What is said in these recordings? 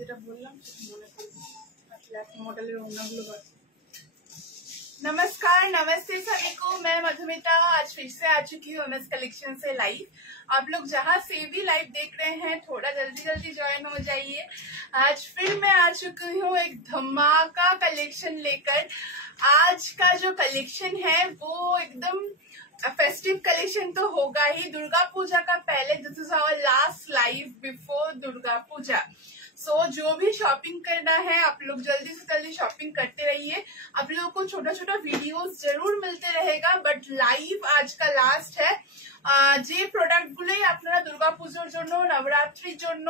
যেটা বললাম মনে করবো মডেলের ওড়নাগুলো। नमस्कार, नमस्ते सभी को। मैं मधुमिता आज फिर से आ चुकी हूँ एमएस कलेक्शन से लाइव। आप लोग जहाँ से भी लाइव देख रहे हैं थोड़ा जल्दी जल्दी ज्वाइन हो जाइए। आज फिर मैं आ चुकी हूँ एक धमाका कलेक्शन लेकर। आज का जो कलेक्शन है वो एकदम फेस्टिव कलेक्शन तो होगा ही। दुर्गा पूजा का पहले, this is our last live before Durga Puja. जो भी शॉपिंग करना है आप लोग जल्दी से जल्दी शॉपिंग करते रहिए। आप लोगों को छोटा छोटा वीडियोस जरूर मिलते रहेगा, बट लाइव आज का लास्ट है। যে প্রোডাক্টগুলোই আপনারা দুর্গাপূজার জন্য, নবরাত্রির জন্য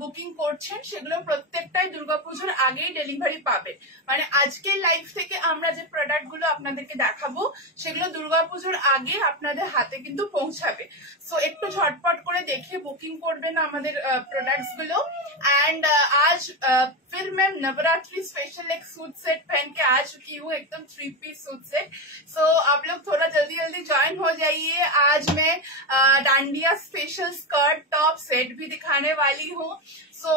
বুকিং করছেন সেগুলো প্রত্যেকটাই দুর্গাপূজার আগেই ডেলিভারি পাবেন। মানে আজকের লাইভ থেকে আমরা যে প্রোডাক্টগুলো আপনাদেরকে দেখাবো সেগুলো দুর্গাপূজার আগে আপনাদের হাতে কিন্তু পৌঁছাবে। সো একটু ঝটপট করে দেখে বুকিং করবেন আমাদের प्रोडक्ट्स गुलो। एंड आज फिर मैं नवरात्रि स्पेशल एक सूट सेट पहन के आ चुकी हूँ, एकदम 3 पीस सूट सेट। सो आप लोग थोड़ा जल्दी जल्दी ज्वाइन हो जाइए। आज मैं dandiya special skirt top set भी दिखाने वाली हूँ। सो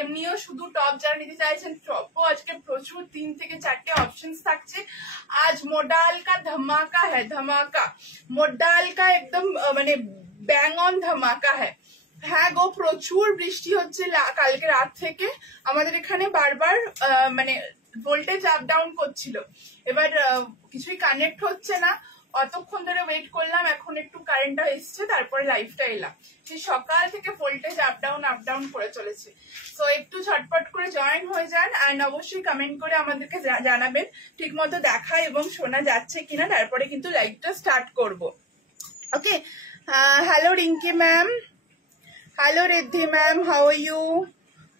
एमनिও শুধু টপ যারা নিতে চাইছেন টপও আজকে প্রচুর 3 থেকে 4টে অপশনস থাকছে। आज मोडाल का धमाका है, धमाका मोडाल का एकदम মানে ব্যাং অন ধামাকা है। হ্যাঁ গো, প্রচুর বৃষ্টি হচ্ছে কালকে রাত থেকে। আমাদের এখানে বারবার মানে ভোল্টেজ আপ ডাউন করছিল, এবার কিছুই কানেক্ট হচ্ছে না। অতক্ষণ ধরে ওয়েট করলাম, এখন একটু কারেন্টটা এসছে, তারপরে লাইভটা এলাম। সেই সকাল থেকে ভোল্টেজ আপ ডাউন করে চলেছে। সো একটু ঝটপট করে জয়েন হয়ে যান এন্ড অবশ্যই কমেন্ট করে আমাদেরকে জানাবেন ঠিক মতো দেখা এবং শোনা যাচ্ছে কিনা, তারপরে কিন্তু লাইভটা স্টার্ট করব। Okay, hello Rinki ma'am, hello Riddhi ma'am, how are you?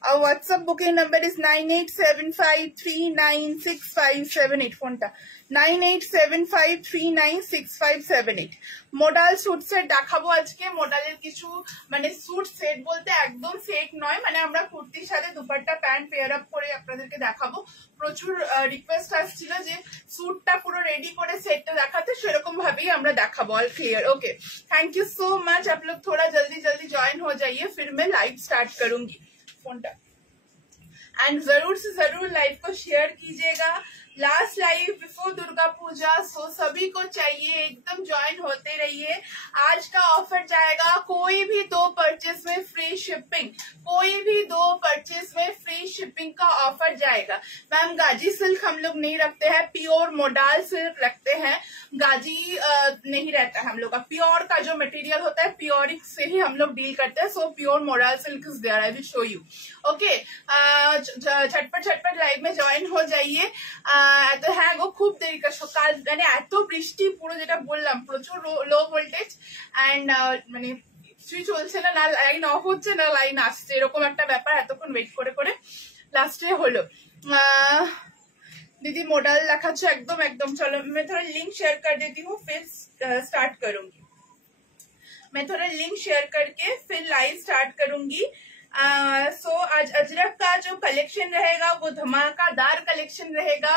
Our WhatsApp booking number is 9875396578 phone ta 9875396578। Modal suit set দেখাবো আজকে। মডালের কিছু মানে স্যুট সেট বলতে একদম সেট নয়, মানে আমরা কুর্তির সাথে দুপাট্টা প্যান্ট পেয়ার আপ করে আপনাদেরকে দেখাবো। প্রচুর রিকোয়েস্ট আসছিল যে স্যুটটা পুরো রেডি করে সেটটা দেখাতে, সেরকম ভাবেই আমরা দেখাবো। All clear, okay, thank you so much. आप लोग थोड़ा जल्दी जल्दी ज्वाइन हो जाइए, फिर मैं लाइव स्टार्ट करूंगी। फोनटा एंड जरूर से जरूर लाइव को शेयर कीजिएगा। Last live before Durga Puja, सो सभी को चाहिए एकदम ज्वाइन होते रहिए। आज का ऑफर जाएगा, कोई भी 2 परचेस में फ्री शिपिंग, कोई भी 2 परचेस में फ्री शिपिंग का ऑफर जाएगा। मैम गाजी सिल्क हम लोग नहीं रखते हैं, प्योर मोडाल सिल्क रखते हैं। गाजी नहीं रहता है हम लोग का। प्योर का जो मटेरियल होता है प्योरिक से ही हम लोग डील करते हैं। So pure modal silk is there, I will show you. Okay, झटपट झटपट लाइव में ज्वाइन हो जाइए। তো হ্যাঁ গো, খুব দেরি সকাল, মানে এত বৃষ্টি, পুরো যেটা বললাম প্রচুর লো ভোল্টেজ এন্ড মানে কিছুই চলছে না, না লাইন অফ হচ্ছে না লাইন আসছে, এরকম একটা ব্যাপার। এতক্ষণ ওয়েট করে করে লাস্টে হলো। दीदी मॉडल दिखाচ্ছ एकदम एकदम। चलो मैं थोड़ा लिंक शेयर कर देती हूँ, फिर स्टार्ट करूंगी। मैं थोड़ा लिंक शेयर करके फिर लाइव स्टार्ट करूंगी। सो आज अजरक का जो कलेक्शन रहेगा वो धमाकादार कलेक्शन रहेगा।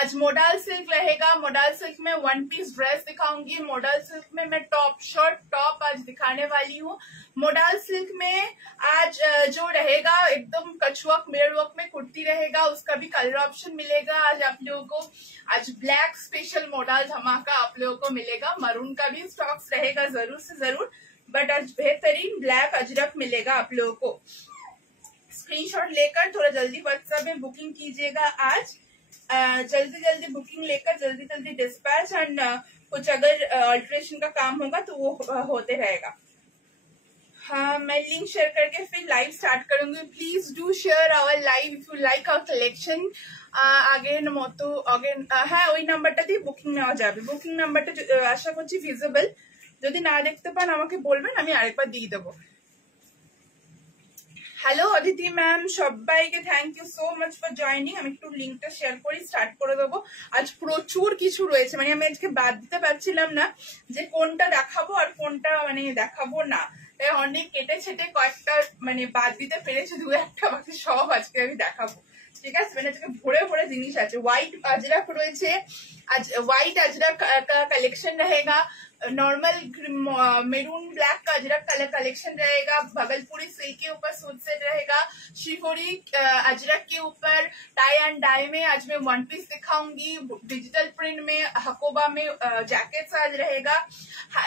आज मोडाल सिल्क रहेगा। मोडाल सिल्क में 1 पीस ड्रेस दिखाऊंगी। मोडाल सिल्क में मैं टॉप शर्ट टॉप आज दिखाने वाली हूँ। मोडाल सिल्क में आज जो रहेगा एकदम कछुआ मिरर वर्क में कुर्ती रहेगा, उसका भी कलर ऑप्शन मिलेगा। आज आप लोगों को आज ब्लैक स्पेशल मोडाल धमाका आप लोगों को मिलेगा। मरून का भी स्टॉक्स रहेगा जरूर से जरूर, बट आज बेहतरीन ब्लैक अजरक मिलेगा आप लोगों को। स्क्रीनशॉट लेकर थोड़ा जल्दी व्हाट्सएप में बुकिंग कीजिएगा। आज जल्दी जल्दी बुकिंग लेकर जल्दी जल्दी डिस्पैच एंड कुछ अगर अल्टरेशन का काम होगा तो वो होते रहेगा। हाँ, मैं लिंक शेयर करके फिर लाइव स्टार्ट करूंगी। Please do share our live if you like our collection. আগের মতো হ্যাঁ ওই নাম্বারটা দিয়ে বুকিং নেওয়া যাবে। বুকিং নাম্বারটা আশা করছি ভিজিবল, যদি না দেখতে পান আমাকে বলবেন, আমি আরেকবার দিয়ে দেবো। হ্যালো অদিতি ম্যাম, সবাইকে thank you so much for joining. আমি একটু লিঙ্কটা শেয়ার করি, স্টার্ট করে দেবো। আজ প্রচুর কিছু রয়েছে, মানে আমি আজকে বাদ দিতে পারছিলাম না যে কোনটা দেখাবো আর কোনটা মানে দেখাবো না। অনেক কেটে ছেটে কয়েকটা মানে বাদ দিতে পেরেছি, দু একটা, বাকি সব আজকে আমি দেখাবো। ঠিক আছে, মানে আজকে ভরে ভরে জিনিস আছে। হোয়াইট अजरक রয়েছে, व्हाइट अजरक का कलेक्शन रहेगा। नॉर्मल मेरून ब्लैक का अजरक कलर कलेक्शन रहेगा। भगलपुरी सिल्क के ऊपर सूट सेट रहेगा। शिफोरी अजरक के ऊपर टाई एंड डाई में आज मैं वन पीस दिखाऊंगी। डिजिटल प्रिंट में हकोबा में जैकेट्स आज रहेगा।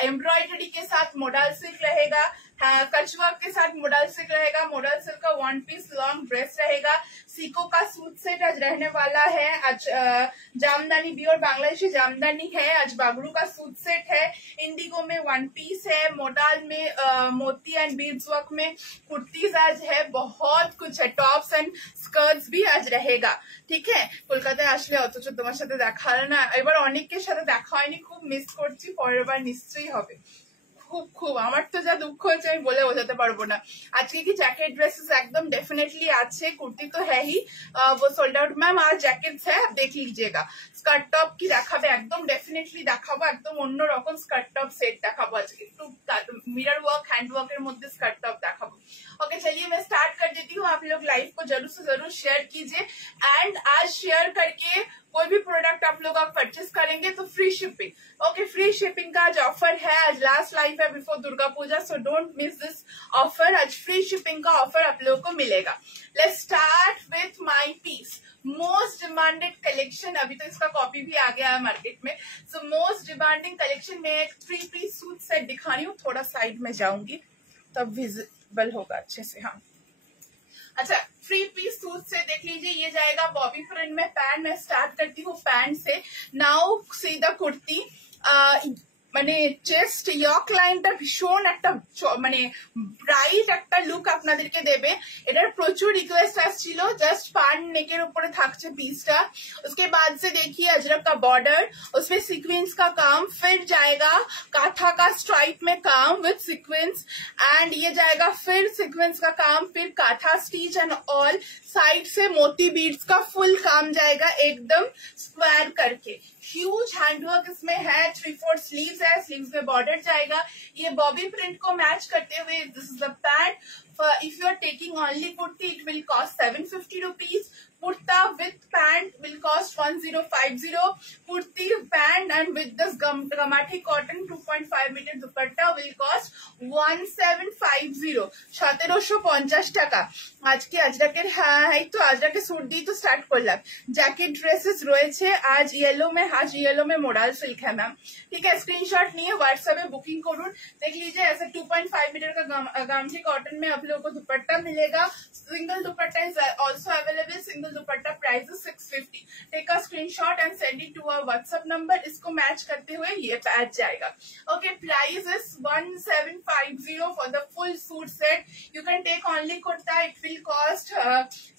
एम्ब्रॉयडरी के साथ मोडाल सिल्क रहेगा। कचवर्क के साथ मोडल सिल्क रहेगा। मोडल सिल्क का वन पीस लॉन्ग ड्रेस रहेगा। सीको का सूट सेट आज रहने वाला है। आज जामदानी प्योर बांग्लादेशी जामदानी है। आज बागरू का सूट सेट है। इंडिगो में वन पीस है। मोडाल में मोती एंड बीड्स वर्क में कुर्तीज आज है। बहुत कुछ है, टॉप्स एंड स्कर्ट्स भी आज रहेगा। ठीक है, কলকাতায় আসলে অথচ তোমার সাথে দেখা হয় না, এবার অনেকের সাথে দেখা হয়নি, খুব মিস করছি। পরের বার নিশ্চয়ই হবে। খুব খুব আমার তো যা দুঃখ হচ্ছে আমি বলে বোঝাতে পারবো না। আজকে কি জ্যাকেট ड्रेसेस एकदम डेफिनेटली আছে, কুর্তি তো है ही, वो सोल्ड आउट मैम। आज जैकेट्स है, आप देख लीजिएगा। स्कर्ट टॉप की দেখাবে, একদম डेफिनेटली দেখাবো, একদম অন্য রকম স্কার্ট টপ সেট দেখাবো আজকে। একটু मिरर वर्क हैंड वर्क এর মধ্যে स्कर्ट टॉप দেখাবো। ओके चलिए मैं स्टार्ट कर देती हूँ। आप लोग लाइव को जरूर से जरूर शेयर कीजिए। एंड आज शेयर करके कोई भी प्रोडक्ट आप लोग परचेस करेंगे तो free shipping. Okay, free shipping का आज ऑफर है। आज लास्ट लाइव है before Durga Puja, so don't miss this offer. आज फ्री शिपिंग का ऑफर आप लोगों को मिलेगा। Let's start with my piece, most demanded collection. अभी तो इसका कॉपी भी आ गया है मार्केट में। सो मोस्ट डिमांडिंग कलेक्शन में एक 3 पीस सूट सेट दिखा रही हूँ। थोड़ा साइड में जाऊंगी तब विजिबल होगा अच्छे से। हाँ, अच्छा, फ्री पीस सूट से देख लीजिए, ये जाएगा बॉबी प्रिंट में। पैंट मैं स्टार्ट करती हूँ पैंट से। Now see the kurti. মানে চেস্ট ইয়ক লাইনটা ভীষণ একটা মানে ব্রাইট একটা লুক আপনাদেরকে দেবে। এটার প্রচুর রিকোয়েস্ট আসছিল। জাস্ট পান নেকের উপরে থাকছে পিসটা। उसके बाद से देखिए अजरक का बॉर्डर, उसमें सीक्वेंस का काम, फिर जाएगा काथा का स्ट्राइप में काम विद सीक्वेंस, एंड ये जाएगा फिर सीक्वेंस का काम, फिर काथा स्टिच एंड ऑल। साइड से मोती बीड्स का फुल काम जाएगा, एकदम स्क्वायर करके। ह्यूज हैंडवर्क इसमें है। 3/4 स्लीव्स है, स्लीव्स में बॉर्डर जाएगा। ये बॉबी प्रिंट को मैच करते हुए this is the pant. If you are taking only kurti it will cost 750 rupees. Kurta with pant will cost 1050। Kurti pant and with this gamthi cotton 2.5 metre dupatta will cost 1750, 1750 টাকা। আজকে আজরাকের হ্যাঁ তো আজরাকে सूट दी तो स्टार्ट করলাম। जैकेट ड्रेसेस রয়েছে आज येलो में। आज येलो में मोडाल सिल्क है मैम। ठीक है, स्क्रीनशॉट নিয়ে व्हाट्सएप में बुकिंग करूँ। देख लीजिए, ऐसे 2.5 मीटर का गामठी कॉटन में आप लोगों को दुपट्टा मिलेगा। Single dupatta is also available. Single dupatta price is 650। Take a screenshot and send it to our WhatsApp number. इसको मैच करते हुए ये पैच जाएगा। Okay, price is 1750 for the full suit set. You can take only kurta, it will cost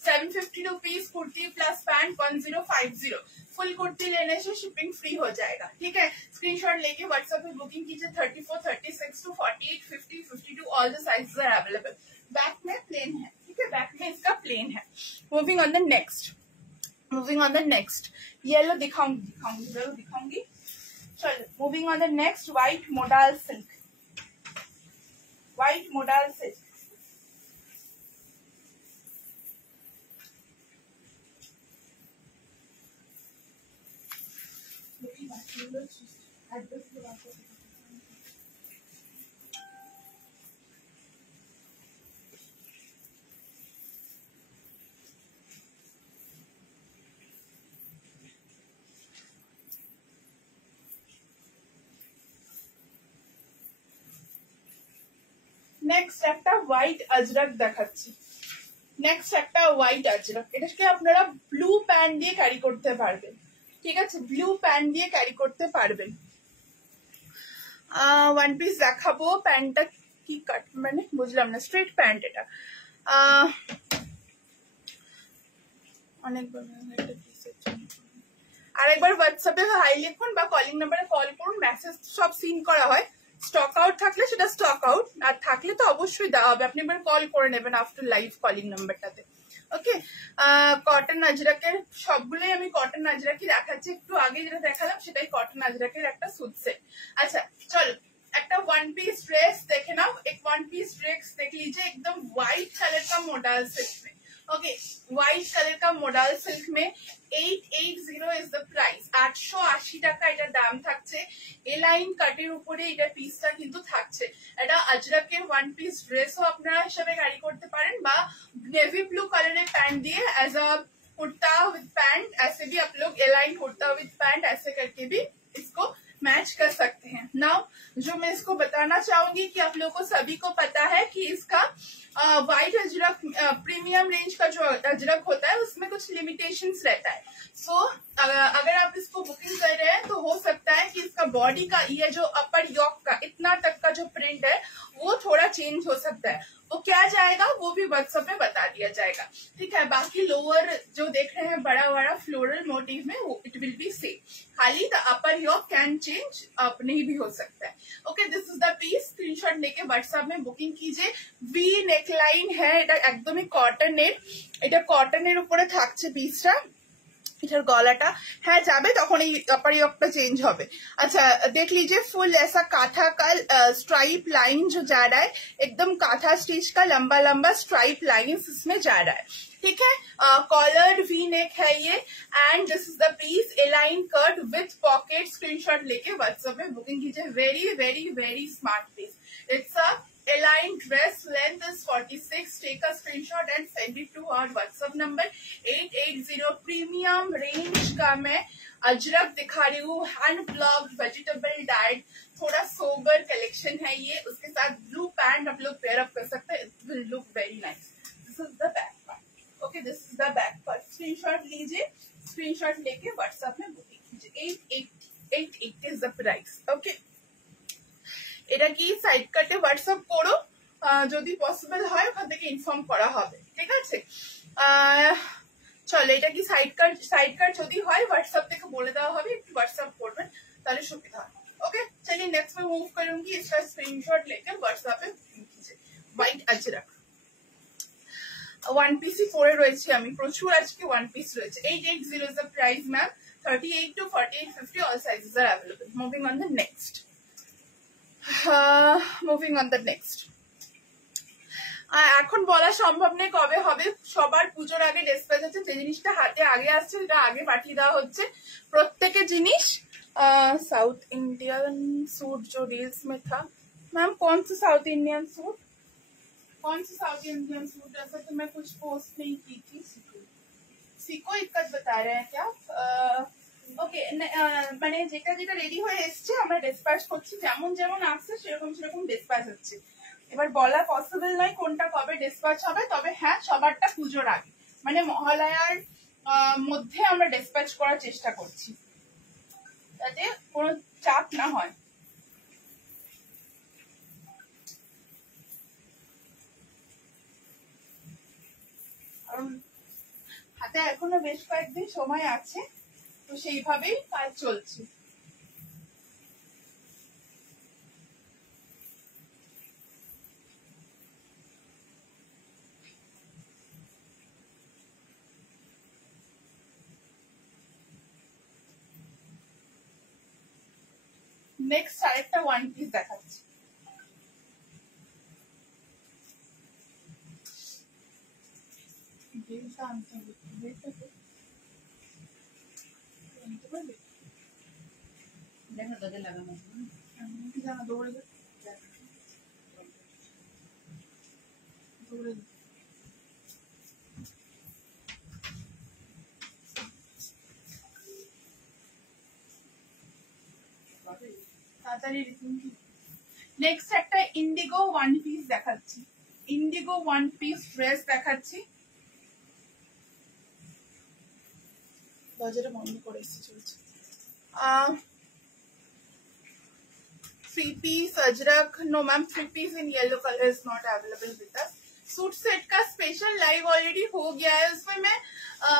750 rupees. Kurti plus pant 1050। Full kurti लेने से shipping free हो जाएगा। ठीक है, स्क्रीनशॉट लेके व्हाट्सएप पे बुकिंग कीजिए। 34, 36 to 48, 50, 52 all the sizes are available. Back में प्लेन है। ठीक है, बैक में इसका प्लेन है। Moving on the next, yellow दिखाऊंगी। चलो, moving on the next, white modal silk. Next একটা হোয়াইট আজরাক দেখাচ্ছি। নেক্সট একটা হোয়াইট আজরাক, এটাকে আপনারা ব্লু প্যান্ট দিয়ে ক্যারি করতে পারবেন। ঠিক আছে, ব্লু প্যান্ট দিয়ে ক্যারি করতে পারবেন। ওয়ান পিস দেখাবো। প্যান্টটা কি কাট মানে বুঝলাম না, স্ট্রেট প্যান্ট এটা। অনেকবার আরেকবার হোয়াটসঅ্যাপে হাই লিখুন বা কলিং নাম্বারে কল করুন। মেসেজ সব সিন করা হয়, স্টক আউট থাকলে সেটা স্টক আউট, আর থাকলে তো অবশ্যই দেওয়া হবে, আপনি এবার কল করে নেবেন আফটার লাইভ কলিং নাম্বারটাতে। ওকে, কটন আজরাকের সবগুলোই আমি কটন আজরাকি দেখাচ্ছি, একটু আগে যেটা দেখালাম সেটাই কটন আজরাকের একটা স্যুট সেট। अच्छा चलो একটা वन पीस ड्रेस देखे ना, एक वन पीस ड्रेस देख लीजिए, एकदम व्हाइट कलर का मॉडल सिल्क में। ओके, व्हाइट कलर का मॉडल सिल्क में 880 इज द प्राइस। 880 টাকা এটা দাম থাকছে। এ লাইন কাটের উপরে এটা পিসটা কিন্তু থাকছে। এটা আজরাকের ওয়ান পিস ড্রেসও আপনারা হিসাবে ক্যারি করতে পারেন, বা নেভি ব্লু কালারের প্যান্ট দিয়ে as a kurta with pant, ऐसे भी आप लोग A line kurta with pant ऐसे करके भी इसको मैच कर सकते हैं। नाउ जो मैं इसको बताना चाहूंगी कि आप लोगों को सभी को पता है कि इसका व्हाइट अजरक प्रीमियम रेंज का जो अजरक होता है उसमें कुछ लिमिटेशंस रहता है। सो अगर आप इसको बुकिंग कर रहे हैं तो हो सकता है कि इसका बॉडी का ये जो अपर यॉक का इतना तक का जो प्रिंट है वो थोड़ा चेंज हो सकता है। वो क्या जाएगा वो भी व्हाट्सएप में बता दिया जाएगा, ठीक है। बाकी लोअर जो देख रहे हैं बड़ा बड़ा फ्लोरल मोटिव में वो इट विल बी सेम, खाली the upper yoke can change up नहीं भी हो सकता है। Okay, this is the piece. Screenshot लेके व्हाट्सएप में बुकिंग कीजिए। वी नेकलाइन है, এটা একদমই কটনের, এটা কটনের উপরে থাকছে পিসটা, এটার গলাটা হ্যাঁ যাবে তখন এই আপার ইয়কটা চেঞ্জ হবে। अच्छा देख लीजिए, फुल ऐसा काथा का स्ट्राइप लाइन जो जा रहा है, एकदम काथा स्टिच का लंबा लंबा स्ट्राइप लाइन इसमें जा रहा है, ठीक है। कॉलर वी नेक है ये, and this is the piece. A line cut with pocket. Screenshot लेके व्हाट्सएप में बुकिंग कीजिए। Very very very smart piece. It's a A-line dress, length is 46. Take a screenshot and send it to our WhatsApp number 880। Premium range का मैं अजरक दिखा रही हूँ, hand block vegetable diet, थोड़ा sober collection है ये। उसके साथ ब्लू पैंट आप लोग पेयर अप कर सकते हैं, it will look very nice. This is the back part. Okay, this is the back part. Screenshot लीजिए, स्क्रीनशॉट लेके व्हाट्सएप में बुकिंग कीजिए। 880 इज द प्राइस। ओके, এটা কি সাইড কাটে হোয়াটসঅ্যাপ করো, যদি পসিবল হয় ওখান থেকে ইনফর্ম করা হবে, ঠিক আছে। চলো, এটা কি সাইড কাট যদি হয় হোয়াটসঅ্যাপ থেকে বলে দেওয়া হবে, একটু হোয়াটসঅ্যাপ করবেন তাহলে সুবিধা হয়। ओके, चलिए नेक्स्ट में मूव करूंगी। इसका स्क्रीनशॉट लेकर व्हाट्सएप पे कीजिए। व्हाइट अजरक ওয়ান পিসই পরে রয়েছে আমি, প্রচুর আজকে ওয়ান পিস রয়েছে। 880 is the price ma'am. 38 to 48-50 all sizes are available। Moving on the next। Moving on the next. এখন বলা সম্ভব নেই কবে হবে, সবার পুজোর আগে ডিসপ্যাচ হচ্ছে, যে জিনিসটা হাতে আগে আসছে সেটা আগে পাঠিয়ে দেওয়া হচ্ছে প্রত্যেকের জিনিস। साउथ इंडियन सूट जो रील्स में था, मैम कौन सा साउथ इंडियन सूट, कौन सा साउथ इंडियन सूट? ऐसा तो मैं कुछ पोस्ट नहीं की थी। सीको इक्कत बता रहे हैं क्या? ওকে, মানে যেটা যেটা রেডি হয়ে এসছে আমরা ডিসপ্যাচ করছি, যেমন যেমন আসছে সেরকম সেরকম ডিসপ্যাচ হচ্ছে। এবার বলা পসিবল নয় কোনটা কবে ডিসপ্যাচ হবে, তবে হ্যাঁ সবারটা পুজোর আগে মানে মহালয়ার মধ্যে আমরা ডিসপ্যাচ করার চেষ্টা করছি, যাতে কোনো চাপ না হয়। কারণ হাতে এখনো বেশ কয়েকদিন সময় আছে, তো সেইভাবেই কাজ চলছে। নেক্সট আরেকটা ওয়ান পিস দেখাচ্ছি। নেক্সট একটা ইন্ডিগো ওয়ান পিস দেখাচ্ছি, ইন্ডিগো ওয়ান পিস ড্রেস দেখাচ্ছি। দরজাটা বন্ধ করে এসে চলছে। Three piece Ajrakh, no ma'am, three piece in yellow colour is not available with us. Suit set का स्पेशल लाइव ऑलरेडी हो गया है, उसमें मैं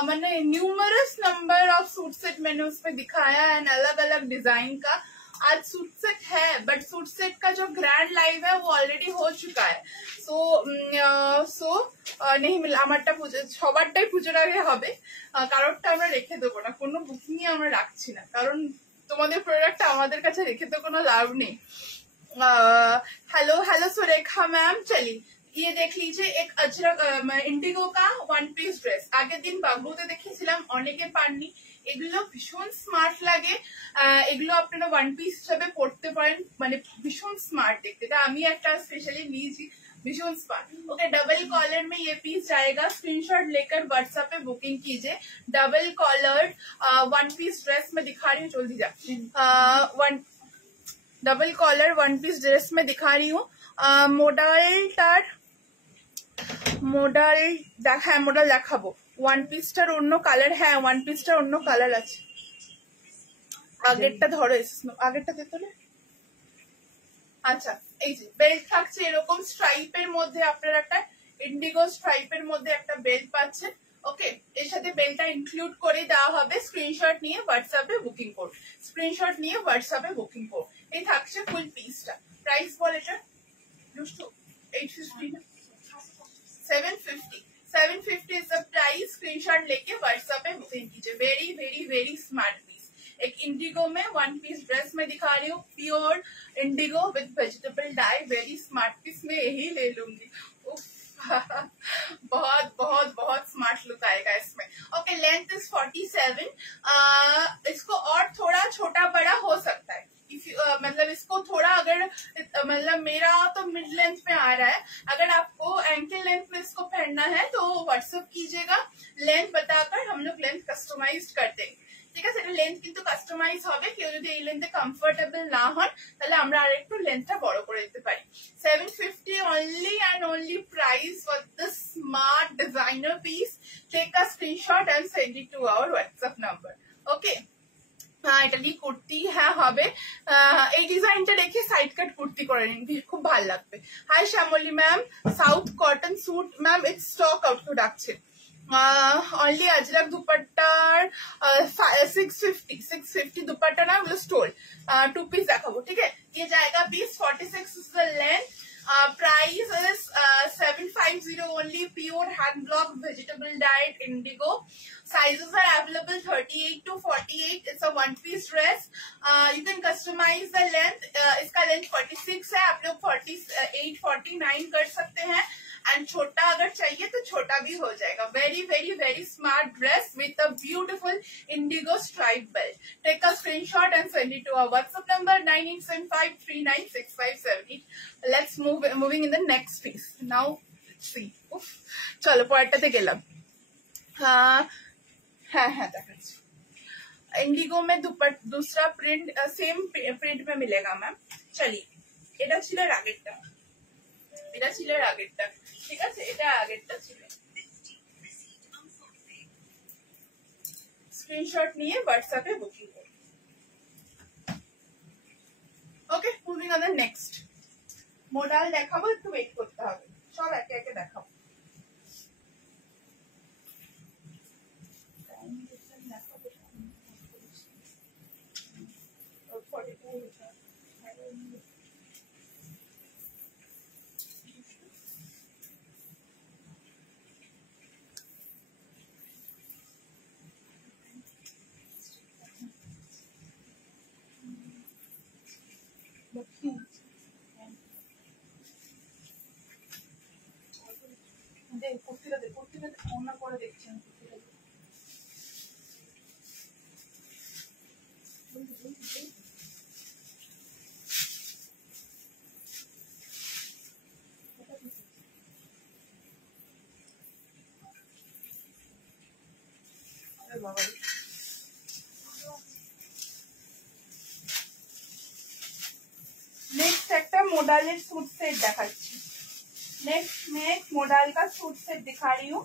मैंने numerous number of suit set मैंने उसमें दिखाया है, अलग अलग डिजाइन का। आज सूट सेट है, बट सूट सेट का जो ग्रैंड लाइव है वो ऑलरेडी हो चुका है। सो नहीं मिला আমারটা পুজো, সবারটাই পুজোর আগে হবে, কারোরটা আমরা রেখে দেবো না, কোনো বুকিং আমরা রাখছি না, কারণ তোমাদের প্রোডাক্টটা আমাদের কাছে রেখে তো কোনো লাভ নেই। हेलो हेलो सुरेखा मैम, चलिए ये देख लीजिए एक अजरक इंडिगो का वन पीस ड्रेस, আগের দিন বাবুতে দেখিয়েছিলাম, অনেকে পাননি। এগুলো ভীষণ স্মার্ট লাগে, এগুলো আপনারা ওয়ান পিস হিসাবে পড়তে পারেন, মানে ভীষণ স্মার্ট দেখতে। এটা আমি একটা স্পেশালি নিয়েছি, भीषण स्मार्ट। ओके, डबल कॉलर में ये पीस जाएगा, स्क्रीनशॉट लेकर व्हाट्सएप पे बुकिंग कीजिए। Double collar one piece dress में दिखा रही हूँ, जल्दी जा, double collar one piece dress में दिखा रही हूँ। মডেল দেখাবো, ওয়ান পিসটার অন্য কালার, হ্যাঁ ওয়ান পিসটার অন্য কালার আছে। আগেরটা ধরো, আগেরটা দিতে না। আচ্ছা, এই যে বেল্ট থাকছে এরকম স্ট্রাইপের মধ্যে, আপনারা একটা ইন্ডিগো স্ট্রাইপের মধ্যে একটা বেল্ট পাচ্ছেন। ওকে, এর সাথে বেল্টটা ইনক্লুড করে দেওয়া হবে। স্ক্রিনশট নিয়ে হোয়াটসঅ্যাপে বুকিং করুন, স্ক্রিনশট নিয়ে হোয়াটসঅ্যাপে বুকিং করুন। এই থাকছে ফুল পিসটা। প্রাইস বল এটা, 850 না 750, 750 इज द प्राइस। स्क्रीनशॉट लेके व्हाट्सएप पे बुकिंग कीजिए। Very very very smart piece. एक इंडिगो में वन पीस ड्रेस में दिखा रही हूँ, pure indigo with vegetable dye, very smart piece. में यही ले लूंगी, बहुत बहुत बहुत स्मार्ट लुक आएगा इसमें। Okay, length is 47। इसको और थोड़ा छोटा बड़ा हो सकता है, मतलब इसको थोड़ा, अगर मतलब मेरा तो मिड लेंथ में आ रहा है, अगर आपको एंकल लेंथ में इसको पहनना है तो व्हाट्सएप कीजिएगा, लेंथ बताकर हम लोग लेंथ कस्टमाइज कर देंगे। ঠিক আছে, এটা লেন্থ কিন্তু কাস্টমাইজ হবে। কেউ যদি এই লেন্থে কমফোর্টেবল না হন তাহলে আমরা আর একটু লেন্থটা বড় করে দিতে পারি। 750 only and only price for this smart designer piece. Take a screenshot and send it to our WhatsApp number. Okay, এটা দিয়ে কুর্তি হ্যাঁ হবে। এই ডিজাইনটা রেখে সাইড কাট কুর্তি করে নিন, খুব ভালো লাগবে। Hi Shyamali ma'am, south cotton suit ma'am, it's stock out করে রাখছে। only अजरक दुपट्टार 650 दुपट्टा ना, मतलब स्टोल 2 पीस देखाबो। ठीक है, ये जाएगा piece 46 is the length। Price is 750 only, pure hand block vegetable dyed indigo। Sizes are available 38 to 48। It's a one piece dress। You can customize the length। इसका length 46 है, आप लोग 48 49 कर सकते हैं, एंड छोटा अगर चाहिए तो छोटा भी हो जाएगा। Very very very smart dress with a beautiful indigo stripe belt. Take a screenshot and send it to our WhatsApp number 9875396578। Let's moving in the next piece now. See, चलो পরেরটাতে গেলাম। হ্যাঁ হ্যাঁ দেখাচ্ছি। इंडिगो में दूसरा प्रिंट, सेम प्रिंट में मिलेगा मैम। चलिए, এটা ছিল আগেরটা, এটা ছিল আগেরটা, ঠিক আছে, এটা আগেরটা ছিল। স্ক্রিনশট নিয়ে হোয়াটসঅ্যাপে বুকিং করুন। Okay, moving on the next model দেখাবো, একটু ওয়েট করতে হবে, সব একে একে দেখাবো। কুর্তিটা অন্য করে দেখছেন, नेक्स्ट একটা মডেলের सूट सेट দেখাচ্ছি। नेक्स्ट में एक मॉडल का सूट सेट दिखा रही हूँ।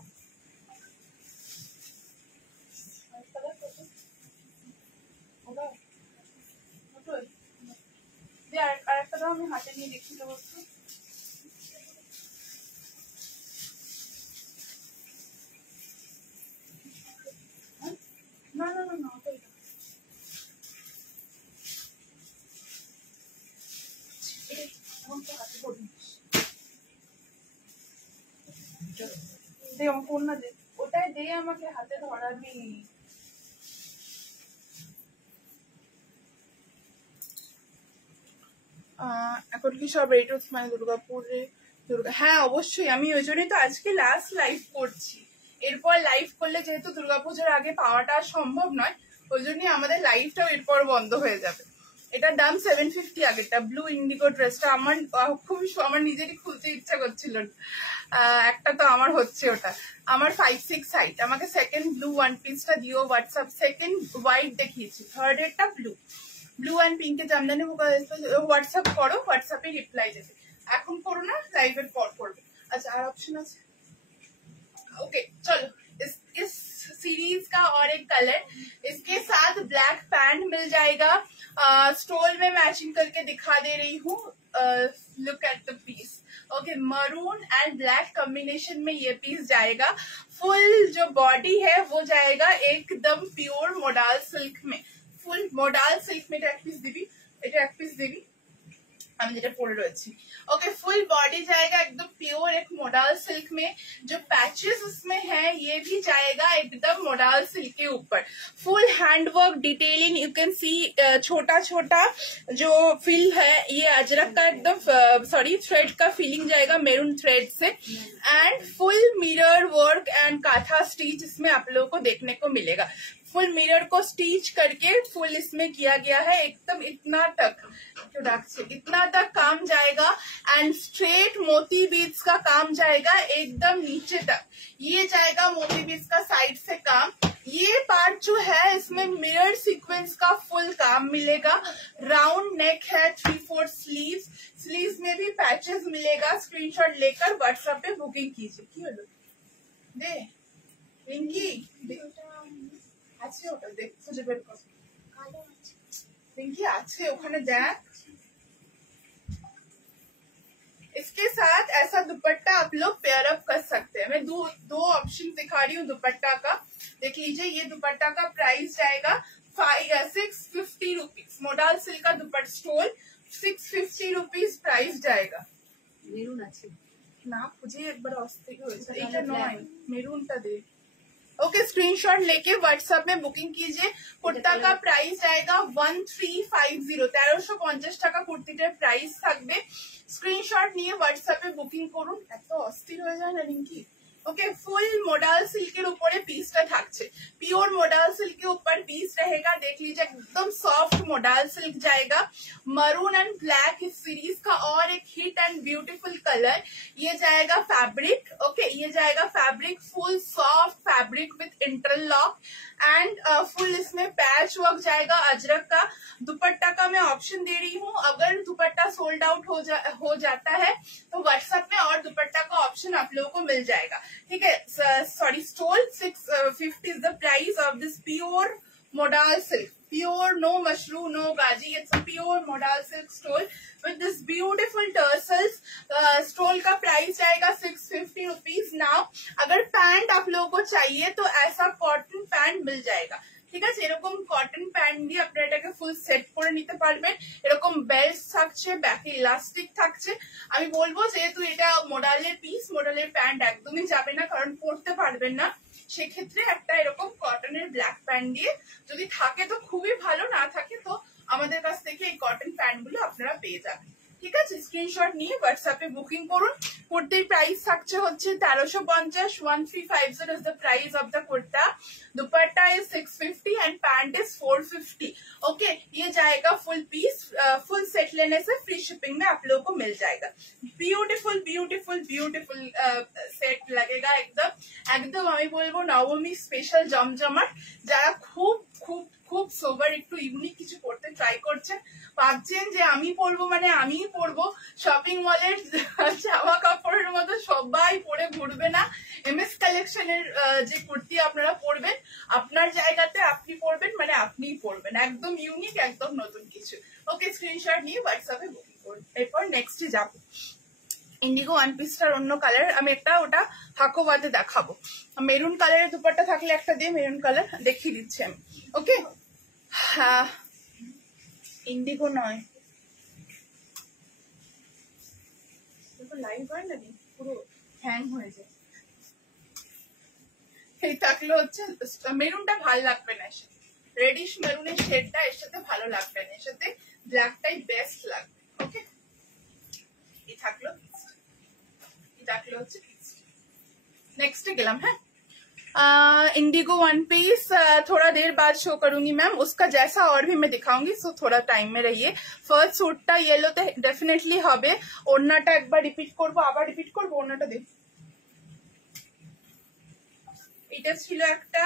আমি হাতে নিয়ে দেখি তো বস্তু। না না না না, দে আমাকে ফোন না দে, ওটাই দে আমাকে, হাতে ধরাবি। এখন কি সব রেডি হচ্ছে মানে দুর্গাপুরে? হ্যাঁ অবশ্যই, আমি ওই জন্যই তো আজকে লাস্ট লাইভ করছি। এরপর লাইভ করলে যেহেতু দুর্গাপুজোর আগে পাওয়াটা সম্ভব নয়, ওই জন্যই আমাদের লাইভটাও এরপর বন্ধ হয়ে যাবে। এটার দাম 750। আগেরটা ব্লু ইন্ডিগো ড্রেসটা আমার খুব আমার নিজেরই খুলতে ইচ্ছা করছিল, একটা তো আমার হচ্ছে ওটা। আমার 5-6 হাইট, আমাকে সেকেন্ড ব্লু ওয়ান পিসটা দিও হোয়াটসঅ্যাপ। সেকেন্ড হোয়াইট দেখিয়েছি, থার্ড এরটা ব্লু, ব্লু অ্যান্ড পিঙ্কে জামদানি হোয়াটসঅ্যাপ করো, হোয়াটসঅ্যাপে রিপ্লাই দেবে। এখন করো না, লাইভের পর করবে। अच्छा और ऑप्शन আছে, ओके चलो। इस सीरीज का और एक कलर, इसके साथ ब्लैक पैंट मिल जाएगा। स्टोल में मैचिंग करके दिखा दे रही हूँ, look at the piece. Okay, maroon and black combination में ये पीस जाएगा। फुल जो बॉडी है वो जाएगा एकदम प्योर मोडाल सिल्क में, ফুল মোডাল সিল্ক में एक पीस दिबी, এটা এক পিস দিবি আমি যেটা পরে রয়েছি। ओके, फुल बॉडी जाएगा एकदम प्योर एक मोडाल सिल्क में। जो पैचेस उसमें है ये भी जाएगा एकदम मोडाल सिल्क के ऊपर। Full handwork detailing you can see, छोटा छोटा जो फिल है ये अजरक का एकदम सॉरी थ्रेड का फीलिंग जाएगा मेरून थ्रेड से। And full mirror work and kantha stitch इसमें आप लोगों को देखने को मिलेगा। फुल मिरर को स्टिच करके फुल इसमें किया गया है, एकदम इतना तक, इतना तक काम जाएगा। एंड स्ट्रेट मोती बीड्स का काम जाएगा एकदम नीचे तक, ये जाएगा मोती बीड्स का साइड से काम। ये पार्ट जो है इसमें मिरर सीक्वेंस का फुल काम मिलेगा। राउंड नेक है, 3/4 स्लीव्स, स्लीव्स में भी पैचेस मिलेगा। स्क्रीनशॉट लेकर व्हाट्सएप पे बुकिंग कीजिए। की हलो दे रिंकी আছে ওটা দেখ, খুঁজে বের কর। रिंकी আছে ওখানে দেখ। इसके साथ ऐसा दुपट्टा आप लोग पेयर अप कर सकते हैं। मैं दो ऑप्शन दिखा रही हूँ दुपट्टा का, देख लीजिए। ये दुपट्टा का प्राइस जाएगा 650 रुपीज। मोडाल सिल्क का दुपट्टा स्टोल 650 रुपीज प्राइस जाएगा। मेरून আছে না, খুঁজে একবার অস্থির হয়েছে, এটা নয় মেরুনটা দে। ओके, स्क्रीनशॉट लेके व्हाट्सएप में बुकिंग कीजिए। कुर्ता का प्राइस जाएगा 1350, 1350 টাকা কুর্তিটার প্রাইস থাকবে। স্ক্রিনশট নিয়ে হোয়াটসঅ্যাপে বুকিং করুন। এত অস্থির হয়ে যায় না Rinki. Okay, full modal silk ऊपर पीसटा থাকছে, प्योर मोडाल सिल्क के ऊपर पीस रहेगा। देख लीजिए एकदम सॉफ्ट मोडाल सिल्क जाएगा। मरून एंड ब्लैक इस सीरीज का और एक हिट एंड ब्यूटीफुल कलर। ये जाएगा फैब्रिक, ओके ये जाएगा fabric, full soft fabric with interlock and full इसमें पैच वर्क जाएगा अजरक का। दुपट्टा का मैं ऑप्शन दे रही हूँ, अगर दुपट्टा सोल्ड आउट हो जाता है तो व्हाट्सएप में और दुपट्टा का ऑप्शन आप लोगों को मिल जाएगा। ठीक है, sorry stole 650 is the price of this pure modal silk, pure no mashru no gaji, it's pure modal silk stole with this beautiful tassels. Stole का प्राइस जाएगा 650 रुपीज। नाउ अगर पैंट आप लोगों को चाहिए तो ऐसा कॉटन पैंट मिल जाएगा। ঠিক আছে, এরকম কটন প্যান্ট দিয়ে আপনারা এটাকে ফুল সেট করে নিতে পারবেন। এরকম বেল্ট থাকছে, ব্যাকে ইলাস্টিক থাকছে। আমি বলবো যেহেতু এটা মোডালের পিস, মোডালের প্যান্ট একদমই যাবে না, কারণ পরতে পারবেন না। সেক্ষেত্রে একটা এরকম কটনের ব্ল্যাক প্যান্ট দিয়ে যদি থাকে তো খুবই ভালো, না থাকে তো আমাদের কাছ থেকে এই কটন প্যান্ট গুলো আপনারা পেয়ে যাবেন। ঠিক আছে, স্ক্রিনশট নিয়ে হোয়াটসঅ্যাপে বুকিং করুন। কুর্তির প্রাইস থাকছে হচ্ছে 1350, 1350 is the price of the kurta. Dupatta is 650 and pant is 450। Okay, ये जाएगा फुल पीस, फुल सेट लेने से फ्री शिपिंग में आप लोगों को मिल जाएगा। ब्यूटीफुल ब्यूटीफुल ब्यूटीफुल सेट लगेगा एकदम एकदम আমি বলবো নবমী স্পেশাল জমজমাট। যারা খুব খুব খুব সোবার একটু ইউনিক কিছু পড়তে ট্রাই করছেন, ভাবছেন যে আমি পরবো মানে আমিই পরবো, শপিং মলের জামা কাপড়ের মতো সবাই পরে ঘুরবে না। এমএস কালেকশনের যে কুর্তি আপনারা পরবেন, আপনার জায়গাতে আপনি পরবেন মানে আপনিই পরবেন, একদম ইউনিক একদম নতুন কিছু। ওকে, স্ক্রিনশট নিয়ে হোয়াটসঅ্যাপে বুকিং করুন। এরপর নেক্সটে যাবো। ইন্ডিগো ওয়ান পিসটার অন্য কালার, আমি একটা ওটা হাকোবাতে দেখাবো। মেরুন কালারের দুপাট্টা থাকলে একটা দিয়ে মেরুন কালার দেখিয়ে দিচ্ছি আমি। ওকে, হ্যাঁ ইন্ডিগো নয়, লাইভ হয় না পুরো হ্যাং হয়ে যায়। এই থাকলো হচ্ছে মেরুনটা ভালো লাগবে না, রেডিশ মেরুনের শেডটা এর সাথে ভালো লাগবে না, এর সাথে ব্ল্যাকটাই বেস্ট লাগবে। ওকে, এই থাকলো হচ্ছে नेक्स्ट गेलम है इंडिगो वन पीस। थोड़ा देर बाद शो करूंगी मैम, उसका जैसा और भी मैं दिखाऊंगी, सो थोड़ा टाइम में रहिए। फर्स्ट सूटटा येलो तो डेफिनेटली হবে, ওড়নাটা একবার রিপিট করব, আবার রিপিট করব, ওড়নাটা দেখ, এটা ছিল একটা,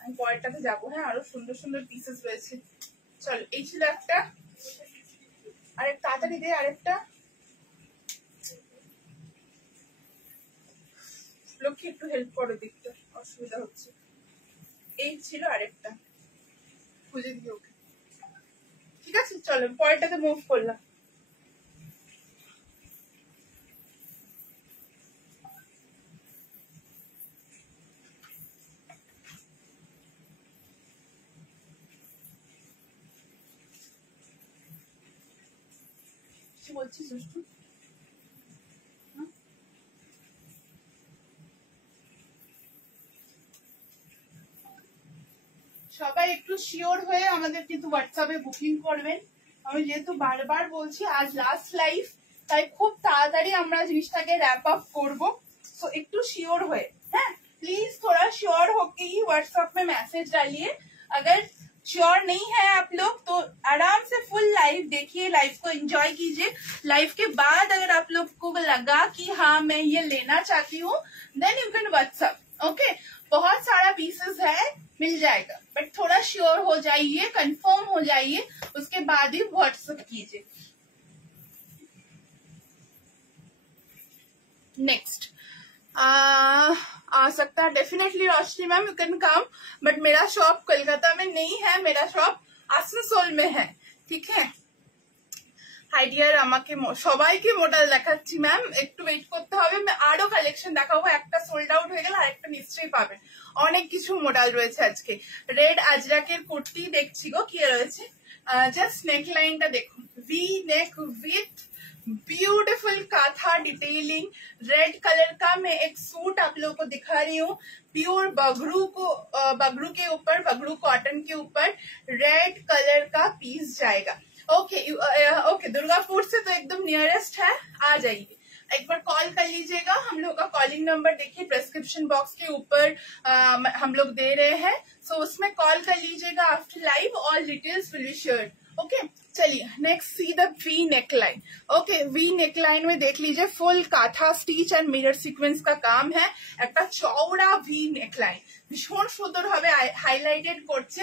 আমি পরেরটাতে যাব। হ্যাঁ, আরো সুন্দর সুন্দর পিসেস রয়েছে। চল, এই ছিল একটা, আরেক তাড়াতাড়ি দে আরেকটা। লক্ষ্মী একটু হেল্প করো, দেখতে অসুবিধা হচ্ছে। এই ছিল আরেকটা, খুঁজে দিও ওকে। ঠিক আছে, চলো পরেরটাতে মুভ করলাম। কি বলছিস দুষ্টু? সবাই একটু শিওর হয়ে আমাদের কিন্তু হোয়াটসঅ্যাপে বুকিং করবেন। আমি যেহেতু বারবার বলছি আজ লাস্ট লাইভ, তাই খুব তাড়াতাড়ি আমরা জিনিসটাকে রैप अप করব। सो একটু শিওর হয়ে, হ্যাঁ प्लीज थोड़ा श्योर होके ही व्हाट्सएप में मैसेज डालिए। अगर श्योर नहीं है आप लोग तो आराम से फुल लाइव देखिए, लाइव को एंजॉय कीजिए। लाइव के बाद अगर आप लोग को लगा कि हाँ मैं ये लेना चाहती हूँ, then you can WhatsApp. Okay, बहुत सारा पीसेस है, मिल जाएगा, बट थोड़ा श्योर हो जाइए, कंफर्म हो जाइए, उसके बाद ही व्हाट्सएप कीजिए। नेक्स्ट आ सकता है definitely Roshni ma'am, you can come, but मेरा शॉप कोलकाता में नहीं है, मेरा शॉप आसनसोल में है। ठीक है, হাই ডিয়ার, আমাকে সবাইকে মডেল দেখাচ্ছি ম্যাম, একটু ওয়েট করতে হবে, আমি আরো কালেকশন দেখাবো। একটা সোল্ড আউট হয়ে গেলে আরেকটা নিশ্চয়ই পাবেন, অনেক কিছু মডেল রয়েছে আজকে। রেড আজরাকের কুর্তি দেখছি গো, কি রয়েছে, জাস্ট নেক লাইনটা দেখুন, V neck with beautiful kantha detailing. Red colour का मैं एक सूट आप लोगों को दिखा रही हूँ, प्योर बगरू के ऊपर, बगरू कॉटन के ऊपर रेड कलर का पीस जाएगा। ओके ओके, दुर्गापुर से तो एकदम नियरेस्ट है, आ जाइए, एक बार कॉल कर लीजिएगा। हम लोग का कॉलिंग नंबर देखिए प्रेस्क्रिप्शन बॉक्स के ऊपर हम लोग दे रहे हैं, सो उसमें कॉल कर लीजिएगा after live, all details will be shared. Okay, चलिए next see the V neck line. Okay, V neck line में देख लीजिए full kantha stitch and mirror sequence का काम है, একটা চওড়া ভি নেক লাইন, ভীষণ সুন্দর ভাবে হাইলাইটেড করছে,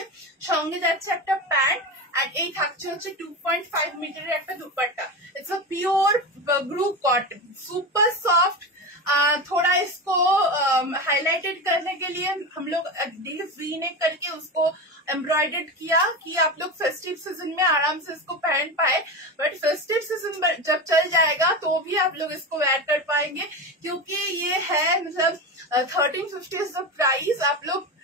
সঙ্গে যাচ্ছে একটা প্যান্ট, আর এই থাকছে হচ্ছে 2.5 मीटर একটা dupatta. It's a pure Bagru cotton, super soft. थोड़ा इसको हाईलाइटेड करने के लिए हम लोग डीप वी नेक करके उसको एम्ब्रॉयडर्ड किया कि आप लोग फेस्टिव सीजन में आराम से इसको पहन पाए, बट फेस्टिव सीजन जब चल जाएगा तो भी आप लोग इसको वेयर कर पाएंगे, क्योंकि ये है मतलब 1350 इज द प्राइस। आप लोग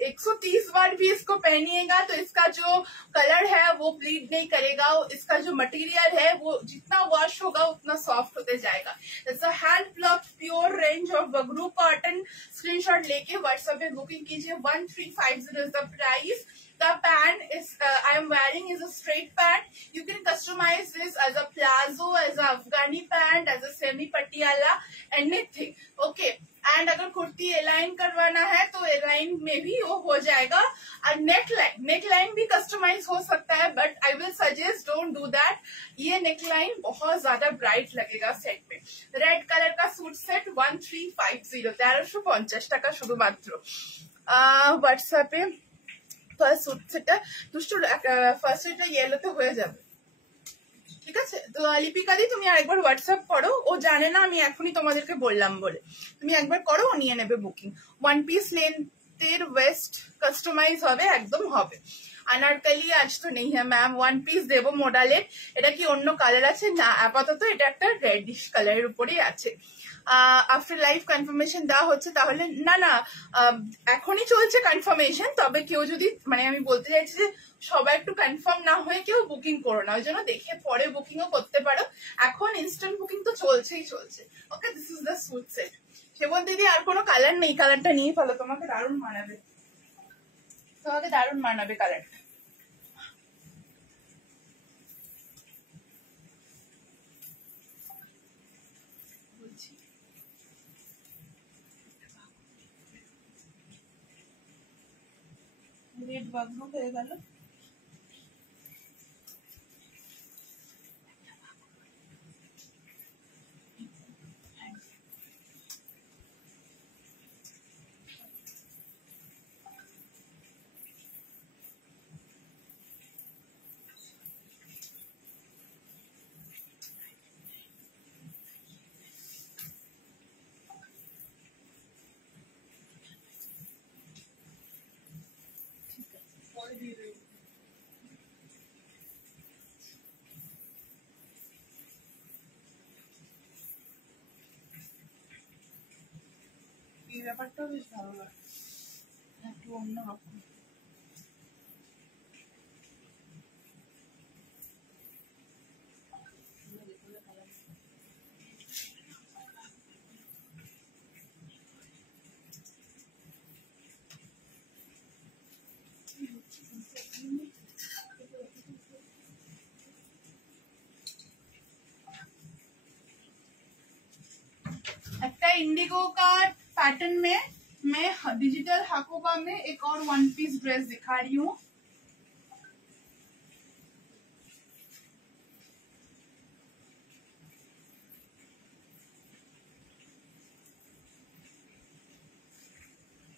130 बार भी इसको पहनिएगा तो इसका जो कलर है वो ब्लीड नहीं करेगा, इसका जो मटेरियल है वो जितना वॉश होगा उतना सॉफ्ट होते जाएगा। It's a hand block pure range of Bagru cotton. Screenshot लेके व्हाट्सएप पे बुकिंग कीजिए, 1350 is the price. The pant is I am wearing is a straight pant. You can customize this as a plazo, as a Afghani pant, as a semi patiala, anything. Okay. And अगर kurti align करवाना है तो align में भी वो हो जाएगा। और नेक लाइन भी कस्टमाइज हो सकता है, but I will suggest don't do that. ये नेक लाइन बहुत ज्यादा ब्राइट लगेगा सेट में। रेड कलर का सूट सेट 1350, 1350 টাকা শুধুমাত্র। হোয়াটসঅ্যাপে ফার্স্ট सूट সেটটা দুষ্ট ফার্স্ট সেটটা ইয়েলোতে হয়ে যাবে, ঠিক আছে? তো লিপিকা দি তুমি আরেকবার হোয়াটসঅ্যাপ করো, ও জানে না আমি এখনই তোমাদেরকে বললাম বলে, তুমি একবার করো, ও নিয়ে নেবে বুকিং। ওয়ান পিস লেন্থের ওয়েস্ট কাস্টমাইজ হবে, একদম হবে। अनारकली आज तो नहीं है मैम, वन पीस देवो मॉडलेर। এটা কি অন্য কালার আছে? না, আপাতত এটা একটা রেডিশ কালারের উপরেই আছে। আফটার লাইভ কনফার্মেশন দেওয়া হচ্ছে, তাহলে না না এখনই চলছে কনফার্মেশন, তবে কেউ যদি মানে আমি বলতে চাইছি যে সবাই একটু কনফার্ম না হয়ে কেউ বুকিং করো না, ওই জন্য দেখে পরে বুকিংও করতে পারো। এখন ইনস্ট্যান্ট বুকিং তো চলছেই চলছে। Okay, this is the suit set. সেবন দিদি আর কোনো কালার নেই, কালারটা নিয়ে ফেলো, তোমাকে দারুণ মানাবে, তোমাকে দারুণ মানাবে কালারটা। রেড বাগনু হয়ে গেল। এই ব্যাপারটাও বেশ ভালো লাগে, একটু অন্যরকম। একটা इंडिगो का पैटर्न में मैं डिजिटल हाकोबा में एक और वन पीस ड्रेस दिखा रही हूँ।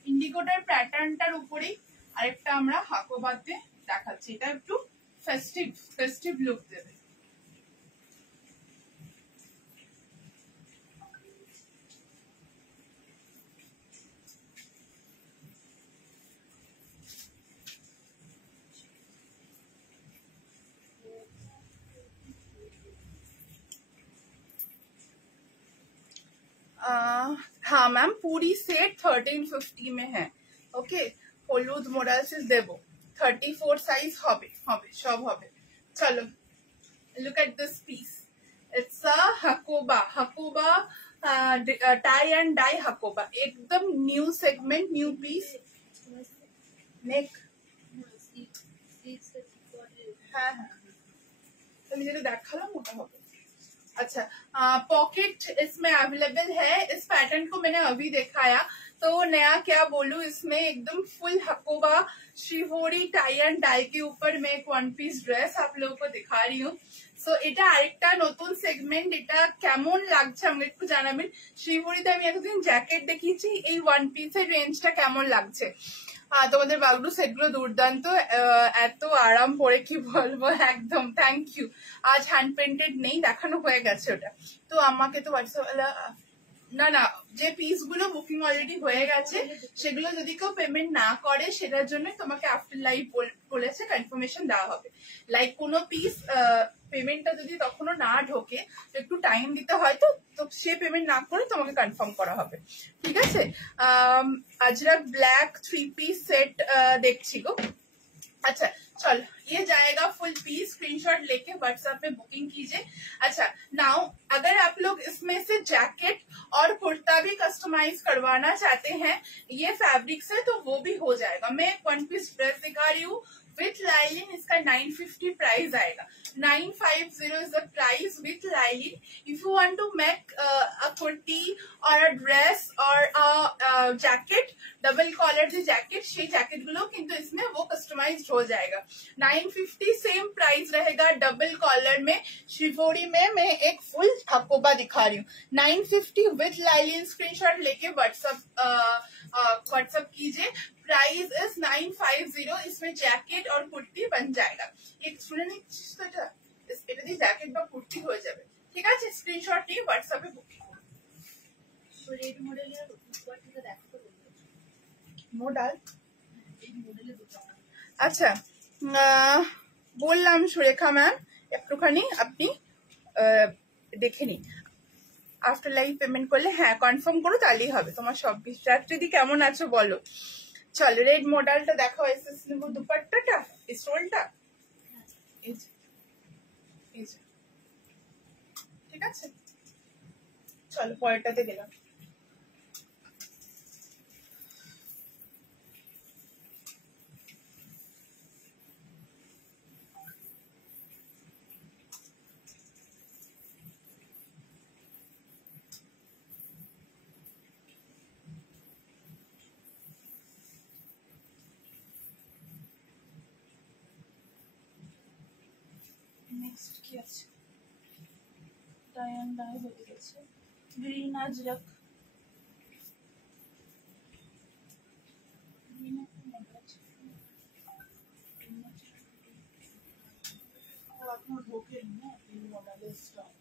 इंडिगोटार पैटर्नटार उपरेই আরেকটা আমরা হাকোবাতে দেখাচ্ছি, এটা একটু ফেস্টিভ লুক দেবে। हाँ मैम, पूरी सेट 1350 में है। ओके, হলুদ মোডালসিস দেব, 34 সাইজ হবে, সব হবে। চলো, look at this piece, it's a hakoba tie and dye hakoba, एकदम न्यू सेगमेंट, न्यू पीस। नेक हाँ हाँ, তুমি যেটা দেখালাম ওটা হবে। अच्छा, पॉकेट इसमें अवेलेबल है। इस पैटर्न को मैंने अभी दिखाया, तो नया क्या बोलूं, इसमें एकदम full Hakoba shibori tie and dye के ऊपर मैं एक वन पीस ड्रेस आप लोगों को दिखा रही हूँ। सो এটা আরেকটা নতুন সেগমেন্ট, এটা কেমন লাগছে আমাকে একটু জানাবেন। শিবরিতে আমি এতদিন জ্যাকেট দেখিয়েছি, এই ওয়ান পিসের রেঞ্জটা কেমন লাগছে। তোমাদের বাগডু সেটগুলো দুর্দান্ত, এত আরাম পরে কি বলবো, একদম থ্যাংক ইউ। আজ হ্যান্ড প্রিন্টেড নেই, দেখানো হয়ে গেছে ওটা, তো আমাকে তো হোয়াটসঅ্যাপ না না, যে পিস গুলো বুকিং অলরেডি হয়ে গেছে সেগুলো যদি কেউ পেমেন্ট না করে সেটার জন্য তোমাকে আফটার লাইভ বলেছে কনফার্মেশন দেওয়া হবে। লাইক কোনো পিস পেমেন্টটা যদি তখনও না ঢোকে, একটু টাইম দিতে হয়, তো সে পেমেন্ট না করে তোমাকে কনফার্ম করা হবে, ঠিক আছে। अजरक ब्लैक 3 पीस सेट देखी गो। अच्छा चलो, ये जाएगा फुल पीस, स्क्रीनशॉट लेके व्हाट्सएप पे बुकिंग कीजिए। अच्छा नाउ, अगर आप लोग इसमें से जैकेट और कुर्ता भी कस्टमाइज करवाना चाहते हैं ये फैब्रिक से, तो वो भी हो जाएगा। मैं वन पीस ड्रेस दिखा रही हूँ विथ लाइलिन, इसका 950 प्राइस आएगा। 950 is the price with lining. If you want to make a kurti or a dress or a jacket, double collar जो जैकेट, সেই जैकेट गुलो किंतु इसमें वो कस्टमाइज्ड हो जाएगा। 950 सेम प्राइस रहेगा। डबल कॉलर में शिवोरी में मैं एक फुल हकोबा दिखा रही हूँ, 950 विथ लाइलिन। स्क्रीनशॉट लेके व्हाट्सएप कीजिए। Price is 950। इसमें जैकेट और कुर्ती बन जाएगा। एक स्टूडेंट এটা দিয়ে জ্যাকেট বা কুর্তি হয়ে যাবে, ঠিক আছে। স্ক্রিনশট নিয়ে হোয়াটসঅ্যাপে বুকিং করুন। রেড মডেলের কুর্তিটা দেখো, মডেল এই মডেলের দুটো। আচ্ছা, বললাম সুরেখা ম্যাম একটুখানি আপনি দেখে নিন, আফটার লাইভ পেমেন্ট করলে হ্যাঁ কনফার্ম করো, তাহলেই হবে তোমার সব বিশ্বাস। দিদি কেমন আছো বলো। চলো, রেড মডেলটা দেখো, এসএস নেব দুপাট্টাটা, স্টোলটা ঠিক আছে। চলো পরেরটাতে গেলাম। নেক্সট কি আছে? টাই অ্যান্ড ডাই হয়ে গেছে। গ্রিন আজরক, এখনো ঢোকেনি না এই মডেলের স্টক।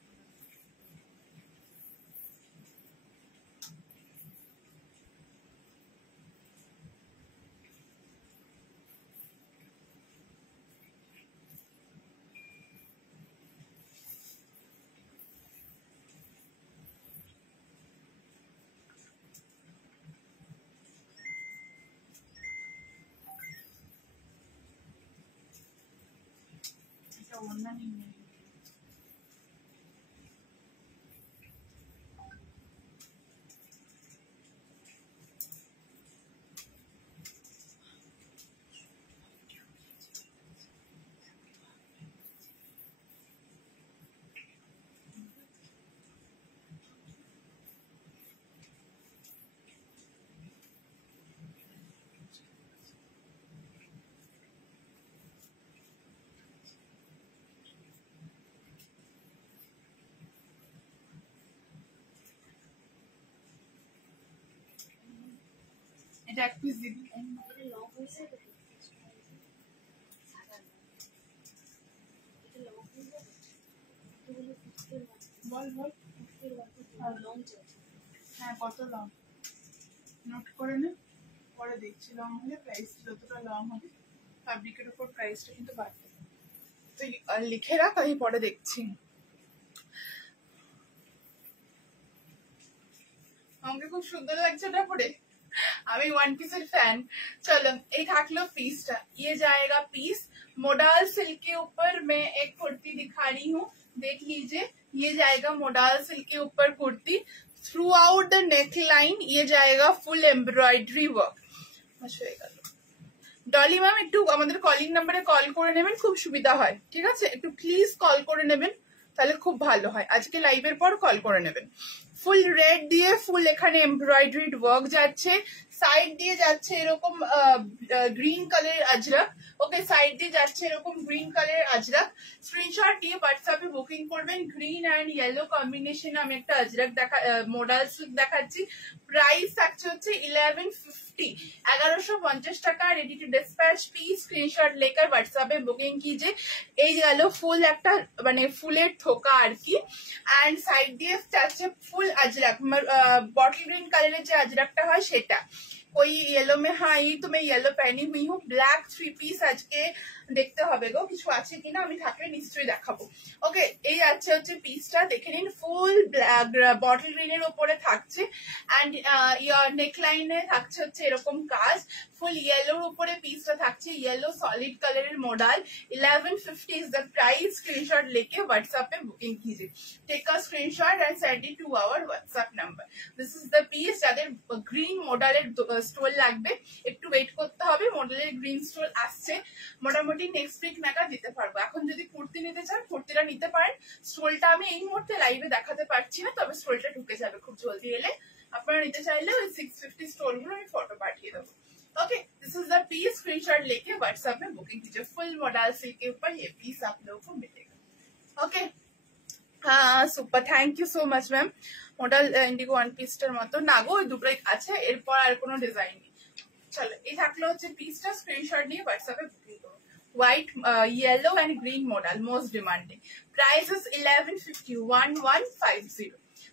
এটা ওড়না নিয়ে এটা এক পিস দিবি। বল বল। হ্যাঁ কত লং নোট করে নে, পরে দেখছি লং হলে প্রাইস যতটা লং হবে ফ্যাব্রিকের উপর প্রাইসটা কিন্তু বাড়বে। তুই লিখে রাখ, আমি পরে দেখছি। আমাকে খুব সুন্দর লাগছে এটা পরে, আমি वन पीसर फैन। चलो एक थाकलो पीसटा, ये जाएगा पीस मोडाल सिल्क के ऊपर। मैं एक कुर्ती दिखा रही हूँ, देख लीजिए। ये जाएगा मोडाल सिल्क के ऊपर kurti, through out the neck line ये जाएगा full embroidery work. Dolly ma'am একটু আমাদের কলিং নাম্বারে কল করে নেবেন, খুব সুবিধা হয়, ঠিক আছে? একটু প্লিজ কল করে নেবেন, তাহলে খুব ভালো হয়। আজকে লাইভের পর কল করে নেবেন। ফুল রেড দিয়ে ফুল এখানে এমব্রয়ডারিড ওয়ার্ক যাচ্ছে, সাইড দিয়ে যাচ্ছে এরকম গ্রিন কালারের আজরাক। ওকে, সাইড দিয়ে যাচ্ছে এরকম গ্রিন কালারের আজরাক। স্ক্রিনশট দিয়ে হোয়াটসঅ্যাপে বুকিং করবেন। গ্রিন অ্যান্ড ইয়েলো কম্বিনেশনে আমি একটা আজরাক মডেল সিল্ক দেখাচ্ছি। প্রাইস থাকছে হচ্ছে 1150, 1150 টাকা। Ready to dispatch please screenshot लेकर হোয়াটসঅ্যাপে বুকিং कीजिए। এই গেল ফুল একটা মানে ফুলের থোকা আর কি। অ্যান্ড সাইড দিয়ে যাচ্ছে ফুল अजरक, बॉटल ग्रीन कलर जो अजरकटा है सेटा। कोई येलो में, हाँ ये तो मैं येलो पहनी हुई हूँ। ब्लैक 3 পিস আজকে দেখতে হবে গো, কিছু আছে কিনা, আমি থাকলে নিশ্চয়ই দেখাবো। ওকে, এই আছে হচ্ছে পিসটা, দেখে নিন। ফুল বটল গ্রিনের উপরে থাকছে এন্ড নেক লাইনে থাকছে হচ্ছে এরকম কাজ। ফুল ইয়েলোর উপরে পিসটা থাকছে, ইয়েলো সলিড কালারের modal. 1150 is the price. Screenshot लेके व्हाट्सएप पे बुकिंग कीजिए। Take a screenshot and send it to our WhatsApp number. This is the piece. যাদের গ্রিন মডেলের স্টোল লাগবে একটু ওয়েট করতে হবে, মডেলের গ্রিন স্টোল আসছে, মোটামুটি নেক্সট উইক নাগাদ দিতে পারবো। এখন যদি কুর্তি নিতে চান কুর্তিটা নিতে পারেন। স্টোলটা আমি এই মুহূর্তে লাইভে দেখাতে পারছি না, তবে স্টোলটা ঢুকে যাবে খুব জলদি। এলে আপনারা নিতে চাইলে ওই 650 স্টোল গুলো আমি ফটো পাঠিয়ে দেবো। Okay, this is the piece. Screenshot लेके व्हाट्सएप में बुकिंग कीजिए। फुल मॉडल सिल्क के ऊपर ये पीस आप लोगों को मिलेगा। ओके, हाँ super, thank you so much ma'am. Model indigo one পিসটার মতো না গো, ওই দুটোই আছে, এরপর আর কোনো ডিজাইন নেই। চলো, এই থাকলো হচ্ছে পিসটা। স্ক্রিনশট নিয়ে হোয়াটসঅ্যাপে বুকিং করো। White yellow and green model most demanding. Price is 1150, 1150।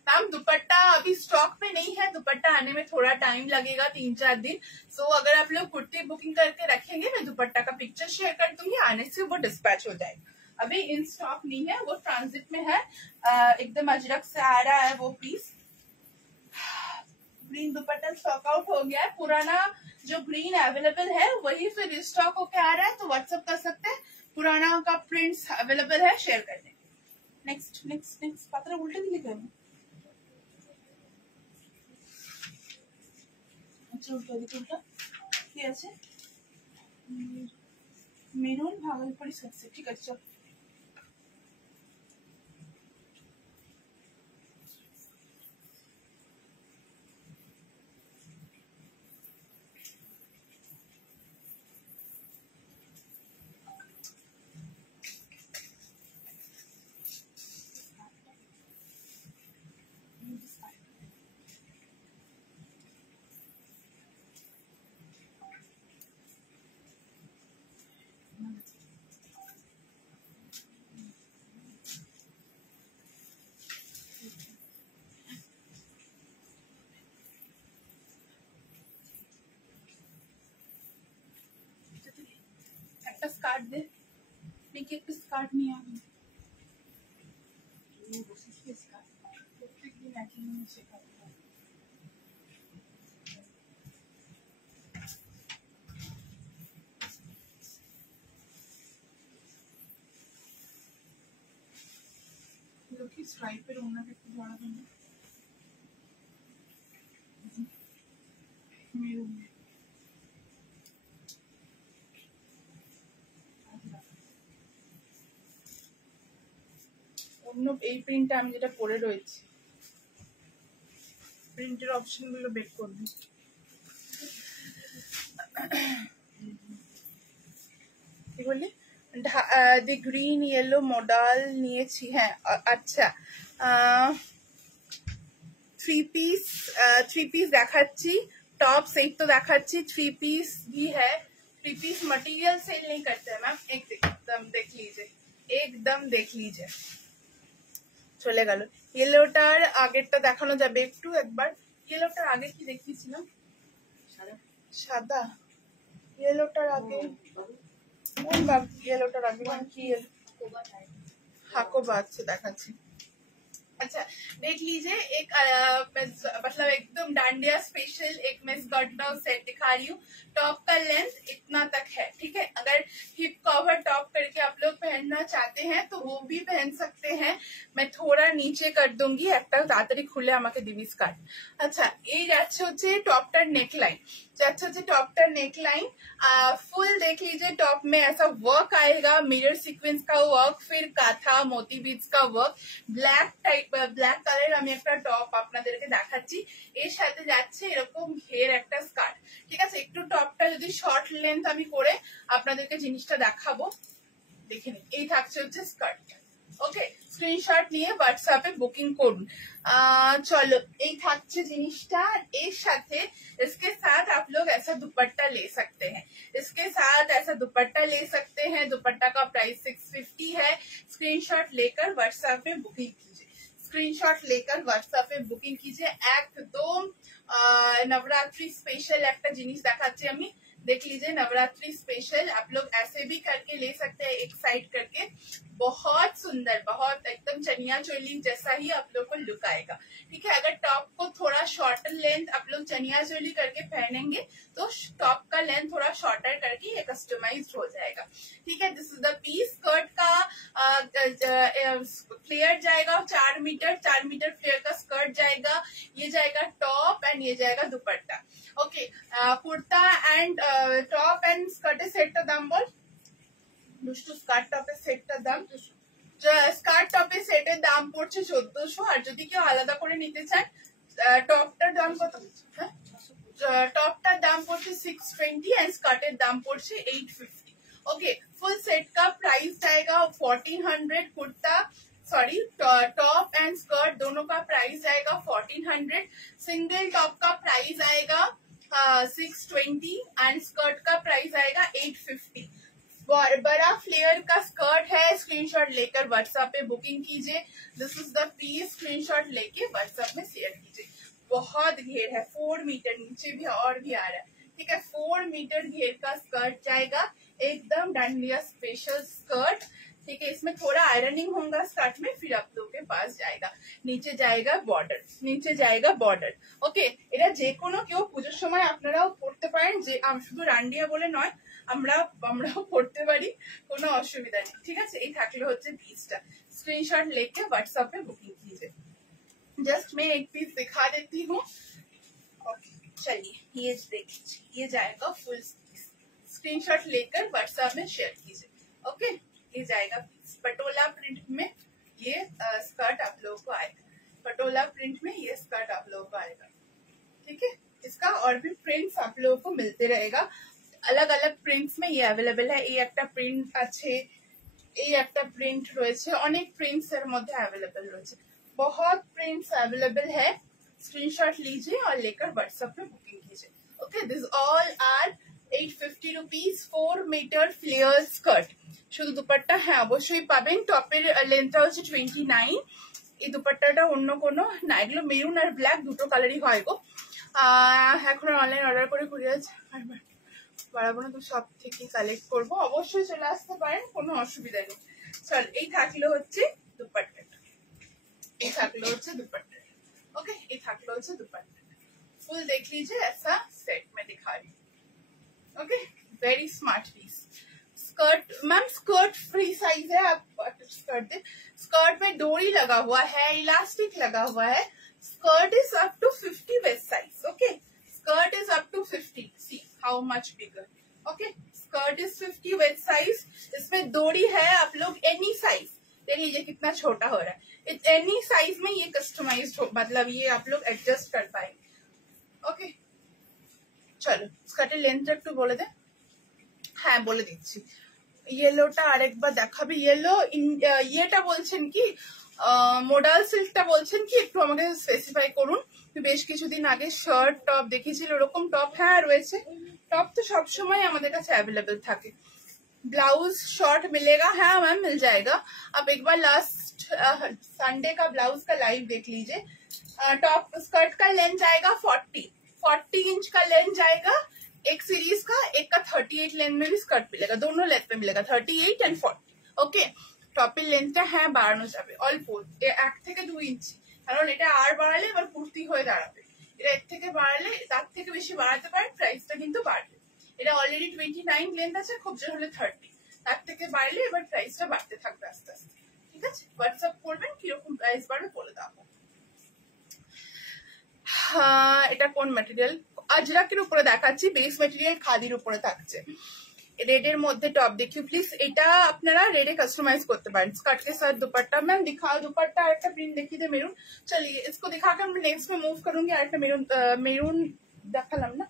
Ma'am दुपट्टा अभी स्टॉक में नहीं है, दुपट्टा आने में थोड़ा टाइम लगेगा, 3-4 दिन। सो अगर आप लोग कुर्ती बुकिंग करके रखेंगे, मैं दुपट्टा का पिक्चर शेयर कर दूंगी, आने से वो डिस्पैच हो जाएगा। अभी इन स्टॉक नहीं है, वो ट्रांजिट में है। एकदम अजरक से आ रहा है वो piece. Green dupatta stock out हो गया है, पुराना जो ग्रीन अवेलेबल है वही फिर स्टॉक होके आ रहा है, तो व्हाट्सएप कर सकते हैं। पुराना का प्रिंट्स अवेलेबल है, शेयर कर देंगे। नेक्स्ट नेक्स्ट नेक्स्ट पत्र उल्टे दिखे क्या? अच्छा उल्टा दिखे, उल्टा কি আছে? মেরুন ভাগলপুরি সেট, ঠিক আছে। চল স্কার্ট দে, দেখি একটু স্কার্ট নিয়ে আমি প্রত্যেকদিন একই জিনিস শেখাবো। লক্ষ্মী স্ট্রাইপের ওনাকে একটু ধরা দেবো মেরুন। অন্য এই প্রিন্টটা আমি যেটা পরে রয়েছি, প্রিন্টের অপশন গুলো বের করবি। কি বলি, দি গ্রিন ইয়েলো মডেল নিয়েছি। হ্যাঁ আচ্ছা, थ्री पीस দেখাচ্ছি, टॉप्स एक तो দেখাচ্ছি, 3 पीस भी है। 3 पीस मटेरियल सेल नहीं करते हैं मैम, एकदम देख लीजिए, एकदम देख लीजिए। চলে গেল ইয়েলোটার আগেরটা দেখানো যাবে একটু একবার। ইয়েলোটার আগে কি দেখিয়েছিলাম? সাদা। ইয়েলোটার আগে ইয়েলোটার আগে কি হাকোবা আছে দেখাচ্ছি। अच्छा देख लीजिए, एक मतलब एकदम डांडिया स्पेशल एक मैं स्कर्ट का सेट दिखा रही हूँ। टॉप का लेंथ इतना तक है, ठीक है। अगर हिप कवर टॉप करके आप लोग पहनना चाहते हैं तो वो भी पहन सकते हैं। मैं थोड़ा नीचे कर दूंगी, একটা তাড়াতাড়ি খুলে আমাকে দিবি স্কার্ট। আচ্ছা এই যাচ্ছে হচ্ছে টপটার নেকলাइन, যাচ্ছে হচ্ছে टॉपटर नेकलाइन। फुल देख लीजिए, टॉप में ऐसा वर्क आएगा, मिरर सीक्वेंस का वर्क, फिर काथा मोती बीड्स का work, black type black colour আমি একটা টপ আপনাদেরকে দেখাচ্ছি। এর সাথে যাচ্ছে এরকম ঘের একটা স্কার্ট, ঠিক আছে। একটু টপটা যদি শর্ট লেন্থ আমি করে আপনাদেরকে জিনিসটা দেখাবো, দেখে নিন। এই থাকছে হচ্ছে স্কার্ট, ओके। स्क्रीनशॉट নিয়ে হোয়াটসঅ্যাপে বুকিং করুন। चलो এই থাকছে জিনিসটা। এর সাথে इसके साथ आप लोग ऐसा दुपट्टा ले सकते हैं, इसके साथ ऐसा दुपट्टा ले सकते हैं। दुपट्टा का प्राइस 650 है। स्क्रीनशॉट लेकर व्हाट्सएप पे बुकिंग कीजिए, स्क्रीनशॉट लेकर व्हाट्सएप पे बुकिंग कीजिए। एकदम नवरात्रि स्पेशल একটা জিনিস দেখাচ্ছি আমি, देख लीजिए नवरात्रि स्पेशल। आप लोग ऐसे भी करके ले सकते हैं, एक साइड करके। बहुत सुंदर, बहुत एकदम चनिया चोली जैसा ही आप लोग को लुक आएगा, ठीक है। अगर टॉप को थोड़ा शॉर्टर लेंथ आप लोग चनिया चोली करके पहनेंगे तो टॉप का लेंथ थोड़ा शॉर्टर करके ये कस्टमाइज्ड हो जाएगा, ठीक है। This is the piece. Skirt का फ्लेयर जाएगा 4 मीटर, 4 मीटर फ्लेयर का स्कर्ट जाएगा। ये जाएगा टॉप एंड ये जाएगा dupatta, okay. Kurta and top and स्कर्टेর সেটটার দাম বল দুষ্টু। স্কার্ট টপের সেটটার দাম, স্কার্ট টপের সেটের দাম পড়ছে 1400। আর যদি কেউ আলাদা করে নিতে চান টপটার দাম কত? হ্যাঁ টপটার দাম পড়ছে 620 एंड स्कर्टेর दाम পড়ছে 850, ओके। फुल सेट का प्राइस जाएगा 1400। Kurta sorry top and skirt दोनों का प्राइस आएगा 1400। सिंगल टॉप का प्राइस आएगा 620 एंड स्कर्ट का प्राइस आएगा 850। बड़ा फ्लेयर का स्कर्ट है। स्क्रीनशॉट लेकर व्हाट्सएप पे बुकिंग कीजिए। This is the piece. Screenshot लेके व्हाट्सएप में शेयर कीजिए। बहुत घेर है, 4 मीटर, नीचे भी और भी आ रहा है, ठीक है। 4 मीटर घेर का स्कर्ट जाएगा, एकदम डांडिया स्पेशल स्कर्ट, ठीक है। इसमें थोड़ा आयरनिंग होगा स्कर्ट में, फिर आप लोग के पास जाएगा। नीचे जाएगा बॉर्डर, नीचे जाएगा बॉर्डर, ওকে। এটা যে কোনো কেউ পুজোর সময় আপনারাও পড়তে পারেন, যে শুধু রান্ডিয়া বলে নয়, আমরাও পড়তে পারি, কোনো অসুবিধা নেই, ঠিক আছে। এই থাকলে হচ্ছে পিসটা। स्क्रीनशॉट लेके व्हाट्सएप पे बुकिंग कीजिए। जस्ट मैं एक पीस दिखा देती हूँ, ओके। चलिए ये देख लीजिए, ये जाएगा फुल पीस। स्क्रीनशॉट लेकर व्हाट्सएप में शेयर कीजिए, ओके। ये जाएगा पीस। पटोला प्रिंट में ये स्कर्ट आप लोगों को आएगा, पटोला प्रिंट में ये स्कर्ट आप लोगों को आएगा, ठीक है। इसका और भी प्रिंट्स आप लोगों को मिलते रहेगा, अलग अलग प्रिंट्स में ये अवेलेबल है। ये একটা প্রিন্ট আছে, এই একটা প্রিন্ট রয়েছে, অনেক প্রিন্টস এর মধ্যে अवेलेबल রয়েছে, बहुत प्रिंट्स अवेलेबल है। स्क्रीनशॉट लीजिए और लेकर व्हाट्सएप पे बुकिंग कीजिए, okay. This all are 850 rupees 4 metre flare skirt. শুধু দুপাট্টা হ্যাঁ অবশ্যই পাবেন। টপের লেন্থটা হচ্ছে 29। এই দুপাট্টাটা অন্য কোনো না, এগুলো মেরুন আর ব্ল্যাক দুটো কালারই হয় গো। এখন অনলাইন অর্ডার করে কুরিয়ার বাড়াবো না, তো সব থেকে কালেক্ট করবো, অবশ্যই চলে আসতে পারেন, কোনো অসুবিধা নেই। চল, এই থাকলো হচ্ছে দুপাট্টাটা, ये থাকলো হচ্ছে दुपट्टा। ओके, ये থাকলো হচ্ছে दुपट्टा। फुल देख लीजिए, ऐसा सेट में दिखा रही हूँ। Okay, very smart piece. Skirt ma'am, skirt free size है, आप स्कर्ट दे। स्कर्ट में डोरी लगा हुआ है, इलास्टिक लगा हुआ है। Skirt is up to 50 waist size. Okay, skirt is up to 50। See how much bigger. Okay, skirt is 50 waist size. इसमें डोरी है, आप लोग एनी साइज देख लीजिए कितना छोटा हो रहा है। एनी साइज में ये कस्टमाइज्ड हो, मतलब ये आप लोग एडजस्ट कर पाएंगे। ओके, चलो स्कर्टेर लेंथ একটু বলে দে। হ্যাঁ, বলে দিচ্ছি। ইয়েলোটা আরেকবার দেখাবে। ইয়েলো ইয়েটা বলছেন কি, মোডাল সিল্কটা বলছেন কি, একটু আমাকে স্পেসিফাই করুন। বেশ কিছুদিন আগে শার্ট টপ দেখিয়েছিল, এরকম টপ হ্যাঁ রয়েছে। टॉप तो सब समय हमारे पास अवेलेबल থাকে। ब्लाउज शॉर्ट मिलेगा, हाँ मैम मिल जाएगा। आप एक बार लास्ट संडे का ब्लाउज का लाइव देख लीजिए। टॉप स्कर्ट का लेंथ जाएगा 40 इंच का लेंथ जाएगा। एक सीरीज का, एक का 38 लेंथ में भी स्कर्ट मिलेगा, दोनों लेंथ में मिलेगा 38 एंड 40। ओके, টপের লেন্থটা হ্যাঁ বাড়ানো যাবে অল্প, 1 থেকে 2 ইঞ্চি, কারণ এটা আর বাড়ালে এবার কুর্তি হয়ে দাঁড়াবে। এটা এর থেকে বাড়ালে, তার থেকে বেশি বাড়াতে পারেন, প্রাইসটা কিন্তু বাড়বে। এটা অলরেডি 29 লেন্থ আছে, খুব জোর হলে 30, তার থেকে বাড়লে এবার প্রাইসটা বাড়তে থাকবে আস্তে আস্তে। ঠিক আছে, হোয়াটসঅ্যাপ করবেন, কিরকম প্রাইস বাড়বে বলে দেবো। হ্যাঁ, এটা কোন ম্যাটেরিয়াল? আজরাকের উপরে দেখাচ্ছি, বেস ম্যাটেরিয়াল খাদির উপরে থাকছে। रेडर मध्य टॉप देखिए प्लीज, এটা আপনারা রেডে কাস্টমাইজ করতে পারেন। स्कर्ट के साथ दुपट्टा, मैम दिखाओ दुपट्टा, एक प्रिंट देखिए दे मेरून। चलिए इसको दिखाकर मैं नेक्स्ट में मूव करूंगी। আর একটা মেরুন দেখালাম না,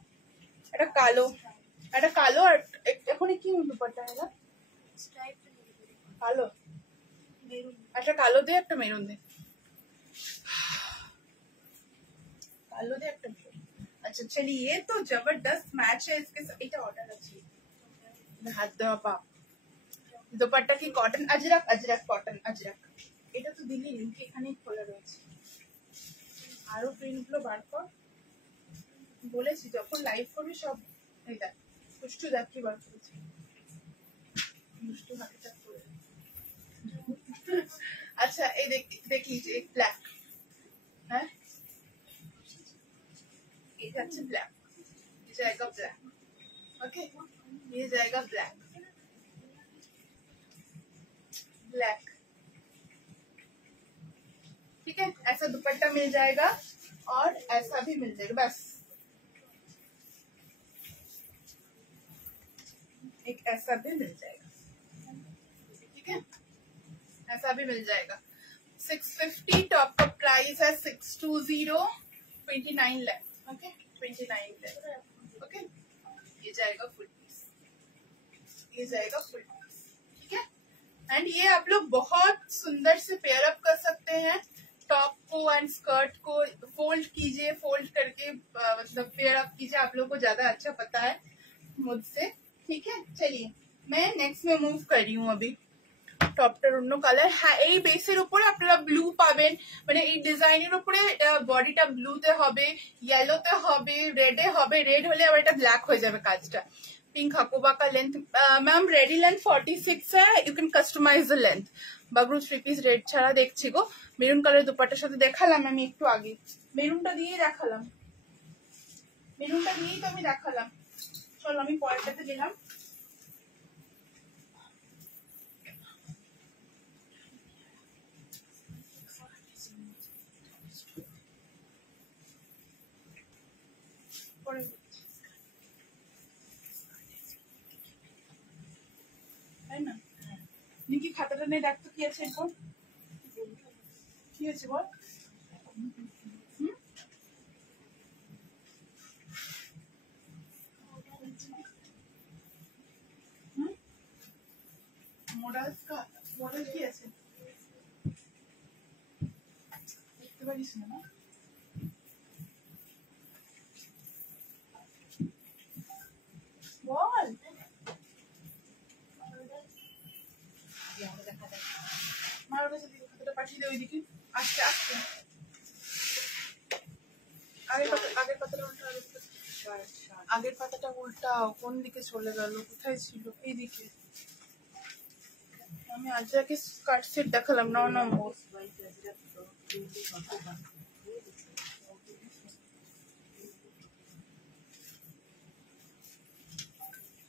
এটা কালো আর এখন কি দুপट्टा है ना কালো মেরুন, একটা কালো দে, একটা মেরুন দে, কালো দে একটা মেরুন। अच्छा चलिए, ये तो जबरदस्त मैच है इसके साथ। এটা অর্ডার আছে, হাত দেওয়া পা। দুপাট্টা কি কটন? अजरक কটন अजरक। এটা তো দিলি লিংক এখানেই খোলা রয়েছে। আরো প্রিন্ট গুলো বার কর, বলেছি যখন লাইভ করবি সব। এই দেখ, কুষ্টু দেখ কি বার করেছে, কুষ্টু হাতেটা করে। আচ্ছা এই দেখ लीजिए, ব্ল্যাক। হ্যাঁ, এটা হচ্ছে ব্ল্যাক, ये जाएगा ब्लैक। ओके, ये जाएगा ब्लैक। ठीक है, ऐसा दुपट्टा मिल जाएगा और ऐसा भी मिल जाएगा। बस एक ऐसा भी मिल जाएगा। ठीक है, ऐसा भी मिल जाएगा। 650 टॉप का प्राइस है 620, 29 लेंथ। Okay, 29 length. ओके, ये जाएगा फुल पीस, ये जाएगा फुल पीस। ठीक है, एंड ये आप लोग बहुत सुंदर से पेयर अप कर सकते हैं। टॉप को एंड स्कर्ट को फोल्ड कीजिए, फोल्ड करके मतलब पेयर अप कीजिए, आप लोग को ज्यादा अच्छा पता है मुझसे। ठीक है, चलिए मैं नेक्स्ट में मूव कर रही हूँ। अभी টপটার অন্য কালার। হ্যাঁ, এই বেসের উপরে আপনারা ব্লু পাবেন, মানে এই ডিজাইনের উপরে বডিটা ব্লুতে হবে, ইয়েলোতে হবে, রেডে হবে। রেড হলে আবার এটা ব্ল্যাক হয়ে যাবে কাজটা। पिंक हकोबा का लेंथ मैम रेडी लेंथ 46 है, you can customize the length. Bagru 3 piece red ছাড়া দেখছি গো। মেরুন কালার দুপাট্টার সাথে দেখালাম আমি একটু আগে, মেরুনটা দিয়েই দেখালাম, মেরুনটা দিয়েই তো আমি দেখালাম। চলো আমি পরেরটাতে গেলাম। তাই না, নিকি খাতাটা নিয়ে দেখতো কি আছে এরপর, কি হয়েছে বল। মডেল কি আছে দেখতে পারিস না? বল, মার কাছে খাতাটা পাঠিয়ে দে ওইদিকে। আস্তে আস্তে, আগের কথাটা আগের পাতাটা উল্টাও, কোন দিকে চলে গেল, কোথায় ছিল? এইদিকে। আমি আজ আগে স্কার্ট সেট দেখালাম, 9 নম্বর।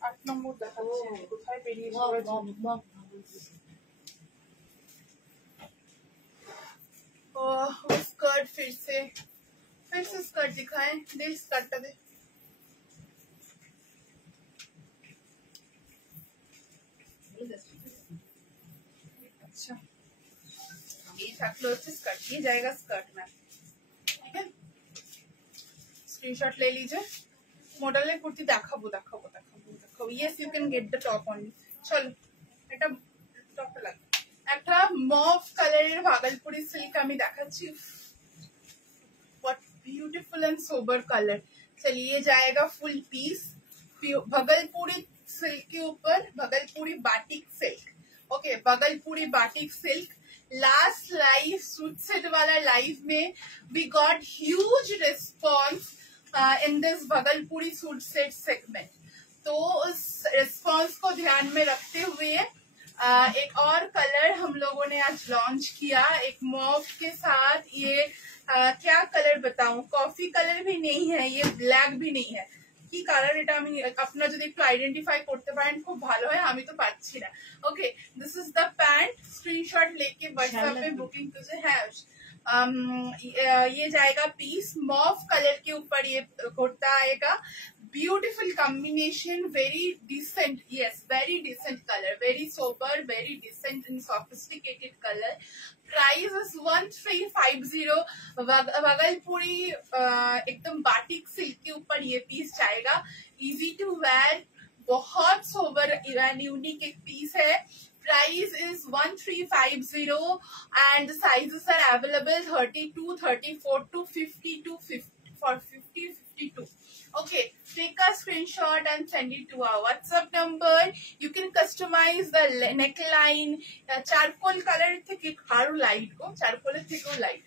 आठ नंबर দেখাচ্ছে, কোথায় বেরিয়েছে? स्कर्ट फिर से स्कर्ट दिखाएं। दे स्कर्टটা दे। अच्छा, ये থাকলো হচ্ছে স্কার্ট, ये जाएगा स्कर्ट में, ठीक है। स्क्रीनशॉट ले लीजिए। মডেলের কুর্তি দেখাবো। Yes, you can get the top only. চলো, এটা টপটা লাগবে। একটা মভ কালারের ভাগলপুরি সিল্ক আমি দেখাচ্ছি। What beautiful and sober colour. चलिए जाएगा फुल पीस भगलपुरी सिल्क के ऊपर, Bhagalpuri batik silk. Okay, Bhagalpuri batik silk. Last live suit set वाला लाइव में we got huge response in this Bhagalpuri suit set segment. तो उस रिस्पॉन्स को ध्यान में रखते हुए एक और कलर हम लोगों ने आज लॉन्च किया, एक मॉव के साथ। ये क्या कलर बताऊं, कॉफी कलर भी नहीं है, ये ब्लैक भी नहीं है। কি কালার এটা আমি আপনারা যদি একটু আইডেন্টিফাই করতে পারেন খুব ভালো হয়, আমি তো পাচ্ছি না। Okay, this is the pant. Screenshot लेके व्हाट्सएप पे बुकिंग कीजिए। है ये जाएगा पीस, मॉव कलर के ऊपर ये कुर्ता आएगा। Beautiful combination, very decent, yes very decent colour, very sober, very decent and sophisticated colour. Price is 1350। Bhagalpuri एकदम बाटिक सिल्क के ऊपर ये पीस जाएगा। इजी टू वेयर, बहुत सोबर एंड यूनिक एक पीस है। Price is 1350 and the sizes are available 32, 34 to 52, 52. Okay, take a screenshot and send it to our WhatsApp number. You can customize the neckline, charcoal color theke haru light ko, charcoal theke light.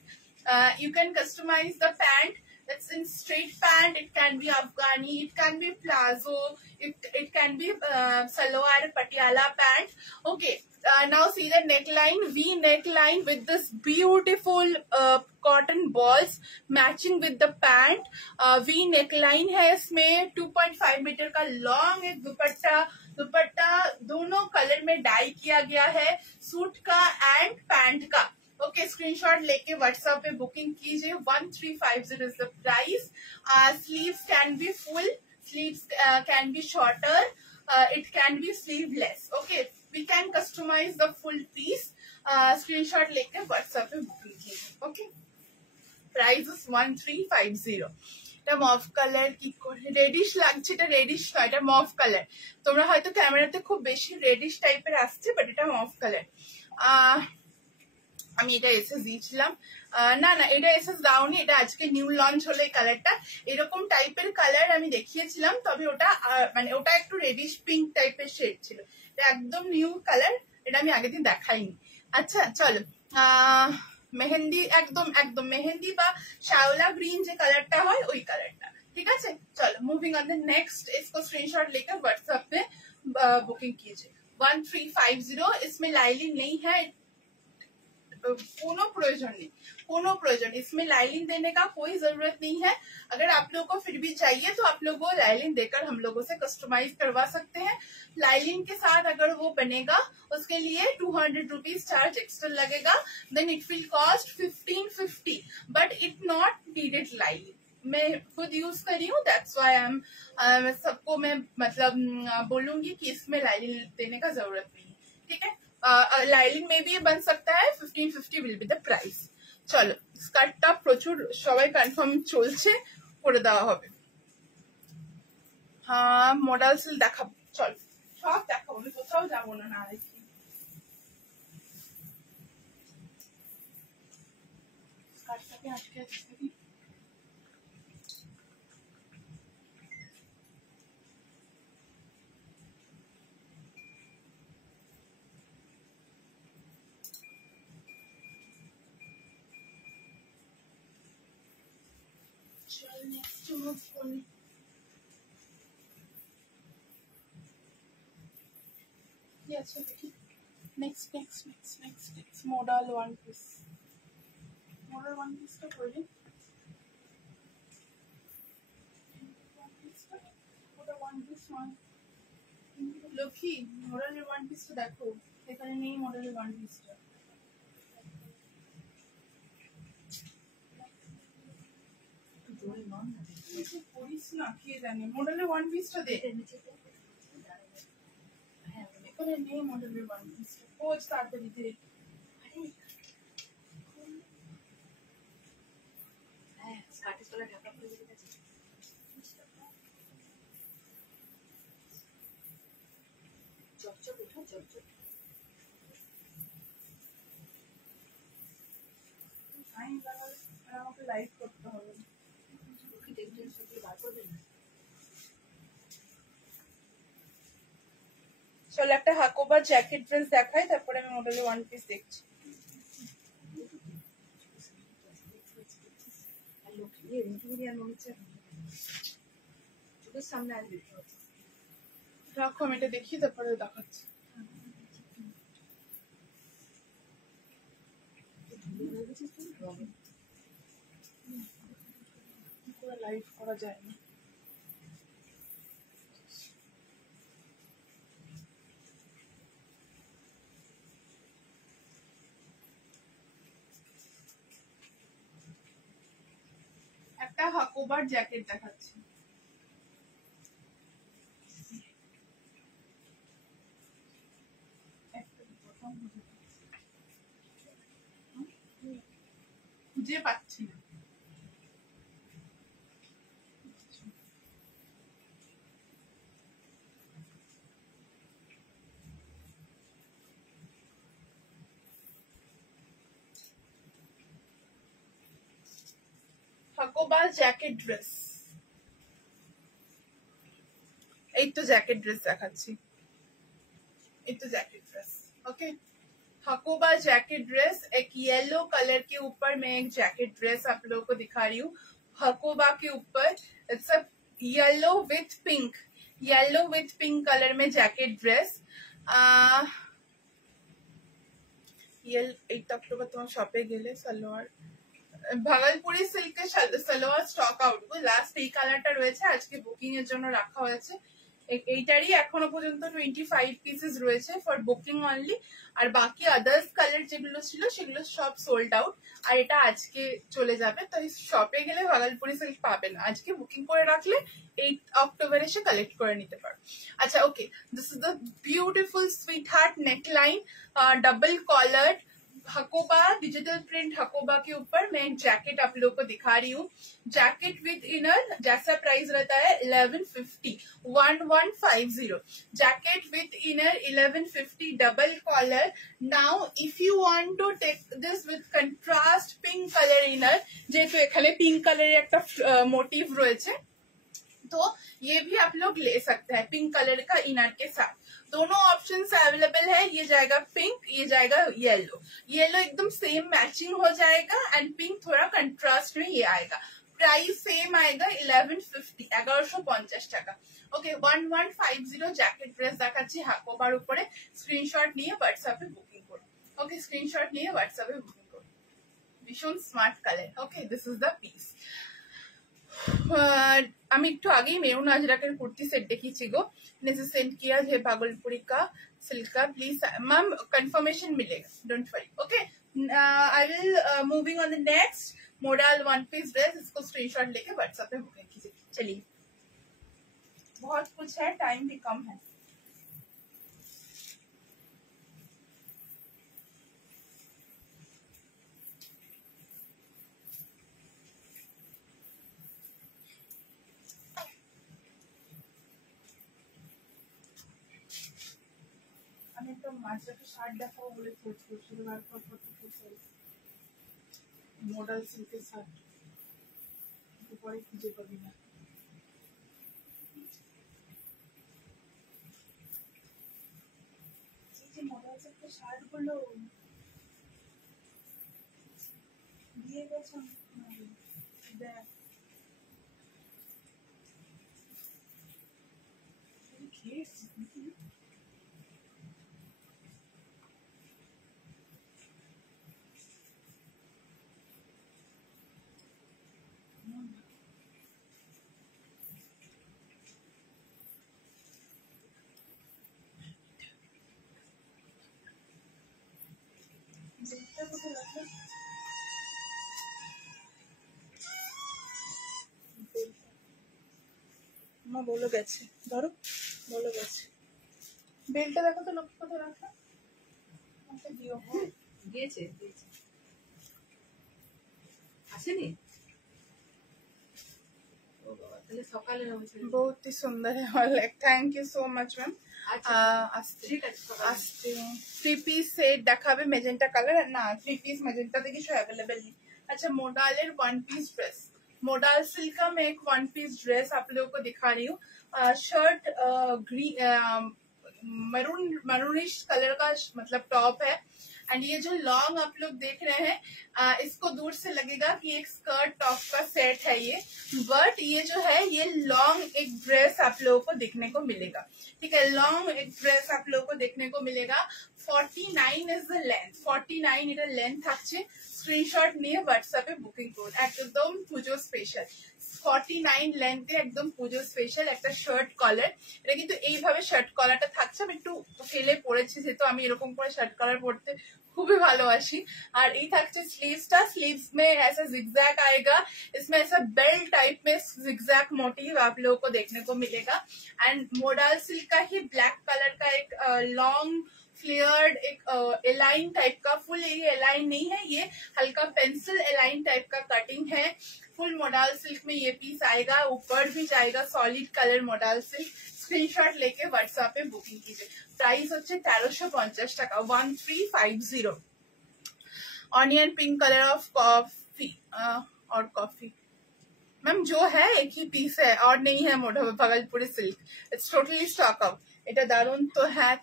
You can customize the pant. It's in straight pant. It can be Afghani. It can be plazo. It can be salwar patiala pant. Okay. Now see the neckline, V neckline with this beautiful cotton balls matching with the pant. V neckline है इसमें। 2.5 metre का long एक दुपट्टा दोनों colour में die किया गया है, suit का एंड पैंट का। ओके, स्क्रीनशॉट लेके व्हाट्सएप पे बुकिंग कीजिए। 1350 is the price. Sleeves can be full, sleeves can be shorter, it can be sleeveless. Okay, we can customize the full piece. Screenshot लेके WhatsApp पे booking कीजिए। Okay, price is 1350। এটা মফ colour, কি radish লাগছে, এটা radish নয়, এটা মফ colour. তোমরা হয়তো ক্যামেরাতে খুব বেশি রেডিশ টাইপের আসছে, বাট এটা মফ কালার। আমি এটা এসএস দিয়েছিলাম, না এটা এসএস দাওনি, এটা আজকে নিউ লঞ্চ হলো এই কালারটা। এরকম টাইপের কালার আমি দেখিয়েছিলাম, তবে ওটা মানে ওটা একটু রেডিশ পিঙ্ক টাইপের শেড ছিল। এটা একদম নিউ কালার, এটা আমি আগের দিন দেখাইনি। আচ্ছা চলো, মেহেন্দি একদম মেহেন্দি বা শ্যাওলা গ্রিন যে কালারটা হয় ওই কালারটা, ঠিক আছে। চলো, মুভিंग ऑन द नेक्स्ट। इसको स्क्रीनशॉट लेकर व्हाट्सएप पे बुकिंग कीजिए। 1350। इसमें लाइनिंग नहीं है, कोनो प्रयोजन इसमें लाइनिंग देने का कोई जरूरत नहीं है। अगर आप लोगों को फिर भी चाहिए तो आप लोगों को लाइनिंग देकर हम लोगों से कस्टमाइज करवा सकते हैं। लाइनिंग के साथ अगर वो बनेगा उसके लिए 200 रुपीज चार्ज एक्स्ट्रा लगेगा। Then it will cost 1550, but it not needed lining. मैं खुद यूज कर रही हूँ, दैट्स व्हाई आई एम सबको मैं मतलब बोलूंगी कि इसमें लाइनिंग देने का जरूरत नहीं है, ठीक है। लाइनिंग में भी बन सकता है। 1550 विल बी द प्राइस। চলো, স্কার্টটা প্রচুর সবাই কনফার্ম চলছে, করে দেওয়া হবে। হ্যাঁ, মডেল সিল দেখাবো, চল সব দেখাবো, আমি কোথাও যাবো না। না দেখি স্কার্টটাকে আটকে দিই। नेक्स्ट मूव करी। next modal one piece টা করি লক্ষ্মী মডেলের ওয়ান পিসটা দেখো এখানে নেই মডেলের ওয়ান পিসটা করিস না কে জানে মডেলের ওয়ান পিসটা দে এখানে নেই মডেলের ওয়ান পিসটা খোঁজ তাড়াতাড়ি দে আমাকে লাইভ করতে হবে চলো একটা হাকোবা জ্যাকেট ড্রেস দেখাই তারপরে আমি মডেলের ওয়ান পিস দেখছি রাখো আমি এটা দেখি তারপরে দেখাচ্ছি লাইভ করা যায় না একটা হাকোবার জ্যাকেট দেখাচ্ছি খুঁজে পাচ্ছি না হাকোবার জ্যাকেট ড্রেস এই তো জ্যাকেট ড্রেস দেখাচ্ছি এই তো jacket dress okay Hakoba jacket dress एक येलो कलर के ऊपर मैं एक जैकेट ड्रेस आप लोगों को दिखा रही हूँ हकोबा के ऊपर it's a yellow with pink colour में जैकेट ड्रेस ये 8 अक्टूबर तुम शॉपे गेले सलवार ভাগলপুরি সিল্কের সালোয়ার স্টক আউট লাস্ট এই কালারটা রয়েছে আজকে বুকিং এর জন্য রাখা হয়েছে এইটারই এখনো পর্যন্ত 25 পিসেস রয়েছে ফর বুকিং অনলি আর বাকি আদার্স কালার যেগুলো ছিল সেগুলো সব সোল্ড আউট আর এটা আজকে চলে যাবে তো শপে গেলে ভাগলপুরি সিল্ক পাবেন আজকে বুকিং করে রাখলে 8 অক্টোবর এসে কালেক্ট করে নিতে পারো আচ্ছা okay this is the beautiful sweet heart neckline double collared Hakoba digital print Hakoba के ऊपर मैं एक जैकेट आप लोगों को दिखा रही हूँ जैकेट विद इनर जैसा प्राइस रहता है 1150 jacket with inner 1150 double collar now if you want to take this with contrast pink colour inner जेहेतु एखाने पिंक कलर एक मोटिव रही तो ये भी आप लोग ले सकते हैं पिंक कलर का इनर के साथ दोनों ऑप्शन अवेलेबल है ये जाएगा पिंक ये जाएगा येलो येलो एकदम सेम मैचिंग हो जाएगा एंड पिंक थोड़ा कंट्रास्ट में ये आएगा प्राइस सेम आएगा 1150 1150 টাকা ओके 1150 जैकेट ड्रेस দেখাচ্ছি হাকোবার উপরে স্ক্রিনশট নিয়ে হোয়াটসঅ্যাপে বুকিং করুন ওকে স্ক্রিনশট নিয়ে হোয়াটসঅ্যাপে বুকিং করুন ভীষণ smart colour okay this is the piece আমি একটু আগেই মেরুন আজরাকের কুর্তি सेट देखी गो ने सेंड किया है भागलपुरी का सिल्क का प्लीज मैम कंफर्मेशन मिलेगा don't worry okay I will moving on the next model one piece dress इसको स्क्रीनशॉट लेके व्हाट्सएप पे बुकिंग कीजिए चलिए बहुत कुछ है टाइम भी कम है আমি তো মাঝরাতে শার্ট দেখাবো বলে খোঁজ করছি তারপর মডেল সিল্কের শার্ট পরে খুঁজে পাবি না যে মডেল সিল্কের শার্ট গুলো দিয়ে গেছে দেখ খেয়েছি হ্যাঁ বলো গেছে, ধরো বলো গেছে। বেলটা দেখো তো লক্ষ্য করে রাখো, আচ্ছা দিও। গিয়েছে আসেনি? তাহলে সকালে बहुत ही सुंदर है और like thank you so much ma'am. ঠিক আছে আসতে থ্রি পিস সেট দেখাবে মেজেন্টা কালার না, থ্রি পিस মেজেন্টাতে কিছু अवेलेबल नहीं। अच्छा मोडालेर one piece dress, modal silk का मैं एक वन पीस ड्रेस आप लोगों को दिखा रही हूँ। Shirt green maroon maroonish colour का मतलब टॉप है एंड ये जो लॉन्ग आप लोग देख रहे हैं इसको दूर से लगेगा कि एक स्कर्ट टॉप का सेट है ये, बट ये जो है ये लॉन्ग एक ड्रेस आप लोगों को देखने को मिलेगा। ठीक है, लॉन्ग एक ड्रेस आप लोगों को देखने को मिलेगा। 49 इज द लेंथ, 49 এটা লেন্থ থাকছে। স্ক্রিনশট নিয়ে হোয়াটসঅ্যাপে বুকিং করুন, একদম পুজো স্পেশাল 49 লেন্থে একদম পুজো স্পেশাল একটা শার্ট কলার। এটা কিন্তু এইভাবে শার্ট কলারটা থাকছে, আমি একটু ফেলে পড়েছি যেহেতু আমি এরকম করে শার্ট কলার পরতে खूबी ভালোবাসি। আর এই থাকছে স্লিভসটা, স্লিভস में ऐसा zigzag आएगा, इसमें ऐसा बेल्ट टाइप में zigzag मोटिव आप लोगों को देखने को मिलेगा। एंड मोडाल सिल्क का ही ब्लैक कलर का एक लॉन्ग फ्लेयर्ड एक एलाइन टाइप का, फुल ये एलाइन नहीं है, ये हल्का पेंसिल एलाइन टाइप का कटिंग है। फुल मोडाल सिल्क में ये पीस आएगा, ऊपर भी जाएगा solid colour modal silk. Screenshot लेके व्हाट्सएप पे बुकिंग कीजिए। प्राइस হচ্ছে 1350 টাকা, 1350। Onion pink colour of coffee और कॉफी मैम जो है एक ही पीस है और नहीं है मोटा Bhagalpuri silk, it's totally stock out. এটা দারুন তো হ্যাঁ,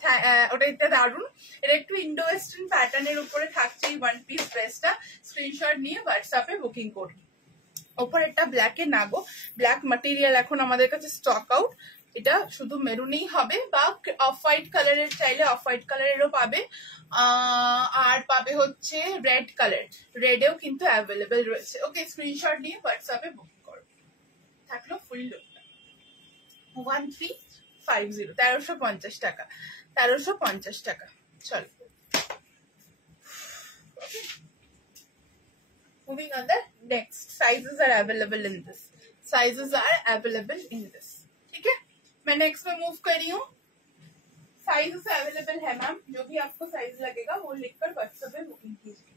ওটা এটা দারুন। এটা একটু ইন্ডো ওয়েস্টার্ন প্যাটার্নের উপরে থাকছে এই ওয়ান পিস ড্রেসটা। স্ক্রিনশট নিয়ে হোয়াটসঅ্যাপে বুকিং করুন। ওপর একটা ব্ল্যাকে নাগো, ব্ল্যাক ম্যাটেরিয়াল এখন আমাদের কাছে স্টক আউট। এটা শুধু মেরুনেই হবে বা অফ হোয়াইট কালারের চাইলে অফ হোয়াইট কালারেরও পাবে, আর পাবে হচ্ছে রেড কালার, রেডেও কিন্তু অ্যাভেলেবেল রয়েছে। ওকে, স্ক্রিনশট নিয়ে হোয়াটসঅ্যাপে বুকিং করো। থাকলো ফুল লুকটা 1350, 1350 টাকা, 1350 টাকা। চলো moving on the next, sizes are available in this, sizes are available in this। ठीक है, मैं नेक्स्ट में मूव कर रही हूँ। साइजेस अवेलेबल है मैम, जो भी आपको साइज लगेगा वो लिखकर व्हाट्सएप पे बुकिंग कीजिए।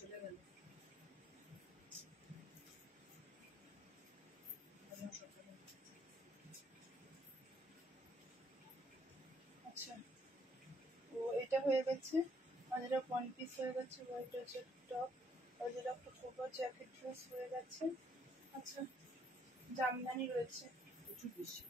চলে গেল। আচ্ছা, ও এটা হয়ে গেছে, আর যেটা ওয়ান পিস হয়ে গেছে, হোয়াইট আছে টপ, আর যেটা একটা কোভার জ্যাকেট ড্রেস হয়ে গেছে। আচ্ছা, জামদানি রয়েছে, প্রচুর বেশি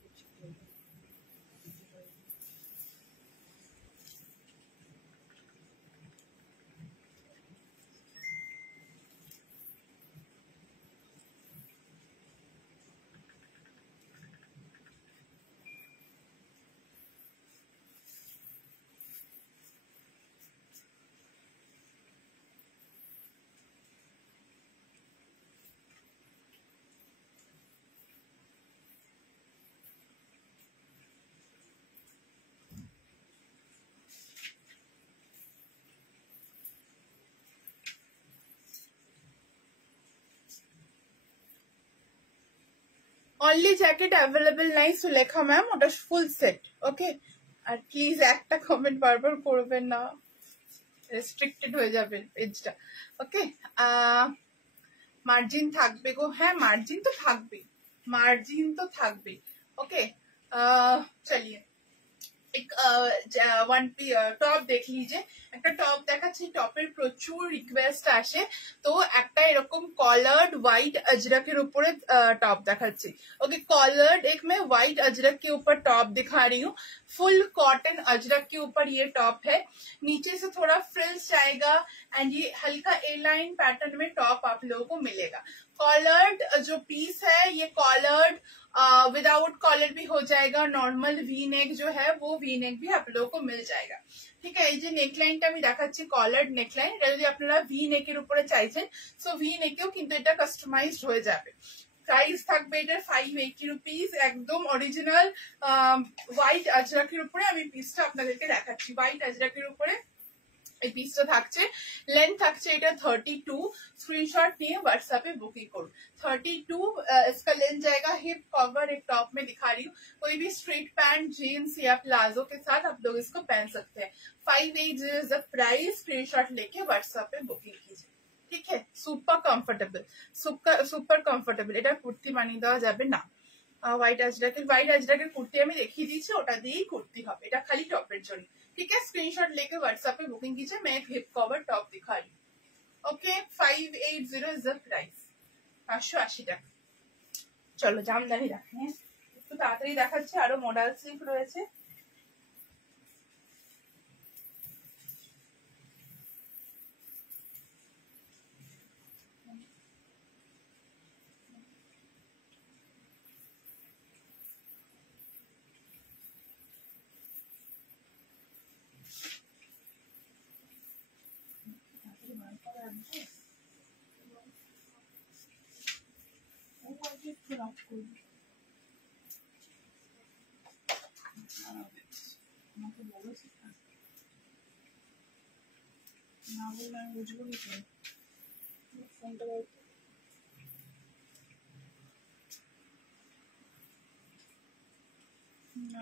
অনলি জ্যাকেট অ্যাভেলেবেল নাই সুলেখা ম্যাম, ওটা ফুল সেট। ওকে, আর প্লিজ একটা কমেন্ট বারবার করবেন না, রেস্ট্রিক্টেড হয়ে যাবে পেজটা। ওকে, মার্জিন থাকবে গো, হ্যাঁ মার্জিন তো থাকবে, মার্জিন তো থাকবে। ওকে, চলিয়ে एक वन টপ দেখ লিজে। একটা টপ দেখাচ্ছি, টপের প্রচুর রিকোয়েস্ট আসে, তো একটা এরকম কলার্ड व्हाइट अजरक के ऊपर टॉप दिखाচ্ছি। ओके, कॉलर्ड एक मैं व्हाइट अजरक के ऊपर टॉप दिखा रही हूँ। फुल कॉटन अजरक के ऊपर ये टॉप है, नीचे से थोड़ा फ्रिल्स जाएगा एंड ये हल्का ए लाइन पैटर्न में टॉप आप लोगों को मिलेगा। कॉलर्ड जो पीस है ये कॉलर्ड विदाउट कॉलर भी हो जाएगा, नॉर्मल वी नेक जो है वो वी नेक भी आप लोगों को मिल जाएगा। ठीक है, এই যে নেকলাইনটা আমি দেখাচ্ছি কলার্ড নেকলাইন, এটা যদি আপনারা ভি নেকের উপরে চাইছেন সো ভি নেকেও কিন্তু এটা কাস্টমাইজড হয়ে যাবে। প্রাইস থাকবে এটার 580 রুপিস, একদম অরিজিনাল হোয়াইট আজরাকের উপরে আমি পিসটা আপনাদেরকে দেখাচ্ছি। হোয়াইট আজরাকের উপরে এই পিসটা থাকছে, লেন্থ থাকছে এটা 32। स्क्रीनशॉट নিয়ে व्हाट्सएप पे बुकिंग करो। 32 इसका लेंथ जाएगा। हिप कवर एक टॉप में दिखा रही हूँ, कोई भी स्ट्रेट पैंट जीन्स या प्लाजो के साथ आप लोग इसको पहन सकते हैं। 580 इज द प्राइस। स्क्रीनशॉट लेके व्हाट्सएप पे बुकिंग कीजिए। ठीक है, सुपर कंफर्टेबल, सुपर कंफर्टेबल। এটা কুর্তি বানিয়ে দেওয়া যাবে না। হোয়াইট আজরাকের কুর্তি আমি দেখিয়ে দিচ্ছি, ওটা দিয়েই কুর্তি হবে, এটা খালি টপের জন্য। ठीक है, स्क्रीनशॉट लेके व्हाट्सएप पे बुकिंग कीजिए। मैं एक हिप कवर टॉप दिखा रही हूँ। ओके, 580 इज द प्राइस, 580 টাকা। চলো জামদানি রাখেন, একটু তাড়াতাড়ি দেখাচ্ছি, আরো মডেল সিল্ক রয়েছে। না বললে আমি বুঝবো কি করে? ফোনটা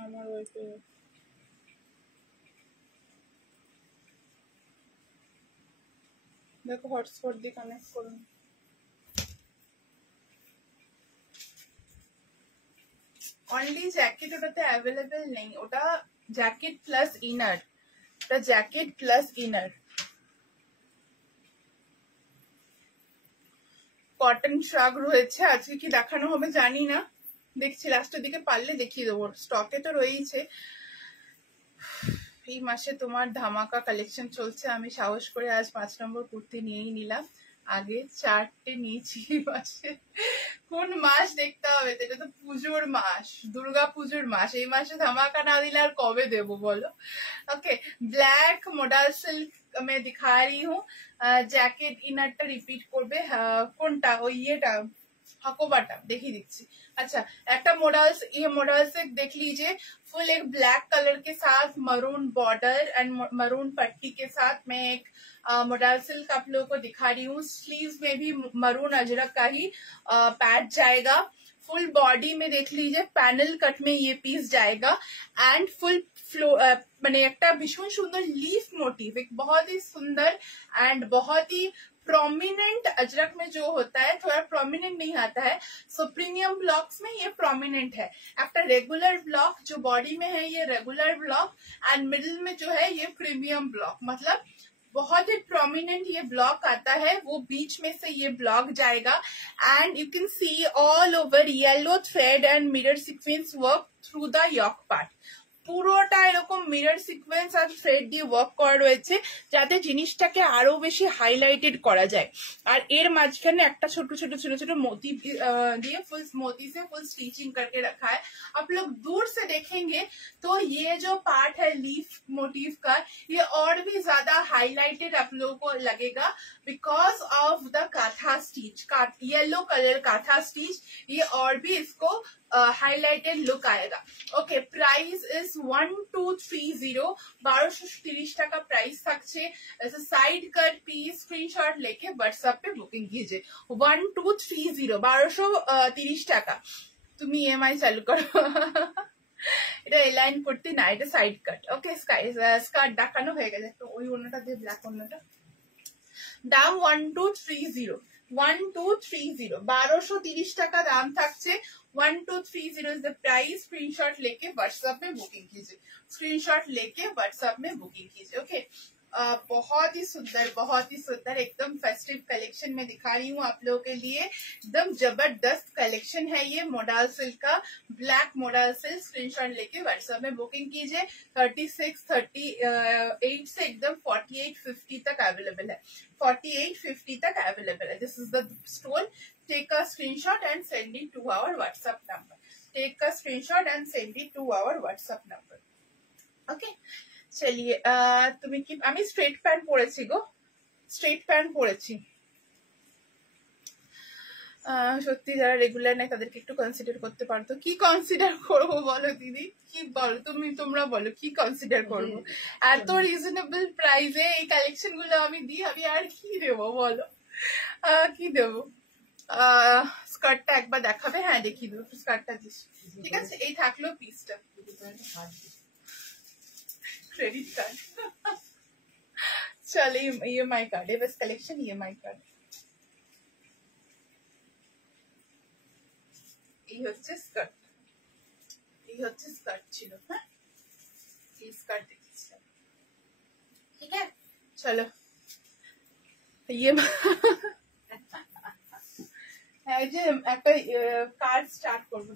আমার ওইতে দেখো, হটস্পট দিয়ে কানেক্ট করুন। অনলি জ্যাকেট ওটাতে অ্যাভেলেবেল নেই, ওটা জ্যাকেট প্লাস ইনার, ওটা জ্যাকেট প্লাস ইনার। কটন শ্রাগ রয়েছে, আজকে কি দেখানো হবে জানি না, দেখছি লাস্টের দিকে পারলে দেখিয়ে দেবো। স্টকে তো রয়েছে। এই মাসে তোমার ধামাকা কালেকশন চলছে, আমি সাহস করে আজ 5 নম্বর কুর্তি নিয়েই নিলাম, আগে 4টে নিয়েছি। এই মাসে কোন মাস দেখতে হবে, এটা তো পুজোর মাস, দুর্গা পুজোর মাস, এই মাসে ধামাকা না দিলে আর কবে দেবো বলো। ओके, ब्लैक मॉडल सिल्क में दिखा रही हूँ। जैकेट इनारটা রিপিট করবে, কোনটা ওই ইয়েটা হাকোবাটা দেখিয়ে দিচ্ছি। अच्छा, একটা मॉडल्स, ये मॉडल से देख लीजिए, फुल एक ब्लैक कलर के साथ मरून बॉर्डर एंड मरून पट्टी के साथ मैं एक मॉडल सिल्क आप लोगों को दिखा रही हूँ। स्लीव्स में भी मरून अजरक का ही पैच जाएगा। फुल बॉडी में देख लीजिए पैनल कट में ये पीस जाएगा एंड फुल फ्लो मैंने একটা ভীষণ সুন্দর लीफ मोटिव, एक बहुत ही सुंदर एंड बहुत ही प्रोमिनेंट अजरक में जो होता है, थोड़ा प्रोमिनेंट नहीं आता है, सो प्रीमियम ब्लॉक्स में ये प्रोमिनेंट है। आफ्टर रेगुलर ब्लॉक जो बॉडी में है ये रेगुलर ब्लॉक एंड मिडिल में जो है ये प्रीमियम ब्लॉक, मतलब बहुत ही प्रोमिनेंट ये ब्लॉक आता है, वो बीच में से ये ब्लॉक जाएगा and you can see all over yellow thread and mirror sequence work through the yoke part. পুরোটা এরকম মিরর সিকোয়েন্স আর থ্রেড দিয়ে ওয়ার্ক করা রয়েছে, যাতে জিনিসটাকে আরো বেশি হাইলাইটেড করা যায়। আর এর মাঝখানে একটা ছোট ছোট ছোট ছোট मोती दिए, फुल मोती से फुल स्टिचिंग करके रखा है। आप लोग दूर से देखेंगे तो ये जो पार्ट है लीफ मोटिव का, ये और भी ज्यादा हाईलाइटेड आप लोगों को लगेगा because of the kantha stitch, yellow colour kantha stitch, ये और भी इसको हाईलाइटेड लुक आएगा। ओके, प्राइस इज 1230, 1230 টাকা प्राइस থাকছে। ऐसे साइड कट पीस, स्क्रीनशॉट लेके व्हाट्सएप पे बुकिंग कीजिए। 1230, 1230 টাকা। তুমি ইএমআই চালু করো। এটা এলাইন করতে না, এটা সাইড কাট। ওকে, স্কার্ট দেখানো হয়ে গেছে, তো ওই অন্যটা দিয়ে ব্ল্যাক অন্যটা দাম 1230, 1230, 1230 টাকা দাম থাকছে। 1230 इज द प्राइस। स्क्रीनशॉट लेके व्हाट्सएप में बुकिंग कीजिए, स्क्रीनशॉट लेके व्हाट्सएप में बुकिंग कीजिए। ओके, बहुत ही सुंदर एकदम फेस्टिव कलेक्शन में दिखा रही हूँ आप लोगों के लिए। एकदम जबरदस्त कलेक्शन है ये मोडाल सिल्क का, ब्लैक मोडाल सिल्क। स्क्रीनशॉट लेके व्हाट्सएप में बुकिंग कीजिए। 36, 38 से एकदम 48, 50 तक अवेलेबल है। 48, 50 तक अवेलेबल है। This is the stole. Take a screenshot and send it to our WhatsApp number. Take a screenshot and send it to our WhatsApp number. Okay, চলিয়ে তুমি কি, আমি স্ট্রেট প্যান্ট পরেছি গো, স্ট্রেট প্যান্ট পরেছি। সত্যি যারা রেগুলার নাই তাদেরকে একটু কনসিডার করতে পারতো। কি কনসিডার করবো বলো দিদি, কি বলো তোমরা বলো কি কনসিডার করবো? এত রিজনেবল প্রাইসে এই কালেকশন গুলো আমি দিই, আমি আর কি দেবো বলো, কি দেবো? স্কার্টটা একবার দেখাবে? হ্যাঁ দেখিয়ে দেবো, স্কার্টটা দিস। ঠিক আছে, এই থাকলো পিসটা। क्रेडिट कार्ड चल, EMI कार्ड है बस, कलेक्शन EMI कार्ड। এই হচ্ছে স্কার্ট, এই হচ্ছে স্কার্ট ছিল। হ্যাঁ, এই স্কার্ট দেখেছিলাম। ঠিক আছে, চলো এই যে একটা কার্ড স্টার্ট করবো।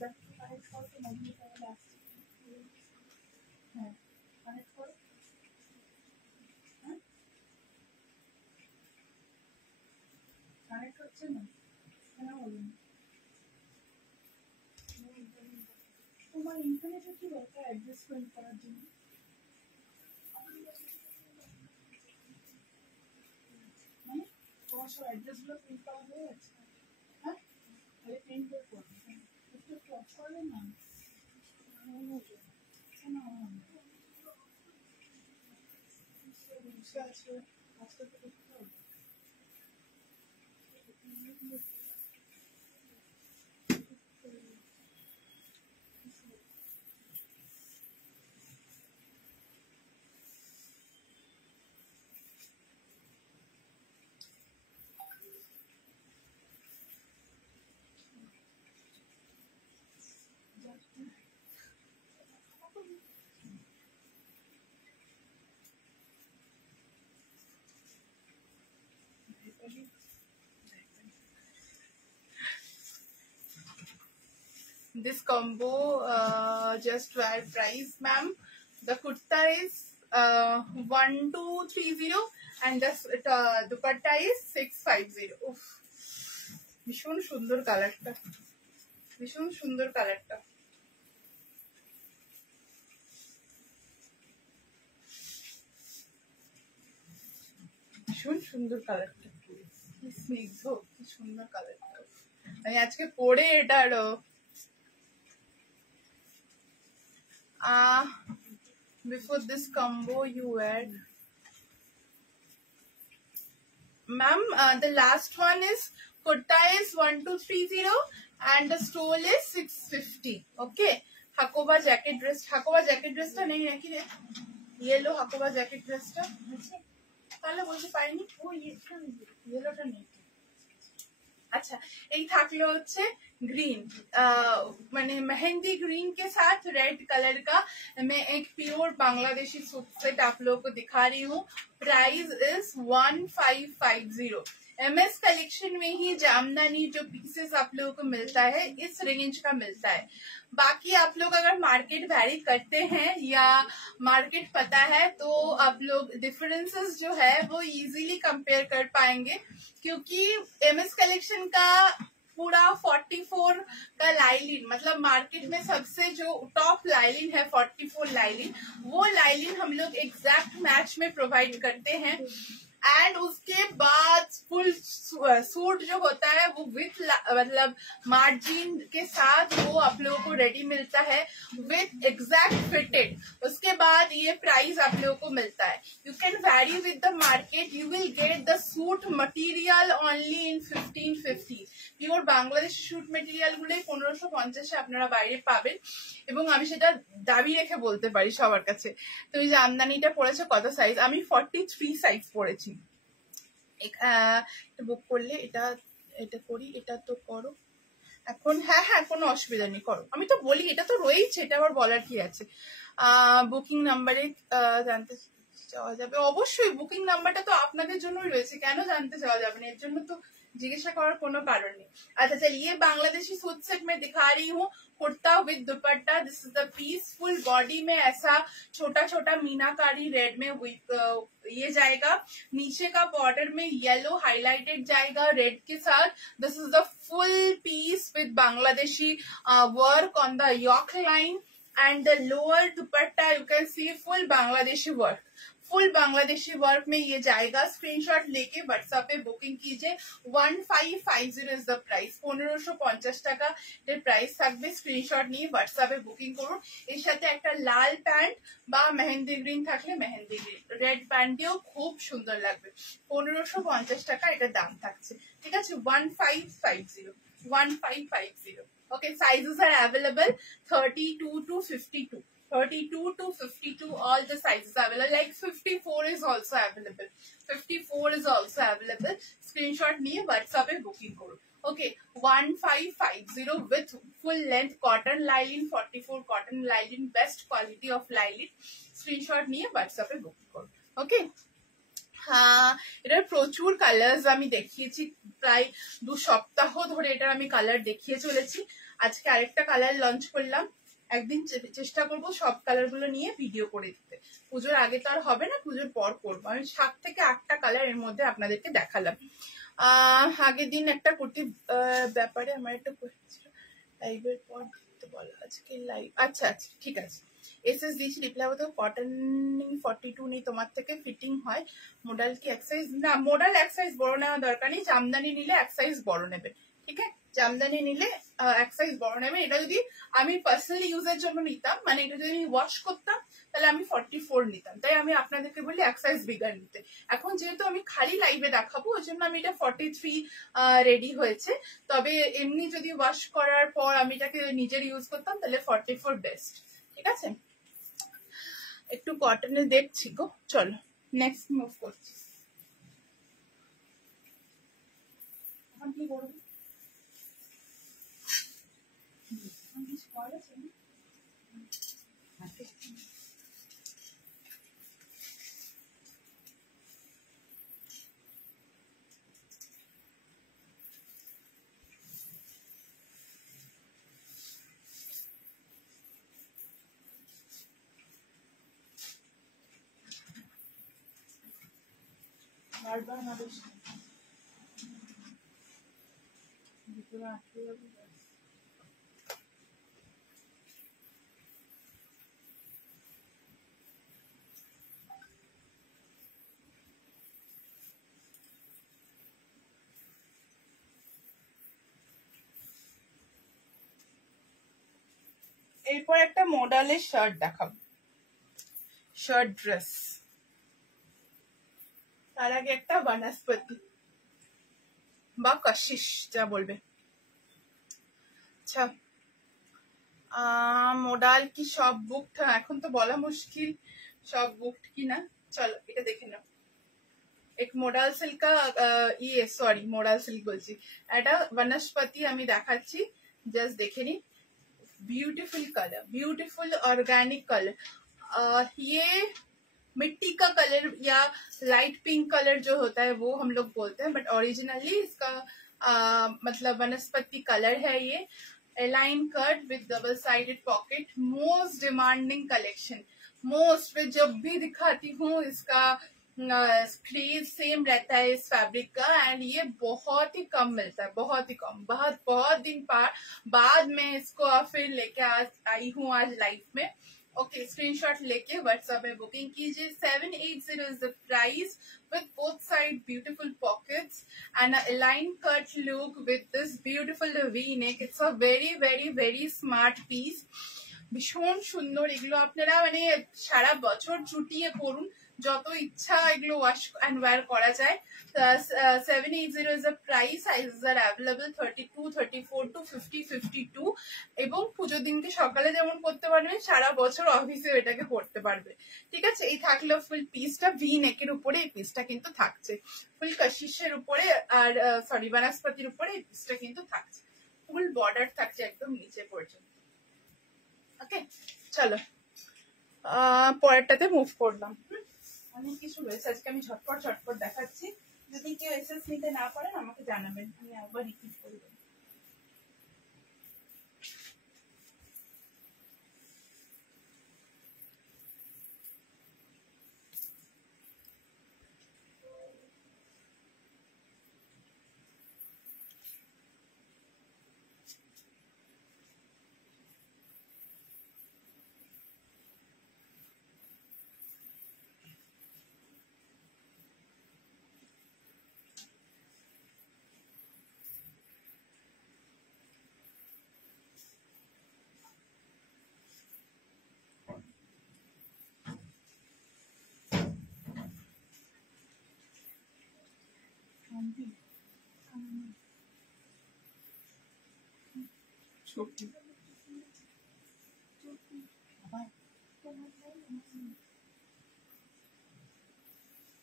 কানেক্ট হচ্ছে না কেন বলুন? তোমার ইন্টারনেটে কি দরকার অ্যাডজাস্টমেন্ট করার জন্য? মানে তোমার সব অ্যাড্রেসগুলো প্রিন্ট করা হয়ে গেছে? হ্যাঁ, তাহলে প্রিন্ট বের করবে, একটু অফ করবে না। আছে আস্তে আস্তে করতে হবে। This combo just wire price, ma'am. The kurta is 1230 and the dupatta is 650. Oof, ভীষণ সুন্দর কালারটা, ভীষণ সুন্দর কালারটা। ভীষণ সুন্দর কালারটা, কি স্নিগ্ধ, কি সুন্দর কালারটা। আমি আজকে পরে এটার before this combo you wear, ma'am, the last one is kurta is 1230 and the stole is 650. Okay, hakoba jacket dress ta nahi hai ki re, yellow hakoba jacket dress ta তাহলে বলতে পারিনি। ও ইয়েলোটা নেই। अच्छा, एक थाकलो होच्छे ग्रीन, माने mehndi green के साथ रेड कलर का। मैं एक प्योर बांग्लादेशी सूट सेट आप लोगों को दिखा रही हूँ। Price is 1550। MS कलेक्शन में ही जामदानी जो पीसेस आप लोगों को मिलता है इस रेंज का मिलता है। बाकी आप लोग अगर मार्केट वैरी करते हैं या मार्केट पता है तो आप लोग डिफरेंसेस जो है वो इजीली कंपेयर कर पाएंगे, क्योंकि MS कलेक्शन का पूरा 44 का लाइलिन, मतलब मार्केट में सबसे जो टॉप लाइलिन है 44 लाइलिन, वो लाइलिन हम लोग एग्जैक्ट मैच में प्रोवाइड करते हैं। एंड उसके बाद फुल सूट जो होता है वो विथ मतलब मार्जिन के साथ वो आप लोगों को रेडी मिलता है विथ एग्जैक्ट फिटेड। उसके बाद ये प्राइस आप लोगों को मिलता है। You can vary with the market, you will get the suit material only in 1550। Pure Bangladeshi suit material গুলোই 1550 আপনারা বাইরে পাবেন, এবং আমি সেটা দাবি রেখে বলতে পারি সবার কাছে। তুমি যে আমদানিটা পড়েছো কত সাইজ? আমি 43 সাইজ পড়েছি। বুক করলে এটা এটা করি, এটা তো করো এখন। হ্যাঁ হ্যাঁ, কোনো অসুবিধা নেই, করো। আমি তো বলি এটা তো রয়েছে, এটা আবার বলার কি আছে। বুকিং নাম্বারে জানতে চাওয়া যাবে অবশ্যই, বুকিং নাম্বারটা তো আপনাদের জন্যই রয়েছে, কেন জানতে চাওয়া যাবে না, এর জন্য তো जिज्ञासा করার কোনো কারণ নেই। अच्छा चलिए बांग्लादेशी सूट सेट में दिखा रही हूँ, kurta with dupatta. This is the piece, full body में ऐसा छोटा छोटा मीनाकारी रेड में ये जाएगा, नीचे का बॉर्डर में येलो हाईलाइटेड जाएगा रेड के साथ। This is the full piece with Bangladeshi work on the yoke line and the lower dupatta you can see full Bangladeshi work, full Bangladeshi work में ये जाएगा। स्क्रीनशॉट लेके व्हाट्सएप पे बुकिंग कीजिए। 1550 इज द प्राइस, 1550 টাকা এর প্রাইস থাকবে। স্ক্রিনশট নিয়ে হোয়াটসঅ্যাপে বুকিং করুন। এর সাথে একটা লাল প্যান্ট বা মেহেন্দি গ্রিন থাকলে মেহেন্দি গ্রিন, রেড প্যান্ট দিয়েও খুব সুন্দর লাগবে। 1550 টাকা এটা দাম থাকছে, ঠিক আছে। 1550 ওকে। সাইজেস আর available 32 to 52, 32 to 52, all the sizes available, like 54 is also available, 54 is also available। screenshot niye whatsapp e booking korun, okay। 1550 with full length cotton lining, 44 cotton lining, best quality of lining। screenshot niye whatsapp e booking korun, okay। হ্যাঁ, এটার প্রচুর colours আমি দেখিয়েছি, প্রায় 2 সপ্তাহ ধরে এটার আমি কালার দেখিয়ে চলেছি। আজকে আরেকটা কালার লঞ্চ করলাম, একদিন চেষ্টা করব সব কালার গুলো নিয়ে ভিডিও করে দিতে। পুজোর আগে তো আর হবে না, পুজোর পর করবো। আমি 7 থেকে 8টা কালার এর মধ্যে আপনাদেরকে দেখালাম। আগের দিন একটা কুর্তি ব্যাপারে আমার একটা লাইভের পর দেখতে বলা, আজকে লাইভ, আচ্ছা আচ্ছা ঠিক আছে। এসএস দিয়েছি রিপ্লাই হতো, কটন 42 নেই তোমার থেকে, ফিটিং হয়। মডেল কি এক সাইজ, না মডেল এক সাইজ বড় নেওয়া দরকার নেই, জামদানি নিলে এক সাইজ বড় নেবে, ঠিক আছে। জামদানি নিলে এক সাইজ বড় নেবে। এটা যদি আমি পার্সোনালি ইউজের জন্য নিতাম, মানে এটা যদি ওয়াশ করতাম, তাহলে আমি 44 নিতাম। তাই আমি আপনাদেরকে বলি এক সাইজ বিগার নিতে। এখন যেহেতু আমি খালি লাইভে দেখাবো, ওই জন্য আমি এটা 43 রেডি হয়েছে। তবে এমনি যদি ওয়াশ করার পর আমি এটাকে নিজের ইউজ করতাম, তাহলে 44 বেস্ট, ঠিক আছে। একটু কটনে দেখছি গো, চলো নেক্সট মুভ করছি। এখন কি করবো, বারবার না বেশি ভিতরে আটকে যাবে। এরপর একটা মডেলের শার্ট দেখাবো, শার্ট ড্রেস। তার আগে একটা বনস্পতি বা কশিশ যা বলবে। আচ্ছা, মডেল কি সব বুকড? এখন তো বলা মুশকিল সব বুকড কি না। চলো এটা দেখে নাও। এক model silk sorry model silk বলছি, এটা বনস্পতি আমি দেখাচ্ছি, জাস্ট দেখে নি। Beautiful colour, beautiful organic colour. ये मिट्टी का कलर या लाइट पिंक कलर जो होता है वो हम लोग बोलते हैं, बट ओरिजिनली इसका मतलब वनस्पति कलर है ये। Align cut with double sided pocket, most demanding collection, most जब भी दिखाती हूँ इसका स्लीव सेम रहता है इस फैब्रिक का, एंड ये बहुत ही कम मिलता है, बहुत ही कम। बहुत दिन बाद में इसको फिर लेके आई हूँ आज लाइफ में। ओके, स्क्रीनशॉट लेके व्हाट्सएप में बुकिंग कीजिए। 780 is the price with both side beautiful pockets and a line cut look with this beautiful V-neck. It's a very very very smart piece, ভীষণ সুন্দর। এগুলো আপনারা মানে সারা বছর চুটিয়ে পরুন, যত ইচ্ছা এগুলো ওয়াশ এন্ড ওয়্যার করা যায়। 780 is the price, sizes are available 32, 34 to 50, 52। এবং পুজোর দিনকে সকালে যেমন পড়তে পারবেন, সারা বছর অফিসে এটাকে পড়তে পারবে, ঠিক আছে। এই থাকলো ফুল পিসটা, ভি নেকের উপরে এই পিসটা কিন্তু থাকছে, ফুল কশিশের উপরে আর সরি বনস্পতির উপরে এই পিসটা কিন্তু থাকছে, ফুল বর্ডার থাকছে একদম নিচে পর্যন্ত। ওকে চলো পরেরটাতে মুভ করলাম। অনেক কিছু রয়েছে, আজকে আমি ঝটপট ঝটপট দেখাচ্ছি। যদি কেউ এসএস নিতে না পারেন আমাকে জানাবেন, আমি একবার রিপিট করে দেবো।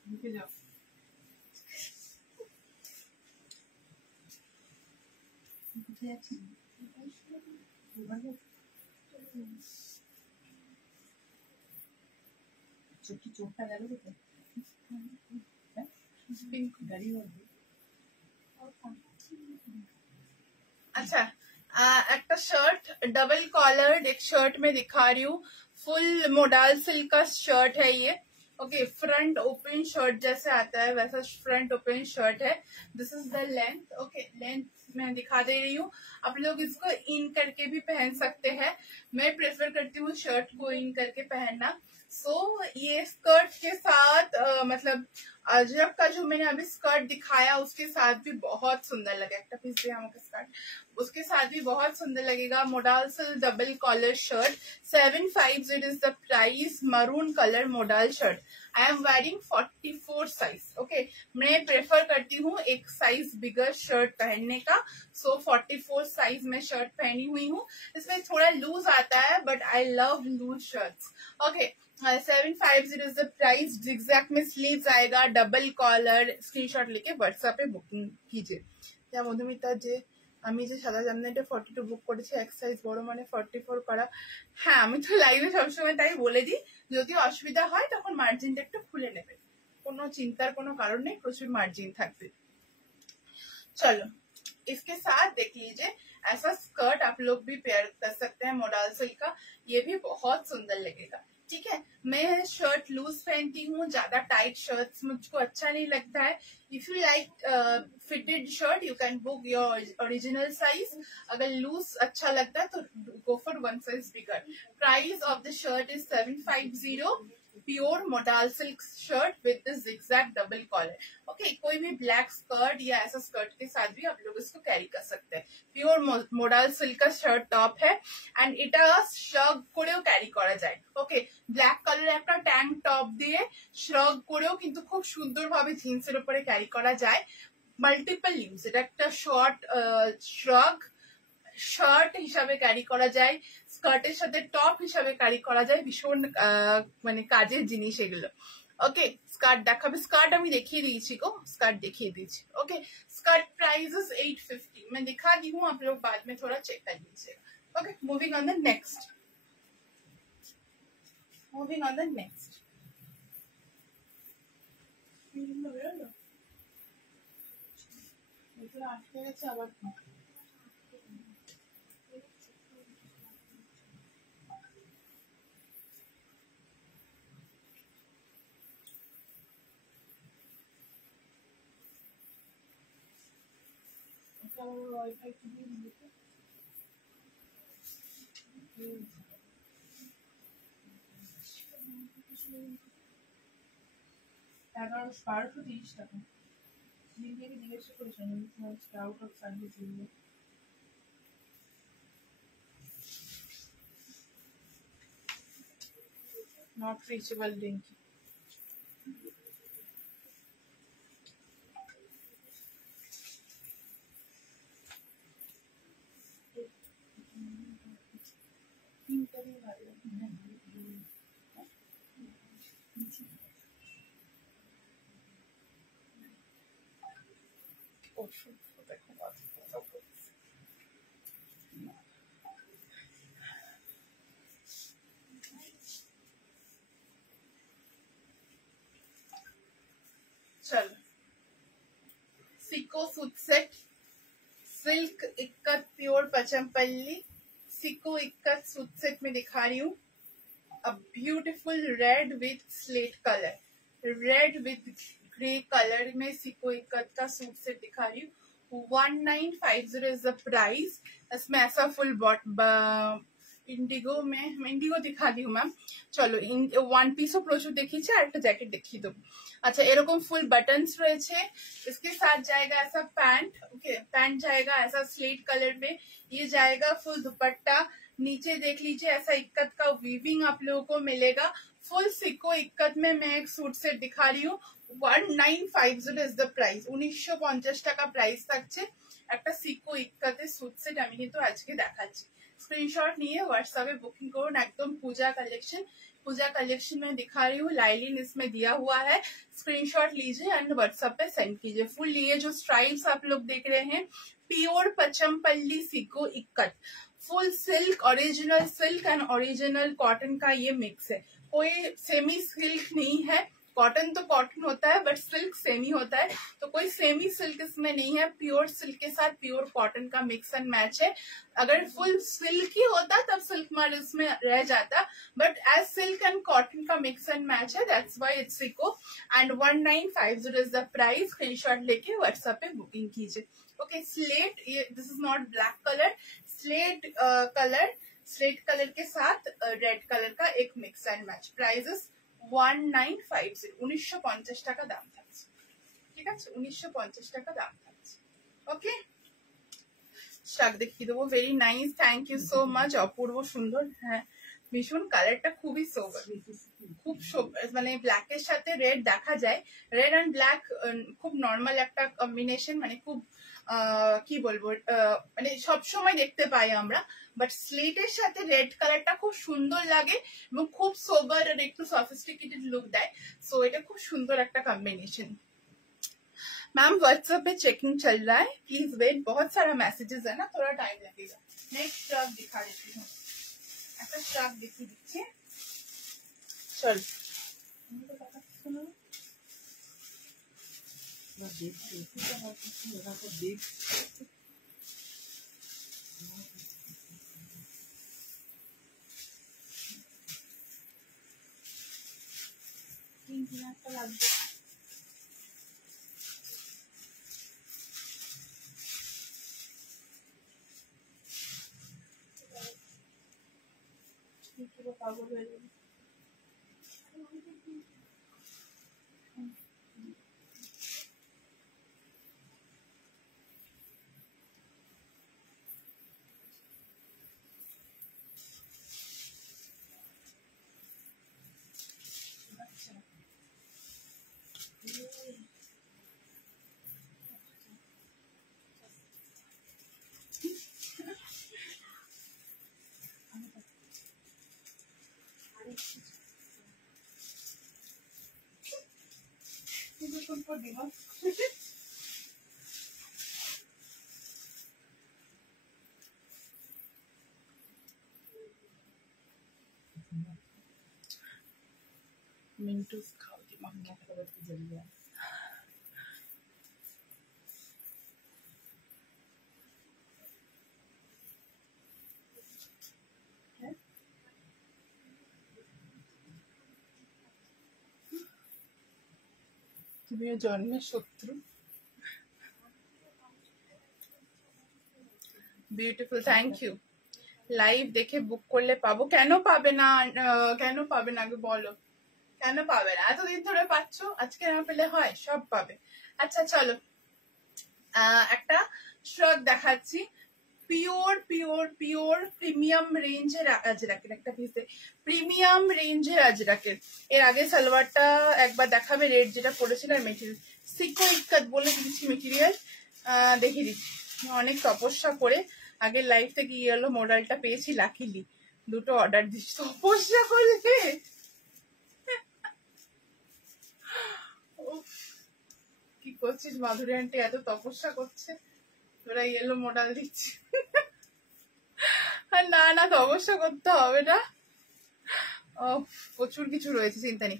ঢুকে যাও। চোখটা গেল কোথায়? গাড়ি अच्छा একটা शर्ट डबल कॉलर्ड एक शर्ट में दिखा रही हूँ। फुल मोडाल सिल्क का शर्ट है ये। ओके फ्रंट ओपन शर्ट जैसे आता है वैसा फ्रंट ओपन शर्ट है। This is the length. Okay length मैं दिखा दे रही हूँ। आप लोग इसको इन करके भी पहन सकते हैं। मैं प्रेफर करती हूँ शर्ट को इन करके पहनना। ये स्कर्ट के साथ मतलब अजरक का जो मैंने अभी स्कर्ट दिखाया उसके साथ भी बहुत सुंदर लगा। एक पीस दिया हमको स्कर्ट, उसके साथ भी बहुत सुंदर लगेगा। Modal silk double collar shirt 750 is the price. Maroon colour modal shirt. I am wearing 44 size. Okay मैं प्रेफर करती हूँ एक साइज बिगर शर्ट पहनने का। 44 साइज में शर्ट पहनी हुई हूँ। इसमें थोड़ा लूज आता है but I love loose shirts. Okay 750 is the price. Zigzag में स्लीव्स आएगा, डबल कॉलर। स्क्रीनशॉट लेके व्हाट्सएप पे बुकिंग कीजिए। क्या মধুমিতা যে আমি যে সাদা জামদানিটা 42 বুক করেছি এক সাইজ বড় মানে 44 করা। হ্যাঁ আমি তো লাইভে সবসময় তাই বলে দিই, যদি অসুবিধা হয় তখন মার্জিনটা একটু খুলে নেবেন, কোনো চিন্তার কোনো কারণ নেই, প্রচুর মার্জিন থাকবে। चलो इसके साथ देख लीजिए ऐसा स्कर्ट आप लोग भी पेयर कर सकते हैं मोडाल सिल्क का। ये भी बहुत सुंदर लगेगा। ठीक है मैं शर्ट लूज पहनती हूँ, ज्यादा टाइट शर्ट्स मुझको अच्छा नहीं लगता है। If you like fitted shirt you can book your original size. अगर लूज अच्छा लगता है तो go for one size bigger. Price of the shirt is 750। Pure modal silk shirt with the zigzag double collar. Okay कोई भी black skirt या ऐसा skirt के साथ भी आप लोग इसको कैरी कर सकते हैं। प्योर मोडाल सिल्क का शर्ट टॉप है एंड এটা শ্রাগ করেও ক্যারি করা যায়। ওকে ব্ল্যাক কালার একটা ট্যাঙ্ক টপ দিয়ে শ্রাগ করেও কিন্তু খুব সুন্দরভাবে জিন্সের উপরে ক্যারি করা যায়। মাল্টিপল ইউজ, এটা একটা শর্ট শ্রাগ শার্ট হিসাবে ক্যারি করা যায়, স্কার্টের সাথে টপ হিসাবে ক্যারি করা যায়। ভীষণ মানে কাজের জিনিস এগুলো। ओके स्कर्ट দেখাবে, स्कर्ट আমি দেখিয়ে দিয়েছি গো, स्कर्ट দেখিয়ে দিয়েছি। Okay skirt price is 850। मैं दिखा दी हूँ, आप लोग बाद में थोड़ा चेक कर लीजिएगा। Okay moving on the next. Moving on the next. আটকে গেছে আবার। वाईफाई की भी 1130 টাকা। লিঙ্কে জিজ্ঞেস করেছেন আউট অফ সার্ভিস লিঙ্কে। Not reachable link. चलो sico suit set, silk ikat pure Pochampally, sico ikat suit set में दिखा रही हूँ। A beautiful red with slate colour, red with grey colour में सिको इक्कत का सूट सेट दिखा रही हूँ। 1950 इज द प्राइस। इसमें ऐसा फुल इंडिगो में इंडिगो दिखा दी हूँ मैम। चलो ওয়ান পিসও প্রচুর দেখিয়েছি, আর একটা জ্যাকেট দেখিয়ে দেবো। अच्छा এরকম ফুল बटन्स রয়েছে, इसके साथ जाएगा ऐसा पैंट, ओके पैंट जाएगा ऐसा स्लेट कलर में, ये जाएगा फुल दुपट्टा। नीचे देख लीजिए ऐसा इक्कत का वीविंग आप लोगों को मिलेगा। फुल सिको इक्कत में मैं एक सूट सेट दिखा रही हूँ। 1950 इज द प्राइस, 1950 টাকা প্রাইস থাকছে একটা সিকো ইক্কাতের सूट सेट। আমি কিন্তু আজকে দেখাচ্ছি, स्क्रीनशॉट নিয়ে व्हाट्सएप पे बुकिंग করুন। एकदम पूजा कलेक्शन में दिखा रही हूँ, लाइलिन इसमें दिया हुआ है। स्क्रीनशॉट लीजिए एंड व्हाट्सएप पे सेंड कीजिए। फुल ये जो स्ट्राइप्स आप लोग देख रहे हैं, pure Pochampally sico ikat, full silk, original silk and original cotton का ये मिक्स है। कोई सेमी सिल्क नहीं है, कॉटन तो कॉटन होता है बट सिल्क सेमी होता है, तो कोई सेमी सिल्क इसमें नहीं है। प्योर सिल्क के साथ प्योर कॉटन का मिक्स एंड मैच है। अगर फुल सिल्क ही होता तब सिल्क मार्क इसमें रह जाता, but as silk and cotton का मिक्स एंड मैच है, दैट्स व्हाई इट्स सिको and 1950 is the price. Screenshot लेके व्हाट्सएप पे बुकिंग कीजिए। ओके स्लेट, ये this is not black colour, slate colour के साथ रेड कलर का एक मिक्स एंड मैच। प्राइजेस 1950, 1950 টাকা দাম থাকছে, ঠিক আছে 1950 টাকা দাম থাকছে। ওকে স্টাক দেখিয়ে দেবো। Very nice, thank you so much, অপূর্ব সুন্দর। হ্যাঁ ভীষণ কালারটা খুবই সোবার, খুব মানে ব্ল্যাকের সাথে রেড দেখা যায়, রেড অ্যান্ড ব্ল্যাক খুব নর্মাল একটা কম্বিনেশন, মানে খুব কি বলবো মানে সবসময় দেখতে পাই আমরা, বাট স্লেটের সাথে রেড কালারটা খুব সুন্দর লাগে এবং খুব সোবার আর একটু সফিস্টিকেটেড লুক দেয়। সো এটা খুব সুন্দর একটা কম্বিনেशन। मैम व्हाट्सएप पे चेकिंग चल रहा है, प्लीज वेट, बहुत सारा मैसेजेस है ना, थोड़ा टाइम लगेगा। नेक्स्ट स्टॉक दिखा देती हूँ, ऐसा स्टॉक दिखी दीजिए। चल পাগল হয়ে যাবে। मिंटूस खाओ, दिमाग क्या खबर की जल्दी है। তুমিও জন্মের শত্রু। Beautiful, thank you. লাইভ দেখে বুক করলে পাবো, কেন পাবে না, কেন পাবে না আগে বলো, কেন পাবে না? এতদিন ধরে পাচ্ছ, আজকে না পেলে হয়? সব পাবে। আচ্ছা চলো একটা শ্রাগ দেখাচ্ছি, পিওর পিওর পিওর প্রিমিয়াম রেঞ্জের আজরাকের একটা পিসে, প্রিমিয়াম রেঞ্জের আজরাকের। এর আগে সালোয়ারটা একবার দেখাবে, রেড যেটা পড়েছিল, আর মেটেরিয়াল সিকো ইক্কত বলে দিচ্ছি, মেটেরিয়াল দেখিয়ে দিচ্ছি। অনেক তপস্যা করে আগের লাইফ থেকে ইয়েলো মডেলটা পেয়েছি, লাকিলি দুটো অর্ডার দিচ্ছি তপস্যা করে। কি করছিস মাধুরী আন্টি, এত তপস্যা করছে, তোরা ইয়েলো মডেল দিচ্ছি। না না তপস্যা করতে হবে না, প্রচুর কিছু রয়েছে, চিন্তা নেই।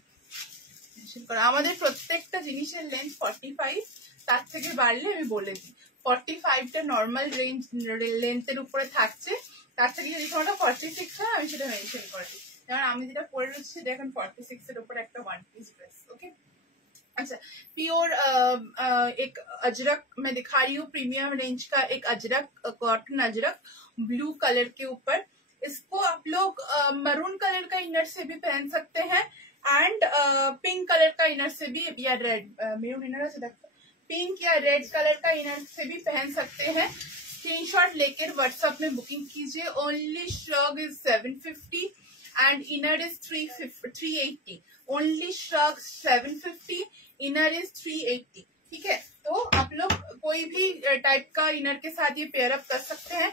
মেনশন করা। আমাদের প্রত্যেকটা জিনিসের লেন্থ 45, তার থেকে বাড়লে আমি বলে দিই। 45টা নর্মাল রেঞ্জ লেন্থের উপরে থাকছে, তার থেকে যদি কোনোটা 46 হয় আমি সেটা মেনশন করে দিই। যেমন আমি যেটা পরে রয়েছি সেটা এখন 46 এর উপরে একটা ওয়ান পিস ড্রেস। ओके, अच्छा प्योर एक अजरक मैं दिखा रही हूँ, प्रीमियम रेंज का एक Ajrak, cotton Ajrak blue colour के ऊपर। इसको आप लोग मरून कलर का इनर से भी पहन सकते हैं एंड पिंक कलर का इनर से भी, या रेड मेरून इनर से पिंक या रेड कलर का इनर से भी पहन सकते हैं। स्क्रीनशॉट लेकर व्हाट्सएप में बुकिंग कीजिए। Only shrug is 750 and inner is 380। Only shrug 750, inner is 380। ठीक है, तो आप लोग कोई भी टाइप का इनर के साथ ये पेयर अप कर सकते हैं।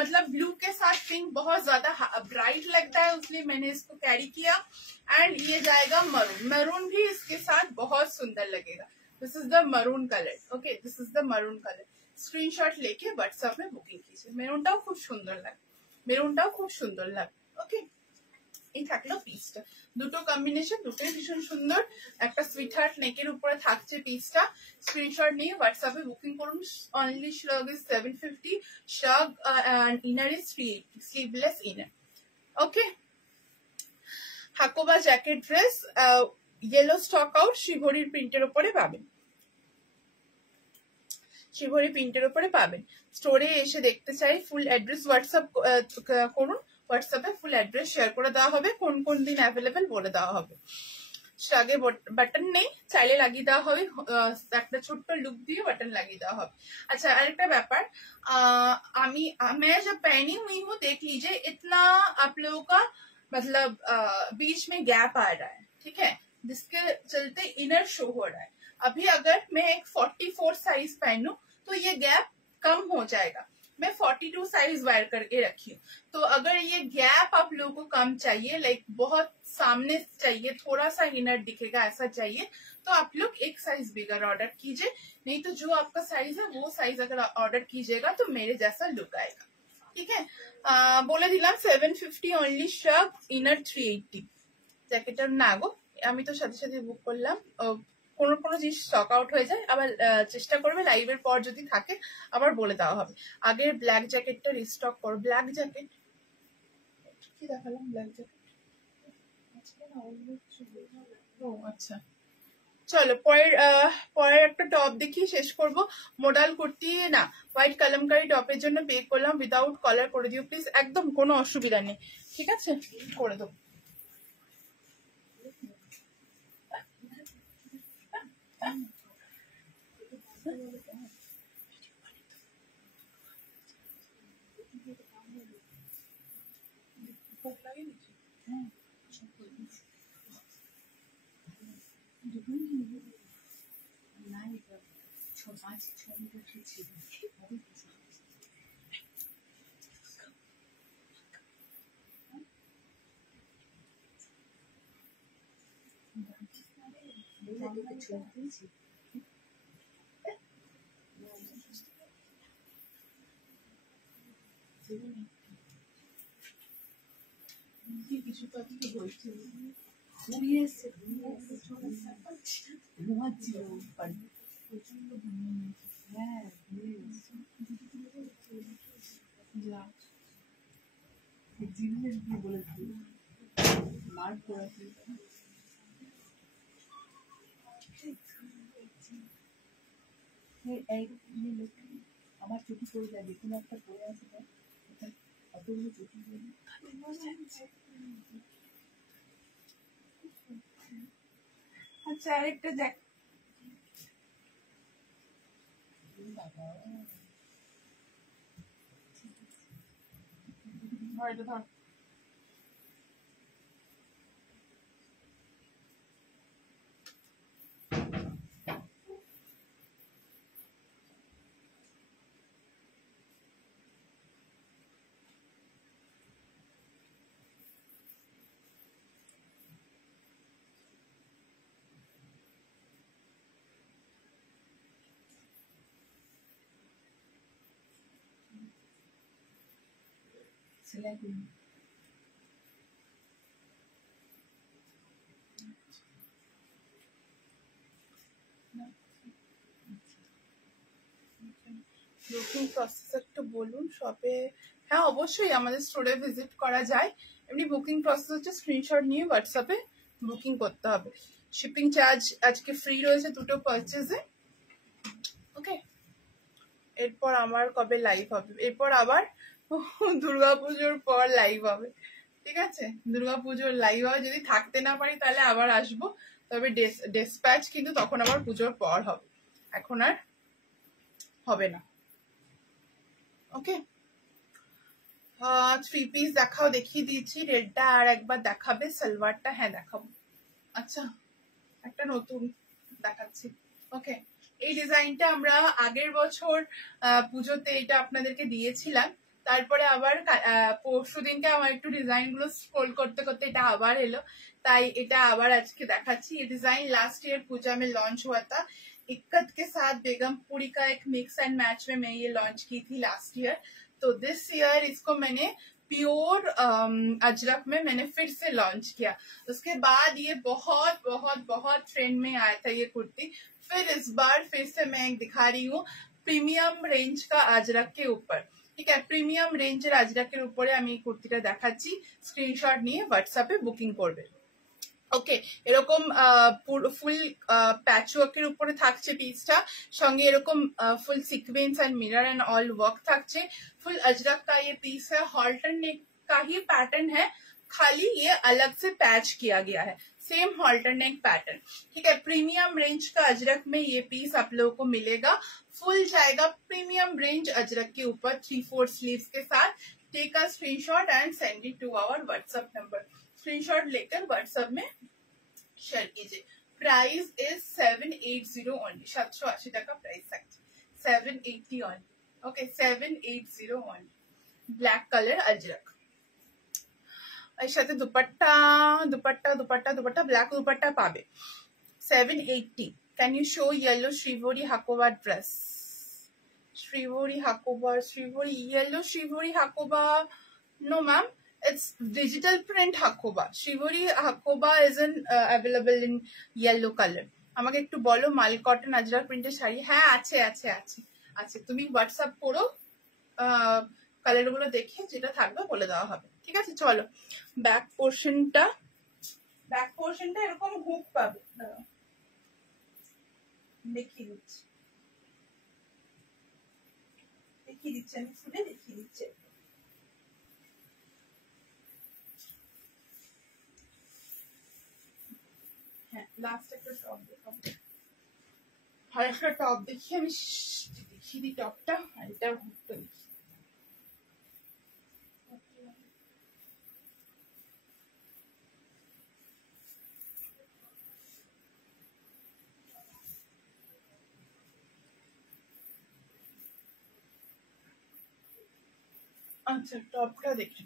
मतलब ब्लू के साथ पिंक बहुत ज्यादा ब्राइट लगता है, इसलिए मैंने इसको कैरी किया। एंड ये जाएगा मरून, मरून भी इसके साथ बहुत सुंदर लगेगा। This is the maroon colour. Okay, this is the maroon colour. Screenshot लेके व्हाट्सएप में बुकिंग कीजिए। मेरूनटाও খুব সুন্দর লাগে, মেরুনটাও খুব সুন্দর লাগে। ওকে, এই থাকলো পিসটা, দুটো কম্বিনেশন, দুটোই ভীষণ সুন্দর। একটা সুইট হার্ট নেকের উপরে থাকছে পিসটা। স্ক্রিনশট নিয়ে হোয়াটসঅ্যাপে বুকিং করুন। Only shrug is 750, shrug and inner is 380, sleeveless inner. Okay, Hakoba jacket dress yellow stock out, শিভরির প্রিন্টের উপরে পাবেন, শিভরি প্রিন্টের উপরে পাবেন। স্টোরে এসে দেখতে চাই, ফুল অ্যাড্রেস হোয়াটসঅ্যাপ করুন। হোয়াটসঅ্যাপে ফুল অ্যাড্রেস শেয়ার করে দেওয়া হবে, কোন কোন দিন অ্যাভেলেবেল বলে দেওয়া হবে। আগে বাটন নেই, চাইলে লাগিয়ে দেওয়া হবে, একটা ছোট্ট লুক দিয়ে বাটন লাগিয়ে দেওয়া হবে। अच्छा আরেকটা ব্যাপার, मैं जब पहनी हुई हूँ देख लीजिए, इतना आप लोगों का मतलब बीच में गैप आ रहा है, ठीक है, जिसके चलते इनर शो हो रहा है। अभी अगर मैं एक 44 साइज पहनूं तो ये गैप कम हो जाएगा। मैं 42 साइज वायर करके रखी हूँ, तो अगर ये गैप आप लोगों को कम चाहिए, लाइक बहुत सामने चाहिए, थोड़ा सा इनर दिखेगा ऐसा चाहिए, तो आप लोग एक साइज बिगर ऑर्डर कीजिए। नहीं तो जो आपका साइज है वो साइज अगर ऑर्डर कीजिएगा तो मेरे जैसा लुक आएगा। ठीक है, बोले दिलाम 750 অনলি শ্রাগ, ইনার 380। জ্যাকেটের না গো, আমি তো সাথে সাথে বুক করলাম, কোনো কোনো জিনিস স্টক আউট হয়ে যায়, আবার চেষ্টা করবে লাইভের পর যদি থাকে আবার বলে দেওয়া হবে। আগের ব্ল্যাক জ্যাকেটটা রিস্টক করো। ব্ল্যাক জ্যাকেট কি দেখালাম? ব্ল্যাক জ্যাকেট, ও আচ্ছা, চলো পরের একটা টপ দেখি, শেষ করব। মডাল কুর্তি না, হোয়াইট কালামকারি টপের জন্য পে করলাম, উইদাউট কলার করে দিও প্লিজ। একদম কোনো অসুবিধা নেই, ঠিক আছে, করে দেবো। কিছু তো কি বলছি, ঘুমিয়ে এসছে, ঘুমাচ্ছিল বাড়ি, প্রচন্ড ঘুমিয়ে, হ্যাঁ ঘুমিয়ে এসছে, যা জিনিস দিয়ে বলেছি মার করাতে। আমার চুটি পড়ে যায়, যে কোনো একটা পড়ে আসে না, অতগুলো চুটি পড়ে। আচ্ছা আরেকটা দেখ, এটা ধর, সেলাই করি। প্রসেস একটু বলুন শপে। হ্যাঁ অবশ্যই আমাদের স্টোরে ভিজিট করা যায়। এমনি বুকিং প্রসেস হচ্ছে স্ক্রিনশট নিয়ে হোয়াটসঅ্যাপে বুকিং করতে হবে। শিপিং চার্জ আজকে ফ্রি রয়েছে দুটো পারচেজে। ওকে, এরপর আমার কবে লাইভ হবে? এরপর আবার দুর্গাপুজোর পর লাইভ হবে। ঠিক আছে, দুর্গাপুজোর লাইভ হবে। যদি থাকতে না পারি তাহলে আবার আসবো, তবে ডেসপ্যাচ কিন্তু তখন আবার পুজোর পর হবে, এখন আর হবে না। ওকে, 3 পিস দেখাও, দেখিয়ে দিয়েছি। রেডটা আর একবার দেখাবে? সালোয়ারটা হ্যাঁ দেখাবো। আচ্ছা, একটা নতুন দেখাচ্ছি। ওকে, এই ডিজাইনটা আমরা আগের বছর পুজোতে এটা আপনাদেরকে দিয়েছিলাম, তারপরে আবার পরশু দিনকে আমার একটু ডিজাইন গুলো স্ক্রোল করতে করতে এটা আবার এলো, তাই এটা আবার আজকে দেখাচ্ছি। ये डिजाइन लास्ट ईयर पूजा में लॉन्च हुआ था। इक्कत के साथ बेगमपुरी का एक मिक्स एंड मैच में मैं ये लॉन्च की थी लास्ट ईयर। तो दिस ईयर इसको मैंने प्योर अजरक में मैंने फिर से लॉन्च किया। उसके बाद ये बहुत बहुत बहुत ट्रेंड में आया था ये कुर्ती। फिर इस बार फिर से मैं दिखा रही हूँ प्रीमियम रेंज का अजरक के ऊपर। ঠিক আছে, প্রিমিয়াম রেঞ্জের আজরাকের উপরে আমি এই কুর্তিটা দেখাচ্ছি। স্ক্রিনশট নিয়ে হোয়াটসঅ্যাপে বুকিং করবে। ওকে, এরকম ফুল প্যাচওয়ার্কের উপরে থাকছে পিসটা, সঙ্গে এরকম ফুল sequence and mirror and all work থাকছে। फुल अजरक का ये पीस है, हॉल्टर नेक का ही पैटर्न है, खाली ये अलग से पैच किया गया है, सेम हॉल्टर नेक पैटर्न। ठीक है, प्रीमियम रेंज का अजरक में ये पीस आप लोगों को मिलेगा। फुल जाएगा प्रीमियम रेंज अजरक के ऊपर 3/4 स्लीव्स के साथ। Take a screenshot and send it to our WhatsApp number. Screenshot लेकर व्हाट्सएप में शेयर कीजिए। प्राइस इज 780 ओनली, 780 টাকা प्राइस है, 780 only. Okay, 780 only. Black colour ajrakh, এর সাথে দুপাট্টা দুপাট্টা দুপাট্টা দুপাট্টা ব্ল্যাক দুপাট্টা পাবে। 780। ক্যান ইউ শো ইয়েলো শ্রীভরি হাকোবা ড্রেস? শ্রীভরি হাকোবা, শ্রীভরি ইয়েলো শ্রীভরি hakoba, no ma'am, it's digital print hakoba. Shivori hakoba isn't available in yellow color. আমাকে একটু বলো মাল কটন আজরাক প্রিন্টের শাড়ি? হ্যাঁ আছে আছে আছে আছে, তুমি হোয়াটসঅ্যাপ করো, কালার গুলো দেখে যেটা থাকবে বলে দেওয়া হবে। ঠিক আছে, চলো ব্যাক পোর্শনটা, ব্যাক পোর্শনটা এরকম হুক পাবে, দেখিয়ে দিচ্ছি দেখিয়ে দিচ্ছি আমি ফুলে দেখিয়ে দিচ্ছি। লাস্ট একটা টপ দেখাবো, আর একটা টপ দেখি আমি, দেখিয়ে দিই টপটা, আর এটার হুকটা দেখি। আচ্ছা, টপটা দেখি।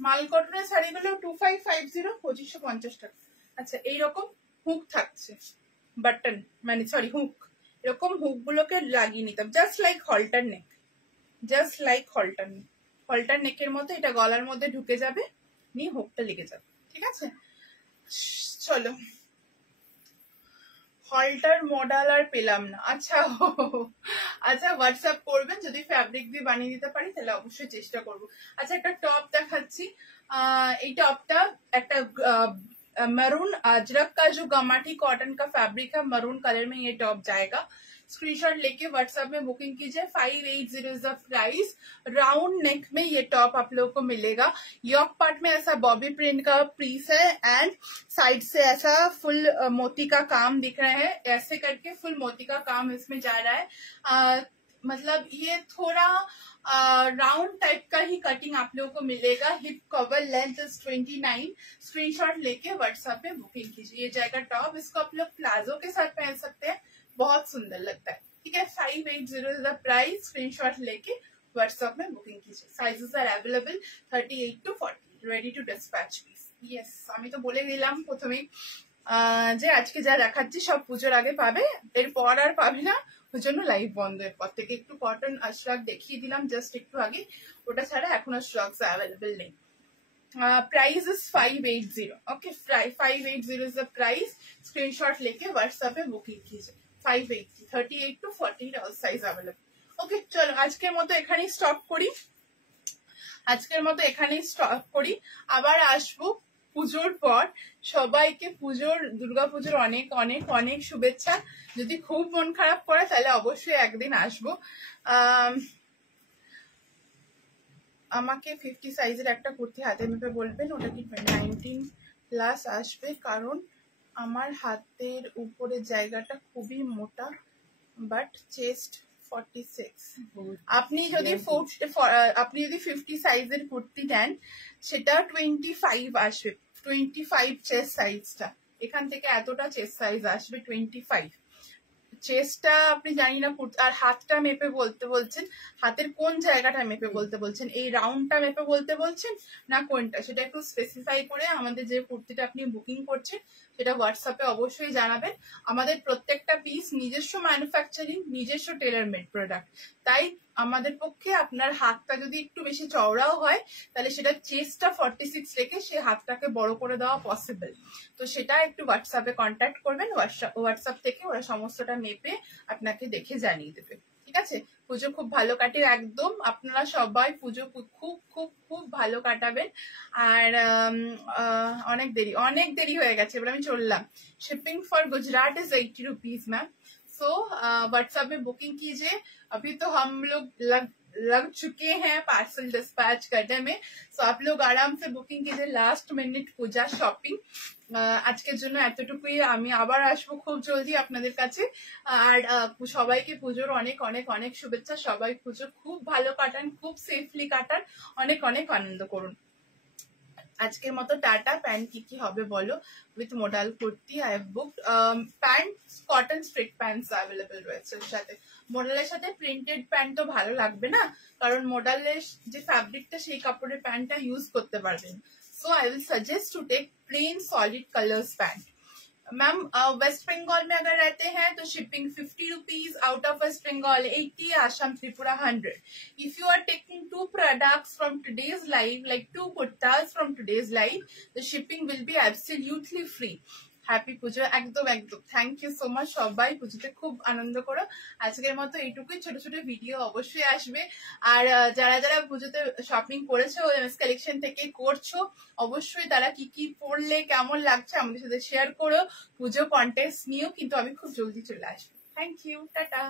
মাল কটনের শাড়িগুলো 2550, 2550 টাকা। আচ্ছা, এইরকম হুক থাকছে, বাটন মানে সরি হুক, এরকম হুক গুলোকে লাগিয়ে নিতাম, জাস্ট লাইক হল্টার নেক, জাস্ট লাইক হল্টার নেক। হল্টার নেকের মতো এটা গলার মধ্যে ঢুকে যাবে, নিয়ে হুকটা লেগে যাবে। ঠিক আছে, চলো। হল্টার মডেল আর পেলাম না। আচ্ছা আচ্ছা, হোয়াটসঅ্যাপ করবেন, যদি ফ্যাব্রিক দিয়ে বানিয়ে দিতে পারি তাহলে অবশ্যই চেষ্টা করব। আচ্ছা, একটা টপ দেখাচ্ছি। এই টপটা একটা मरून अजरक का जो गमाठी कॉटन का फैब्रिक है, मरून कलर में ये टॉप जाएगा। स्क्रीनशॉट लेके व्हाट्सएप में बुकिंग कीजिए। 580 is the price. Round neck में ये टॉप आप लोगों को मिलेगा। यॉक पार्ट में ऐसा बॉबी प्रिंट का पीस है एंड साइड से ऐसा फुल मोती का काम दिख रहा है, ऐसे करके फुल मोती का काम इसमें जा रहा है। मतलब ये थोड़ा राउंड टाइप का ही कटिंग आप लोगों को मिलेगा। Hip cover length is 29। Screenshot लेके व्हाट्सएप पे बुकिंग कीजिए। ये जाएगा टॉप, इसको आप लोग प्लाजो के साथ पहन सकते हैं, बहुत सुंदर लगता है। ठीक है, 580 इज द प्राइस। स्क्रीनशॉट लेके व्हाट्सएप में बुकिंग कीजिए। Sizes are available 38 to 40, ready to dispatch please. Yes, আমি তো বলে দিলাম প্রথমেই যে আজকে যা দেখাচ্ছি সব পুজোর আগে পাবে, এরপর আর পাবে না, ওই জন্য লাইভ বন্ধ। এরপর থেকে একটু কটন আশরাক দেখিয়ে দিলাম জাস্ট একটু আগে, ওটা ছাড়া এখন আর স্টকস অ্যাভেলেবেল নেই। Price is 580. Okay, 580 is the price. Screenshot लेके व्हाट्सएप पे बुकिंग कीजिए. 580, 38 to 40 সাইজ अवेलेबल. ওকে, চলো আজকের মতো এখানেই স্টপ করি. আবার আসবো পুজোর পর. সবাইকে দুর্গা পুজোর অনেক অনেক অনেক শুভেচ্ছা. যদি খুব মন খারাপ করে তাহলে অবশ্যই একদিন আসবো. আমাকে 50 সাইজের একটা কুর্তি হাতে মেপে বলবেন, ওটা কি 19+ আসবে, কারণ আমার হাতের উপরের জায়গাটা খুবই মোটা, বাট চেস্ট 46. আপনি যদি 50 সাইজের কুর্তি নেন সেটা 25 আসবে. 25 চেস্ট সাইজটা, এখান থেকে এতটা চেস্ট সাইজ আসবে 25. চেস্টটা আপনি জানি না, আর হাতটা মেপে বলতে বলছেন, হাতের কোন জায়গাটা মেপে বলতে বলছেন, এই রাউন্ডটা মেপে বলতে বলছেন না কোনটা, সেটা একটু স্পেসিফাই করে আমাদের যে কুর্তিটা আপনি বুকিং করছেন সেটা হোয়াটসঅ্যাপে অবশ্যই জানাবেন. আমাদের প্রত্যেকটা পিস নিজস্ব ম্যানুফ্যাকচারিং, নিজস্ব টেলার মেড প্রোডাক্ট. তাই আমাদের পক্ষে আপনার হাতটা যদি একটু বেশি চওড়াও হয় তাহলে সেটা চেস্টটা 46 রেখে সে হাতটাকে বড় করে দেওয়া পসিবল. তো সেটা একটু হোয়াটসঅ্যাপে কন্ট্যাক্ট করবেন. হোয়াটসঅ্যাপ থেকে ওরা সমস্তটা মেপে আপনাকে দেখে জানিয়ে দেবে. ঠিক আছে? পুজো খুব ভালো কাটে একদম. আপনারা সবাই পুজো খুব খুব খুব ভালো কাটাবেন. আর অনেক দেরি হয়ে গেছে, এবার আমি চললাম. Shipping for Gujarat is 80 rupees ma'am. So WhatsApp में बुकिंग कीजिए. अभी तो हम लोग लग चुके हैं पार्सल डिस्पैच करने में. सो आप लोग आराम से बुकिंग कीजिए. लास्ट मिनिट पूजा शॉपिंग. আজকের জন্য এতটুকুই. আমি আবার আসবো খুব জলদি আপনাদের কাছে. আর সবাইকে পুজোর অনেক অনেক অনেক শুভেচ্ছা. সবাই পুজো খুব ভালো কাটান, খুব সেফলি কাটান, অনেক অনেক আনন্দ করুন. আজকের মতো টাটা. প্যান্ট কি হবে বলো? With modal kurti I have booked. Pant cotton street pants available রয়েছে. সাথে মডালের সাথে প্রিন্টেড প্যান্ট তো ভালো লাগবে না, কারণ মডালের যে ফ্যাব্রিকটা সেই কাপড়ের প্যান্টটা ইউজ করতে পারবেন. So I will suggest to take plain solid colours pant. Ma'am West Bengal में अगर रहते हैं तो shipping 50 rupees. Out of West Bengal 80. Assam Tripura 100. If you are taking 2 products from today's live, like 2 kurtas from today's live, the shipping will be absolutely free. Happy Pujo. একদম একদম. Thank you so much. সবাই পুজোতে খুব আনন্দ করো. আজকের মতো এইটুকুই. ছোট ছোট ভিডিও অবশ্যই আসবে. আর যারা যারা পুজোতে শপিং করেছো এমএস কালেকশন থেকে করছো, অবশ্যই তারা কি কি পরলে কেমন লাগছে আমাদের সাথে শেয়ার করো. পুজো কন্টেস্ট নিয়েও কিন্তু আমি খুব জলদি চলে আসবো. Thank you. টাটা.